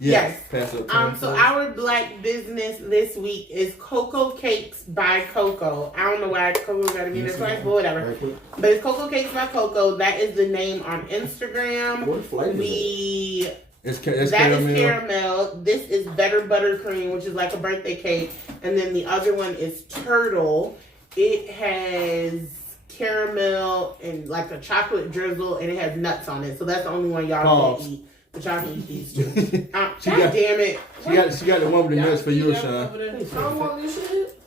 Yes. Pass up. So our black business this week is Cocoa Cakes by Coco. I don't know why Coco got to be there twice, but whatever. Very quick. But it's Cocoa Cakes by Coco. That is the name on Instagram. What flavor is it? It's That is caramel. This is better buttercream, which is like a birthday cake. And then the other one is turtle. It has caramel and like a chocolate drizzle, and it has nuts on it. So that's the only one y'all can't eat. But y'all can eat these two. God damn it. She got the one with the nuts for you, Sean. Over there. I don't want this shit.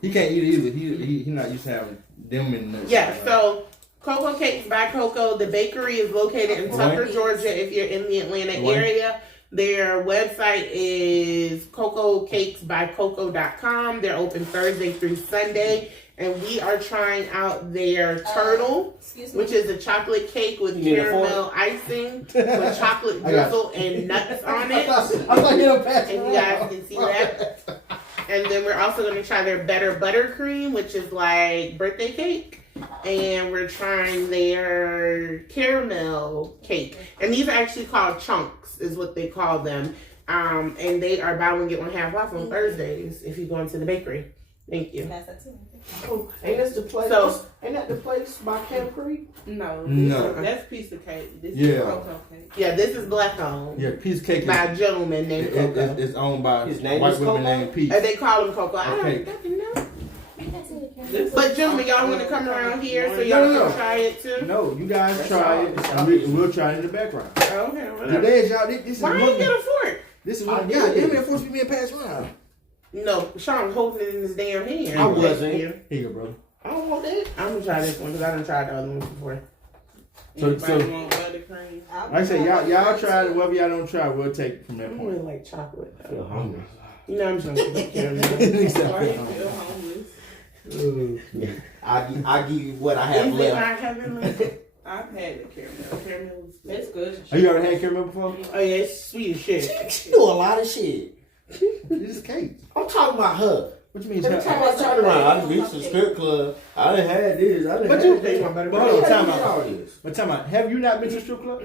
He can't eat it either. He not used to having them in nuts. Yeah, so Cocoa Cakes by Coco. The bakery is located in Tucker, Georgia, if you're in the Atlanta area. Their website is cococakesbycoco.com. They're open Thursday through Sunday. And we are trying out their turtle, Excuse me. which is a chocolate cake with You need a caramel icing with chocolate drizzle and nuts on it. I thought you were passing. And you guys can see that. And then we're also going to try their better buttercream, which is like birthday cake. And we're trying their caramel cake. And these are actually called chunks, is what they call them. And they are buy one, get one half off on Thursdays if you go into the bakery. Thank you. Pass that to me. Oh, ain't that the place? So- Ain't that the place by Camp Creek? No, No. that's piece of cake. This Yeah. is cocoa cake. Yeah, this is black owned Yeah, Peace Cake by is a gentleman named Coco. it's owned by His name white is women Coco? named Peace. And they call him Coco. I Okay. don't fucking know. This But is gentlemen, y'all want to come around here so y'all No. can try it too? No, you guys That's try all. it. And we'll try it in the background. Okay, whatever. Today is y'all. This is Why what. ain't get a fork? This is I what. did. God damn it! Force me being passed around. No, Sean holding it in his damn hand. I wasn't. Here you go, bro. I don't want that. I'm gonna try this one because I done tried the other one before. Anybody want buttercream? Like I say, y'all try it. Whatever y'all don't try, we'll take it from I that don't point. really like chocolate. I feel hungry. You know I'm just gonna take care of Why it. you feel homeless? I I give you what I have Is it left. not heavenly? I've had the caramel. Caramel was good. It's good. Have you ever had caramel before? Oh yeah, it's sweet as shit. She do a lot of shit. It's cake. I'm talking about her. What you mean? Every time I turn around, I reach the strip club. I done had this. I done But had you, this. but hold on, time How you get all out. this? But time out. Have you not been to a strip club?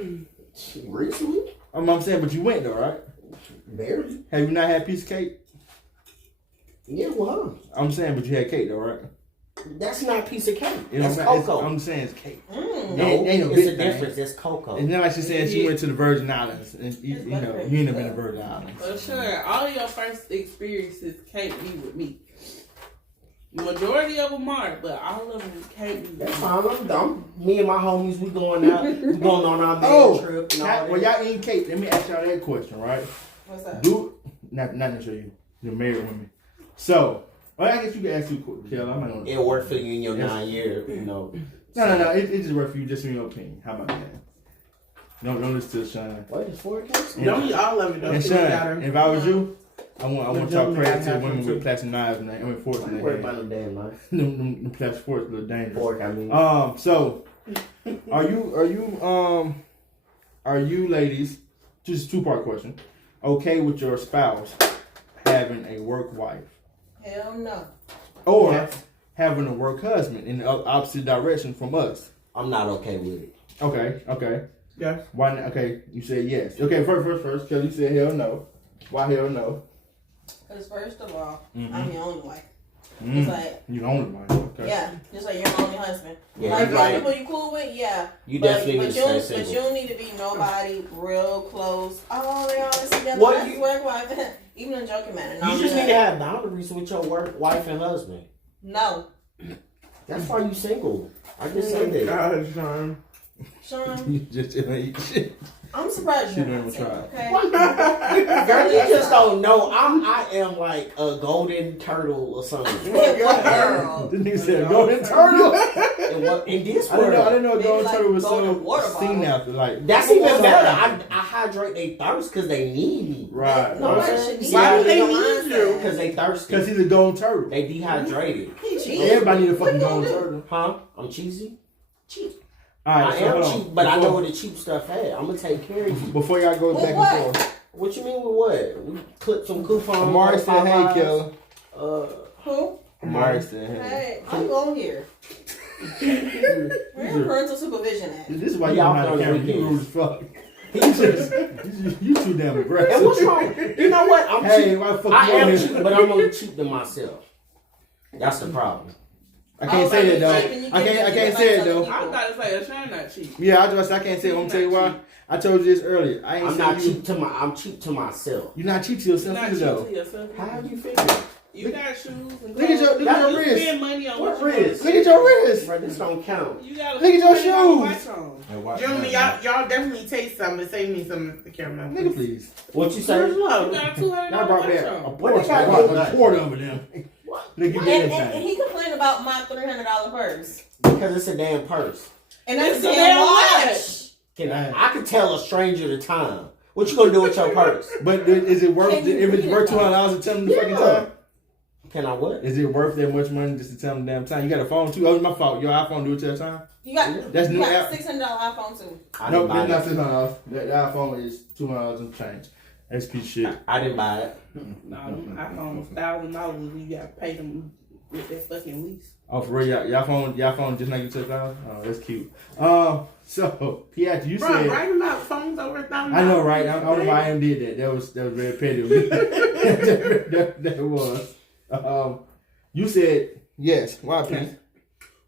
Recently? I'm saying, but you went though, right? Barely. Have you not had a piece of cake? Yeah, well, I'm saying, but you had cake though, right? that's not a piece of cake. You know That's what I'm saying? cocoa. I'm saying it's cake. No, ain't no it's big a thing. difference. That's cocoa. It's not like she's saying she went to the Virgin Islands, and you know you ain't never been to the Virgin Islands. For sure, all your first experiences can't be with me. Majority of them are, but all of them can't be with That's me. fine. Me and my homies, we going out. We going on our man trip and all Well, that. y'all eating cake. Let me ask y'all that question, right? What's that? Do not necessarily you. You're married women. So, well, I guess you can ask you, Kelly. I'm not gonna. It worked for you in your Yes. 9 years, you know. No. It just worked for you, just in your opinion. How about that? Don't listen to Sean. What is 4K? Don't eat all of it though. And so we Sean, gotta- if I was you, I want y'all Don't credit have to to women too. with plastic knives and forks in Don't their worry hand. about no damn life. Them plastic forks are a little dangerous. Fork, I mean. So are you ladies, just a 2-part question, okay with your spouse having a work wife Hell no. or Yes. having a work husband in the opposite direction from us? I'm not okay with it. Okay. Yes. Why not? Okay, you said yes. Okay, first, Kelly, you said hell no. Why hell no? Because first of all, Mhm. I'm your only wife. Mm. It's like, You the only one. Okay. yeah, just like you're my only husband. Yeah, Like, you're other right. people you cool with, yeah. You But definitely need to stay you single. don't need to be nobody real close. Oh, they always together. What That's you- work wife. Even in a joking manner. No, You just I'm need to good. have boundaries with your work, wife, and husband. No. That's why you single. I just said that. God, Sean. Sean, You just eat shit. I'm surprised She you're don't not even single, try. okay? Girl, you just don't know. I am like a golden turtle or something. Girl. This nigga said golden turtle. In this I didn't world, know Maybe golden like turtle was golden so water seen bottle. after. Like, that's even better. I hydrate they thirst because they need me. right. Nobody should need Why do that. they Your need mindset. you? Because they thirsty. Because he's a golden turtle. They dehydrated. He cheating. Everybody need a fucking What golden you gonna turtle. Huh? I'm cheesy? Cheap. All right, I so am hold on. cheap, but I know where the cheap stuff at. I'm going to take care of you. Before y'all go With back what? and forth, What you mean with what? We clip some coupons. Amari said, "Hey, $5. Kelly." Who? Amari said, "Hey." Hey, I'm going here. Where's parental supervision at? This is why you Y'all don't have know a camera. the You rude weekends. as fuck. You too damn aggressive. And what's wrong? You know what? I'm Hey, cheap. why the fuck I you on am here? cheap, but I'm only cheap to myself. That's the problem. I can't say that though. I can't say it though. I was about to say, Sean not cheap. Yeah, I can't say it. I'm gonna tell you why. I told you this earlier. I ain't I'm saying not you. cheap to my. I'm cheap to myself. You're not cheap to You're yourself not either cheap though. to yourself. How do you figure? You got shoes and Look at your clothes. wrist. You spend money on What what you wrist? Look at your wrist. Bro, this don't count. You got Look at your shoes. Gentlemen, y'all definitely taste some, but save me some of the caramel. Nigga, please. What you say? Where's love? You got $200 Y'all brought me watch a on. Porsche. got I to bought do? a Port over them. Look at And that. he complained about my $300 purse. Because it's a damn purse. And that's It's a a damn damn watch. I can tell a stranger the time. What you gonna do with your purse? But is it worth? Can you If it's read worth it, though? $200 to tell them the fucking Yeah. time? Can I what? Is it worth that much money just to tell them the damn time? You got a phone too? Oh, it's my fault. Your iPhone do it to that time? You got That's you new got app. $600 iPhone too. I No, didn't buy it's not it. $600. The iPhone is $200 and change. That's piece of shit. I didn't buy it. No, them iPhones $1,000. You got to pay them with that fucking lease. Oh, for real? Y'all phone just like you took $1,000? Oh, that's cute. So, Piat, you Bro, said... writing about phones over $1,000. I know, right? I don't know why I even did that. That was very petty of me. that was. You said yes. Why, P?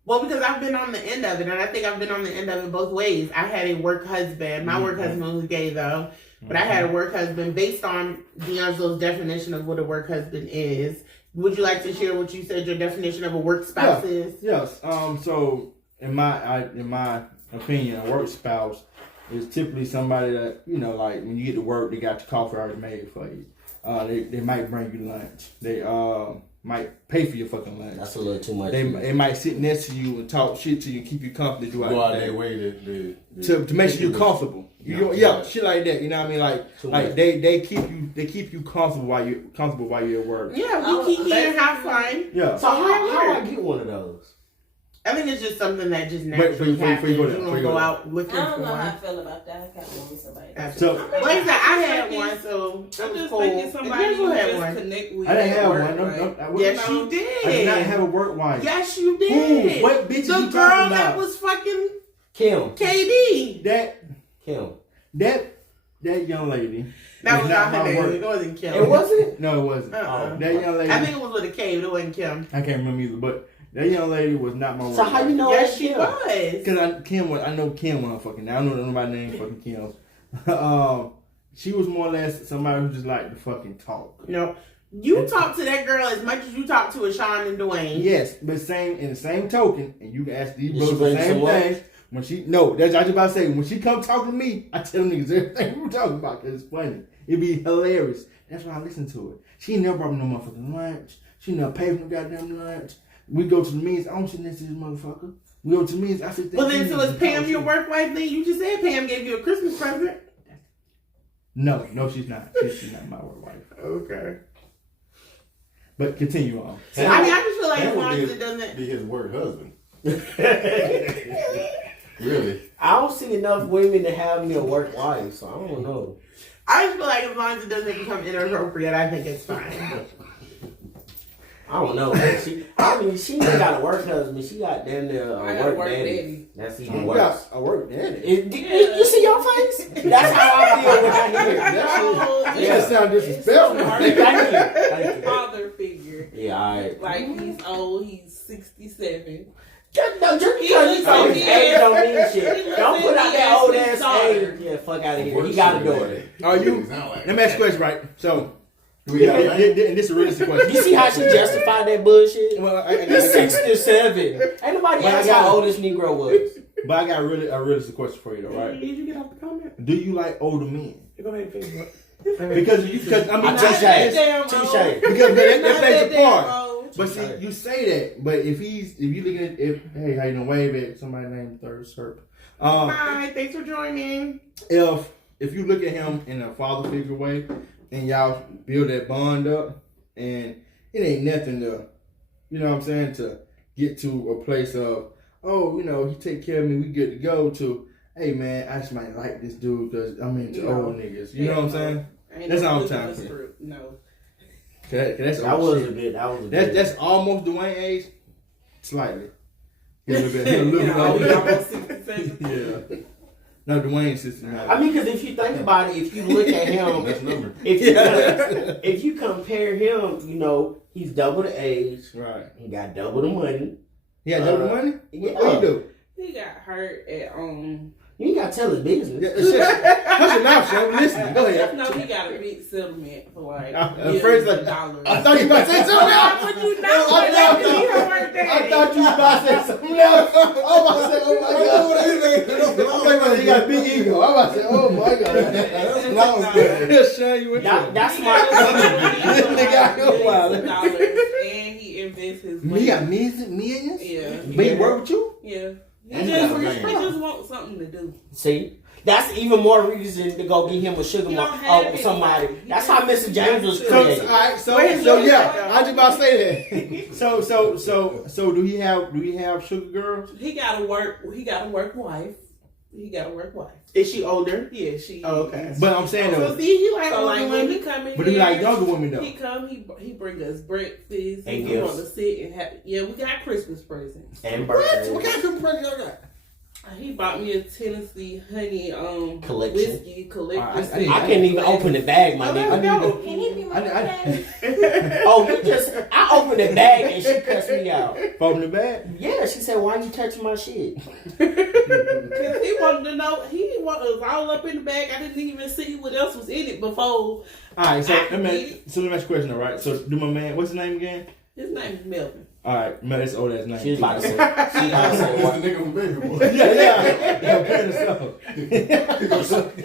Well, because I've been on the end of it, and I think I've been on the end of it both ways. I had a work husband. My work husband was gay, though. But I had a work husband based on D'Angelo's definition of what a work husband is. Would you like to share what you said your definition of a work spouse is? Yes. So, in my opinion, a work spouse is typically somebody that, you know, like when you get to work, they got your coffee already made for you. They might bring you lunch. They might pay for your fucking lunch. That's a little too much. They might sit next to you and talk shit to you and keep you comfortable Go throughout out the their day. way To make sure you're comfortable. Yeah, shit like that. You know what I mean? Like they keep you comfortable while you're at work. Yeah, we keep here and have fun. Yeah. So how I get one of those? I think it's just something that just Wait, naturally before you happens. go You there, don't before you go go there. out looking I don't know for how I one. feel about that. I kind of want somebody. So Like I said, I had one, so I'm I'm just cool. thinking somebody And you you had just one. connect with. I didn't at have work, one. like, Yes, you did. I did not have a work wife. Yes, you Who? did. What bitch The you girl talking that about? was fucking Kim. KD. That young lady. That was not my her name. work. It wasn't Kim. It wasn't? No, it wasn't. Uh-uh. That young lady. I think it was with a K, but it wasn't Kim. I can't remember either, but that young lady was not my work So how you know Yes, that's she Kim? was. Because I know Kim when I'm fucking. I don't know nobody named fucking Kim. She was more or less somebody who just liked to fucking talk. No. You talk to that girl as much as you talk to Ashawn and Dwayne. Yes, but in the same token, and you can ask these Did brothers she the bring same some thing. When that's what I was about to say. When she come talk to me, I tell them niggas everything we were talking about because it's funny. It be hilarious. That's why I listen to it. She ain't never brought me no motherfucking lunch. She never paid for no goddamn lunch. We go to the meetings. I don't sit next to this motherfucker. We go to the meetings. I sit there. Well, then, so is Pam your work wife thing? You just said Pam gave you a Christmas present. No, she's not. She's not my work wife. Okay. But continue on. I mean, I just feel like That as long would as it doesn't. be his work husband. Really? I don't see enough women to have me a work wife, so I don't know. I just feel like as long as it doesn't become inappropriate, I think it's fine. I don't know. She ain't got a work husband. She got damn near I a got work work daddy. daddy. That's You even got worse. a work daddy. You see your face? That's how I feel when I hear it. That Yeah. shit sound disrespectful. Thank you. Father figure. Yeah, alright. Like he's old. He's 67. Just because you looks say his like age don't mean he shit. looks Don't like put out he that has old his ass daughter. age. Yeah, fuck out of here. He got a daughter. Are you? Like Let me ask you a question, right? So, we got and this is a realistic question. You see how she justified that bullshit? Well, I He's 67. Ain't nobody But I asked got- how old this Negro was. But I got a realistic question for you, though, right? Did you get off the comment? Do you like older men? Go ahead, Facebook. Because I mean, I touch that. Damn Touche. old. because that Not plays that a damn part. old. But see, you say that, but if you looking at hey, how you doing? Wave at somebody named Third Serp. Hi, thanks for joining. If you look at him in a father figure way, and y'all build that bond up, and it ain't nothing to, you know what I'm saying, to get to a place of, oh, you know, he take care of me, we good to go, to, hey man, I just might like this dude because I'm into old niggas. You know what I'm saying? Ain't That's no all I'm looking trying for to say. script, no. That's That old was shit. a bit. That's almost Dwayne age, slightly. He a little bit You know, he older. almost 67. Yeah. No, Dwayne's 69. I mean, because if you think about it, if you look at him, That's number. if you compare him, you know, he's double the age. Right. He got double the money. He had double money? Yeah. What you do? He got hurt at You ain't got to tell his business. Hush your mouth, son. Listen, go ahead. No, he got a big settlement for like first, millions of dollars. I thought you about to say something else. Would you not want that to be her birthday? I thought you was about to say something else. Oh, I said, oh my God. I'm like, he got a big ego. I'm about to say, oh my God. That was good. Just showing you what That's He my. got Nigga, I know why. millions of dollars, and he invests his money. He got millions? Yeah, But he work with you? yeah. He And just, he just wants something to do. See, that's even more reason to go get him a sugar He mom don't have or somebody. anybody. That's how Mr. James was So, created. all right, so Wait, yeah, I was just about to say that. So do he have sugar girls? He got a work wife. He got a work wife. Is she older? Yeah, she. Oh, okay. But I'm saying So though, see, he like So older like when he women. come in but do he here, like younger women though? he come, he bring us breakfast. And He want gifts. to sit and have. Yeah, we got Christmas presents. And What? birthdays. What kind of present y'all got? He bought me a Tennessee honey Collection. whiskey collector. I I can't even open the bag, my Oh, nigga. that's dope. Can he be my I- daddy? Oh, I opened the bag and she cussed me out. Folding the bag? Yeah, she said, "Why you touching my shit?" Cause he wanted to know. He wanted us all up in the bag. I didn't even see what else was in it before. All right, so I let me did. ask you a question, all right? So do my man, what's his name again? His name is Melvin. All right, man, that's old ass name. She was about to say, she about to say, It's what? the nigga from Baby Boy. Yeah,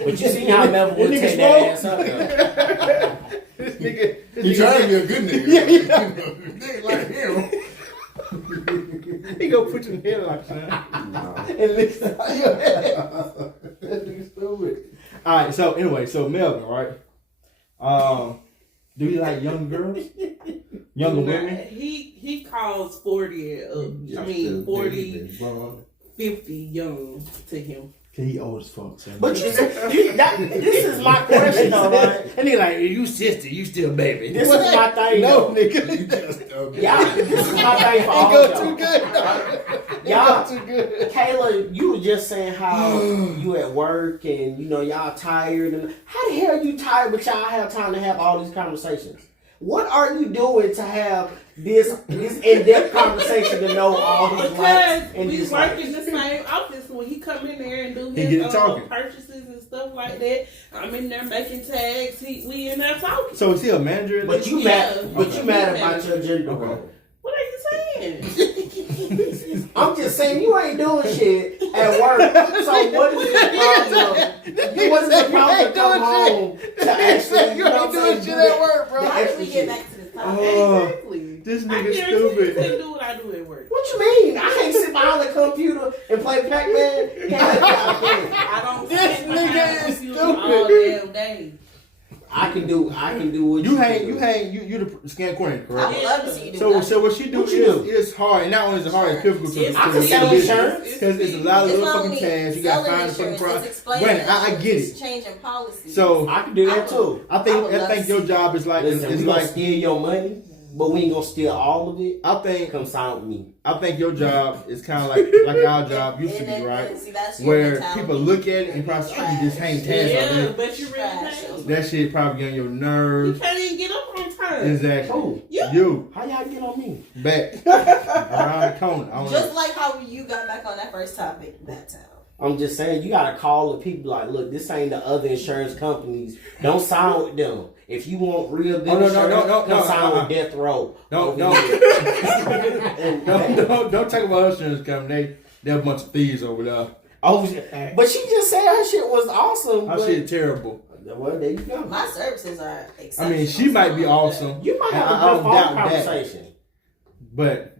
But you see how Melvin would This take nigga that ass up though. This nigga. He trying to be a good nigga. Nigga like him. He go put your head like that. And lick your head. That nigga stupid. All right, so anyway, so Melvin, right? Do you like young girls? Younger women? He calls 40 and up. I mean, 40, 50 young to him. He old as fuck. So But this is my question though, right? and he like, you sister, you still baby. This is my thing though. Nigga, you just Y'all, this is my thing for all go y'all. too good. Y'all, too good. Kayla, you were just saying how you at work and you know y'all tired and how the hell you tired but y'all have time to have all these conversations? What are you doing to have this in-depth conversation to know all these likes Because and we dislikes? work in the same office. When he come in there and do He get his talking. purchases and stuff like that, I'm in there making tags. We in there talking. So is he a manager? But you Yeah. mad? But you mad Yeah. about your gender role? What are you saying? I'm just saying you ain't doing shit at work. So what is the problem? What is the problem to come home to actually? You ain't doing shit at work, bro. How did we get back to this topic? Exactly. This I nigga guarantee you stupid. couldn't do what I do at work. What you mean? I can't sit behind the computer and play Pac-Man. I don't This sit nigga behind is the computer stupid. all damn day. I can do what You do. hang, you the scan coordinator, I correct? would love to see you do So what she do What you do? is hard, and not only is it hard, it's difficult to It's- I can sell insurance. because it's a lot of It's little not fucking only tasks. You got to selling find the fucking insurance, product. it's explaining Granted, I insurance, get it's it. changing policy. So I can do that too. I I think would I love think to your see- job is like Listen, it's we gonna like steal your money, but we ain't gonna steal all of it. I think Come sign with me. I think your job is kind of like our job used to be, right? See, that's your Where mentality. people look at it and probably say, you just hang tasks Yeah, out there. but you really Trash. can't. That shit probably get on your You nerves. can't even get up on time. Exactly. Who? You How y'all get on me? back around the corner. I don't Just know. like how you got back on that first topic, that's how. I'm just saying, you gotta call the people like, look, this ain't the other insurance companies. Don't sign with them. If you want real good no, insurance, no, come sign with Death Row. Don't And- don't talk about insurance company. They're a bunch of thieves over there. Oh, but she just said her shit was awesome. Our but- shit terrible. Well, there you go. My services are I exceptional. mean, she might be awesome, You might And have I a don't good doubt phone that. conversation. but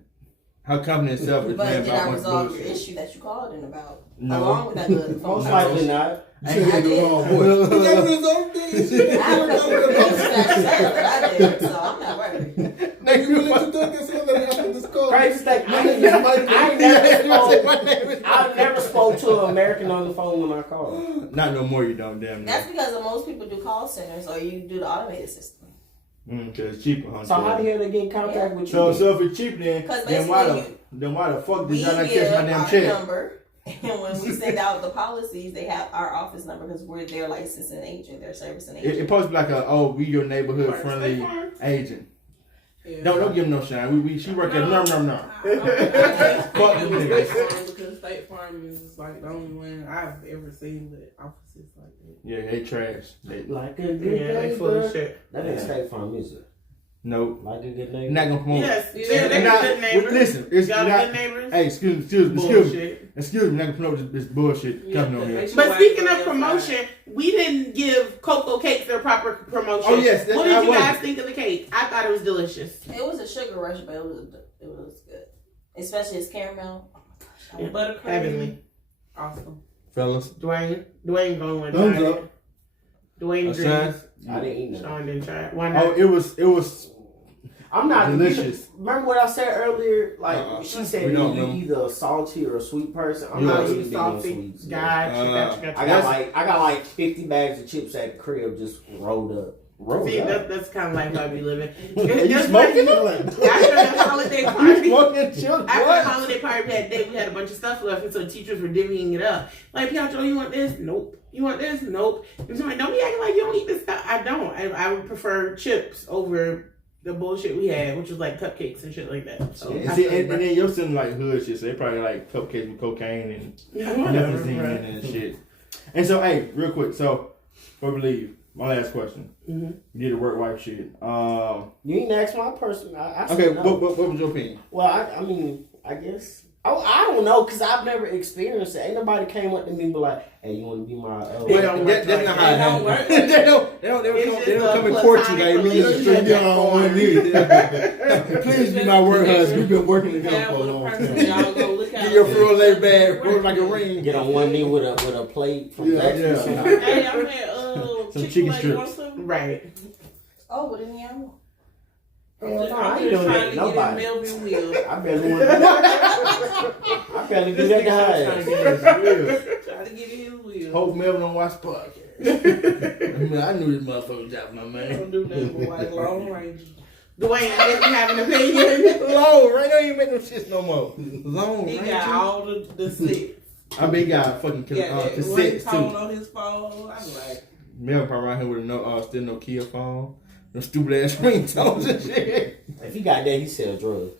her company itself is But paying did I about much resolve your bullshit. issue that you called in about? No. Along with that good phone Most call. likely not. I ain't Said the wrong voice. You got resolve things. I don't know if it was that I did, so I'm not worried. You really to talk and say that after this call. Crazy thing. I never spoke to an American on the phone when I called. Not no more. You don't damn. That's because most people do call centers or you do the automated system. Cause it's cheaper. Huh? So how the hell they get in contact with you? So if it's cheap, then 'Cause then why basically the fuck We did y'all not give catch my damn our check? number, and when we send out the policies, they have our office number because we're their licensing agent, their servicing agent. It supposed to be like we your neighborhood Right, friendly State Farm. agent. Yeah. Don't give him no shine. She work at no. I can't Fuck speak them of niggas. State Farm because State Farm is like the only one I've ever seen with offices like that. Yeah, they trash. They Like a good Yeah, they full of neighbor. shit. That ain't State Farm, is it? nope. Like a good You're neighbor. not gonna promote. Yes, Yeah, they're You're not- good neighbors. Listen, it's Y'all not. good neighbors. Hey, excuse me. Bullshit. Excuse me. Not gonna promote this bullshit Yeah, coming on here. But speaking of promotion, we didn't give Cocoa Cakes their proper promotion. Oh, yes, What I did you wasn't. guys think of the cake? I thought it was delicious. It was a sugar rush, but it was good, especially its caramel. Oh my gosh, I Buttercream. Heavenly. Awesome. Fellas, Dwayne going. thumbs up. Dwayne A shine. drinks. I didn't eat none. Sean didn't try it. Why not? Oh, it was I'm not delicious. Remember what I said earlier? Like she said, We don't you know. either a salty or a sweet person. I'm Yeah. not Oh, really you big on salty. sweets. Gotcha. I got like 50 bags of chips at the crib just rolled up. See, that's kind of like how we living. Are you Just smoking? like- After the holiday You party, smoking children? after the What? holiday party that day, we had a bunch of stuff left, and so the teachers were divvying it up. Like, Pietro, you want this? Nope. You want this? Nope. And so like, don't be acting like you don't eat this stuff. I don't. I would prefer chips over the bullshit we had, which was like cupcakes and shit like that. So And, see, and then you're sitting like hood shit, so they probably like cupcakes with cocaine and yeah, whatever. nothing Right. and shit. And so, hey, real quick, so before we leave, my last question. Mhm. You did the work wife shit. You ain't asked my person. I said Okay, no. what was your opinion? Well, I mean, I guess. I don't know, because I've never experienced it. Ain't nobody came up to me and be like, hey, you want to be my... Well, don't work that's not how it It don't happens. work. They don't It's come just and a court you, platonic like, me and relationship. straight down on me. Please be my work husband. We've been working together Have for a with a long person, time. y'all go look out. Get your frill lay bag, roll like a ring. Get on one knee with a plate from Yeah, Texas. yeah. Hey, I'm at Some Chick-fil-A. chicken You strips. want some? Right. Oh, what did you want? Hell no, I I'm ain't just doing trying that to to nobody. get in Melvin Will. I barely want I barely do that to her. Trying to get in his will. Hope Melvin don't watch the podcast. I knew this motherfucker was out, my I man. don't do nothing but watch Lone Ranger. Dwayne, I guess you have an opinion. Long, right? Don't even make no shit no more. Long, He right? got all the sets. I bet he got fucking He got that one cassettes tone too. on his phone. I'm like, Melvin probably around here with no, still no Kia phone. No stupid ass ringtones and shit. If he got that, he sell drugs.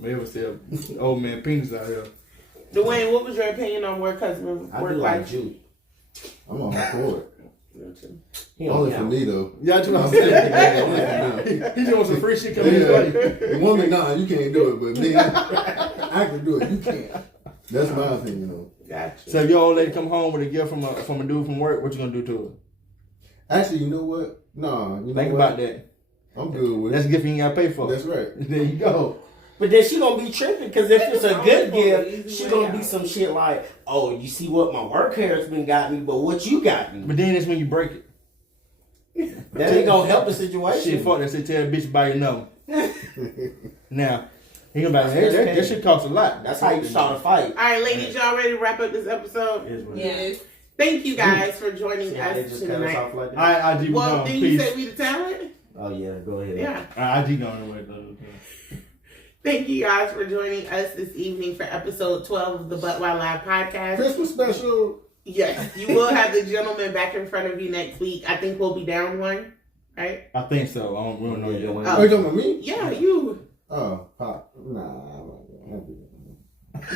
Melvin still old man penis out here. Dwayne, what was your opinion on work husband I do work like life? juke. I'm all for it. He don't Only for count. me though. Yeah, that's what I'm saying. He just wants some free shit coming his Yeah. way. The woman, nah, you can't do it, but me, I can do it. You can't. That's my opinion though. Gotcha. So if your old lady come home with a gift from a dude from work, what you gonna do to Actually, you know what? Nah, you her? know Think what? about that. I'm good with That's a it. gift you ain't gotta pay for. That's right. There you go. But then she gonna be tripping because if it's a good gift, Easy she way gonna out. be some shit like, "Oh, you see what my work husband got me, but what you got me." But then that's when you break it. That ain't gonna help the situation. Shit, fuck that. Say tell that bitch by your number. Now, he gonna be like, hey, that shit costs a lot. That's how you start a fight. All right, ladies, y'all ready to wrap up this episode? yes. Thank you guys for joining See how they us just cut us tonight. off like that? I IG Well, gone, didn't you peace. say we the talent? Oh yeah, go ahead. Yeah. IG gone away. Thank you guys for joining us this evening for episode 12 of the But Why Live podcast. Christmas special. Yes, you will have the gentleman back in front of you next week. I think we'll be down one, right? I think so. We don't know Yeah, yet. the one- Oh, you talking about me? Yeah, you. Oh, pop. Nah,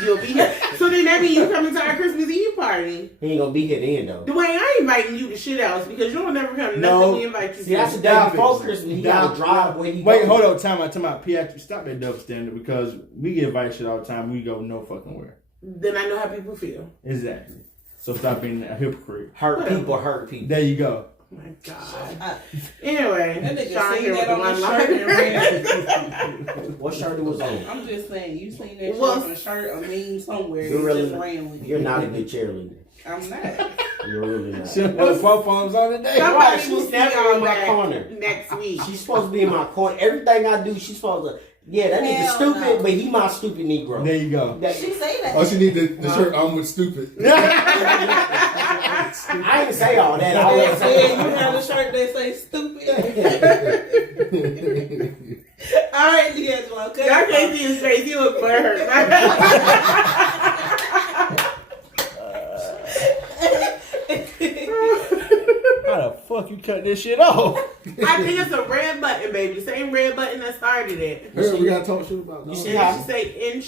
You'll be here. So then that means you coming to our Christmas Eve party. He ain't gonna be here then though. Dwayne, I ain't inviting you to shit house because you don't never come to No. nothing we invite you See, that's to. a down David. for Christmas. He gotta drive where he Wait, goes. hold on. Time out. Pia, stop that double standard because we get invited shit all the time. We go no fucking where. Then I know how people feel. Exactly. So stop being a hypocrite. Hurt people, hurt people. There you go. Oh my God. Anyway, That nigga Sean seen here with that the on one the shirt line. and ran. What shirt it was on? I'm just saying, you seen that Well- shirt on a shirt or meme somewhere. You're You really, just ran with it. you're not a good cheerleader. I'm not. You're really not. She put the four phones on today. Somebody Right, she's will see never y'all in my back corner. next week. She's supposed to be in my corner. Everything I do, she's supposed to. Yeah, that nigga Hell stupid, no. but he my stupid Negro. There you go. That- She say that. Oh, she need the shirt. I'm with stupid. I didn't say all that. I Yeah, was you saying have a shirt that say stupid. All right, D'Angelo. I can't see his face. He look butthurt. How the fuck you cut this shit off? I think it's a red button, baby. The same red button that started it. Hey, we gotta talk shit about You that. see And how it should say in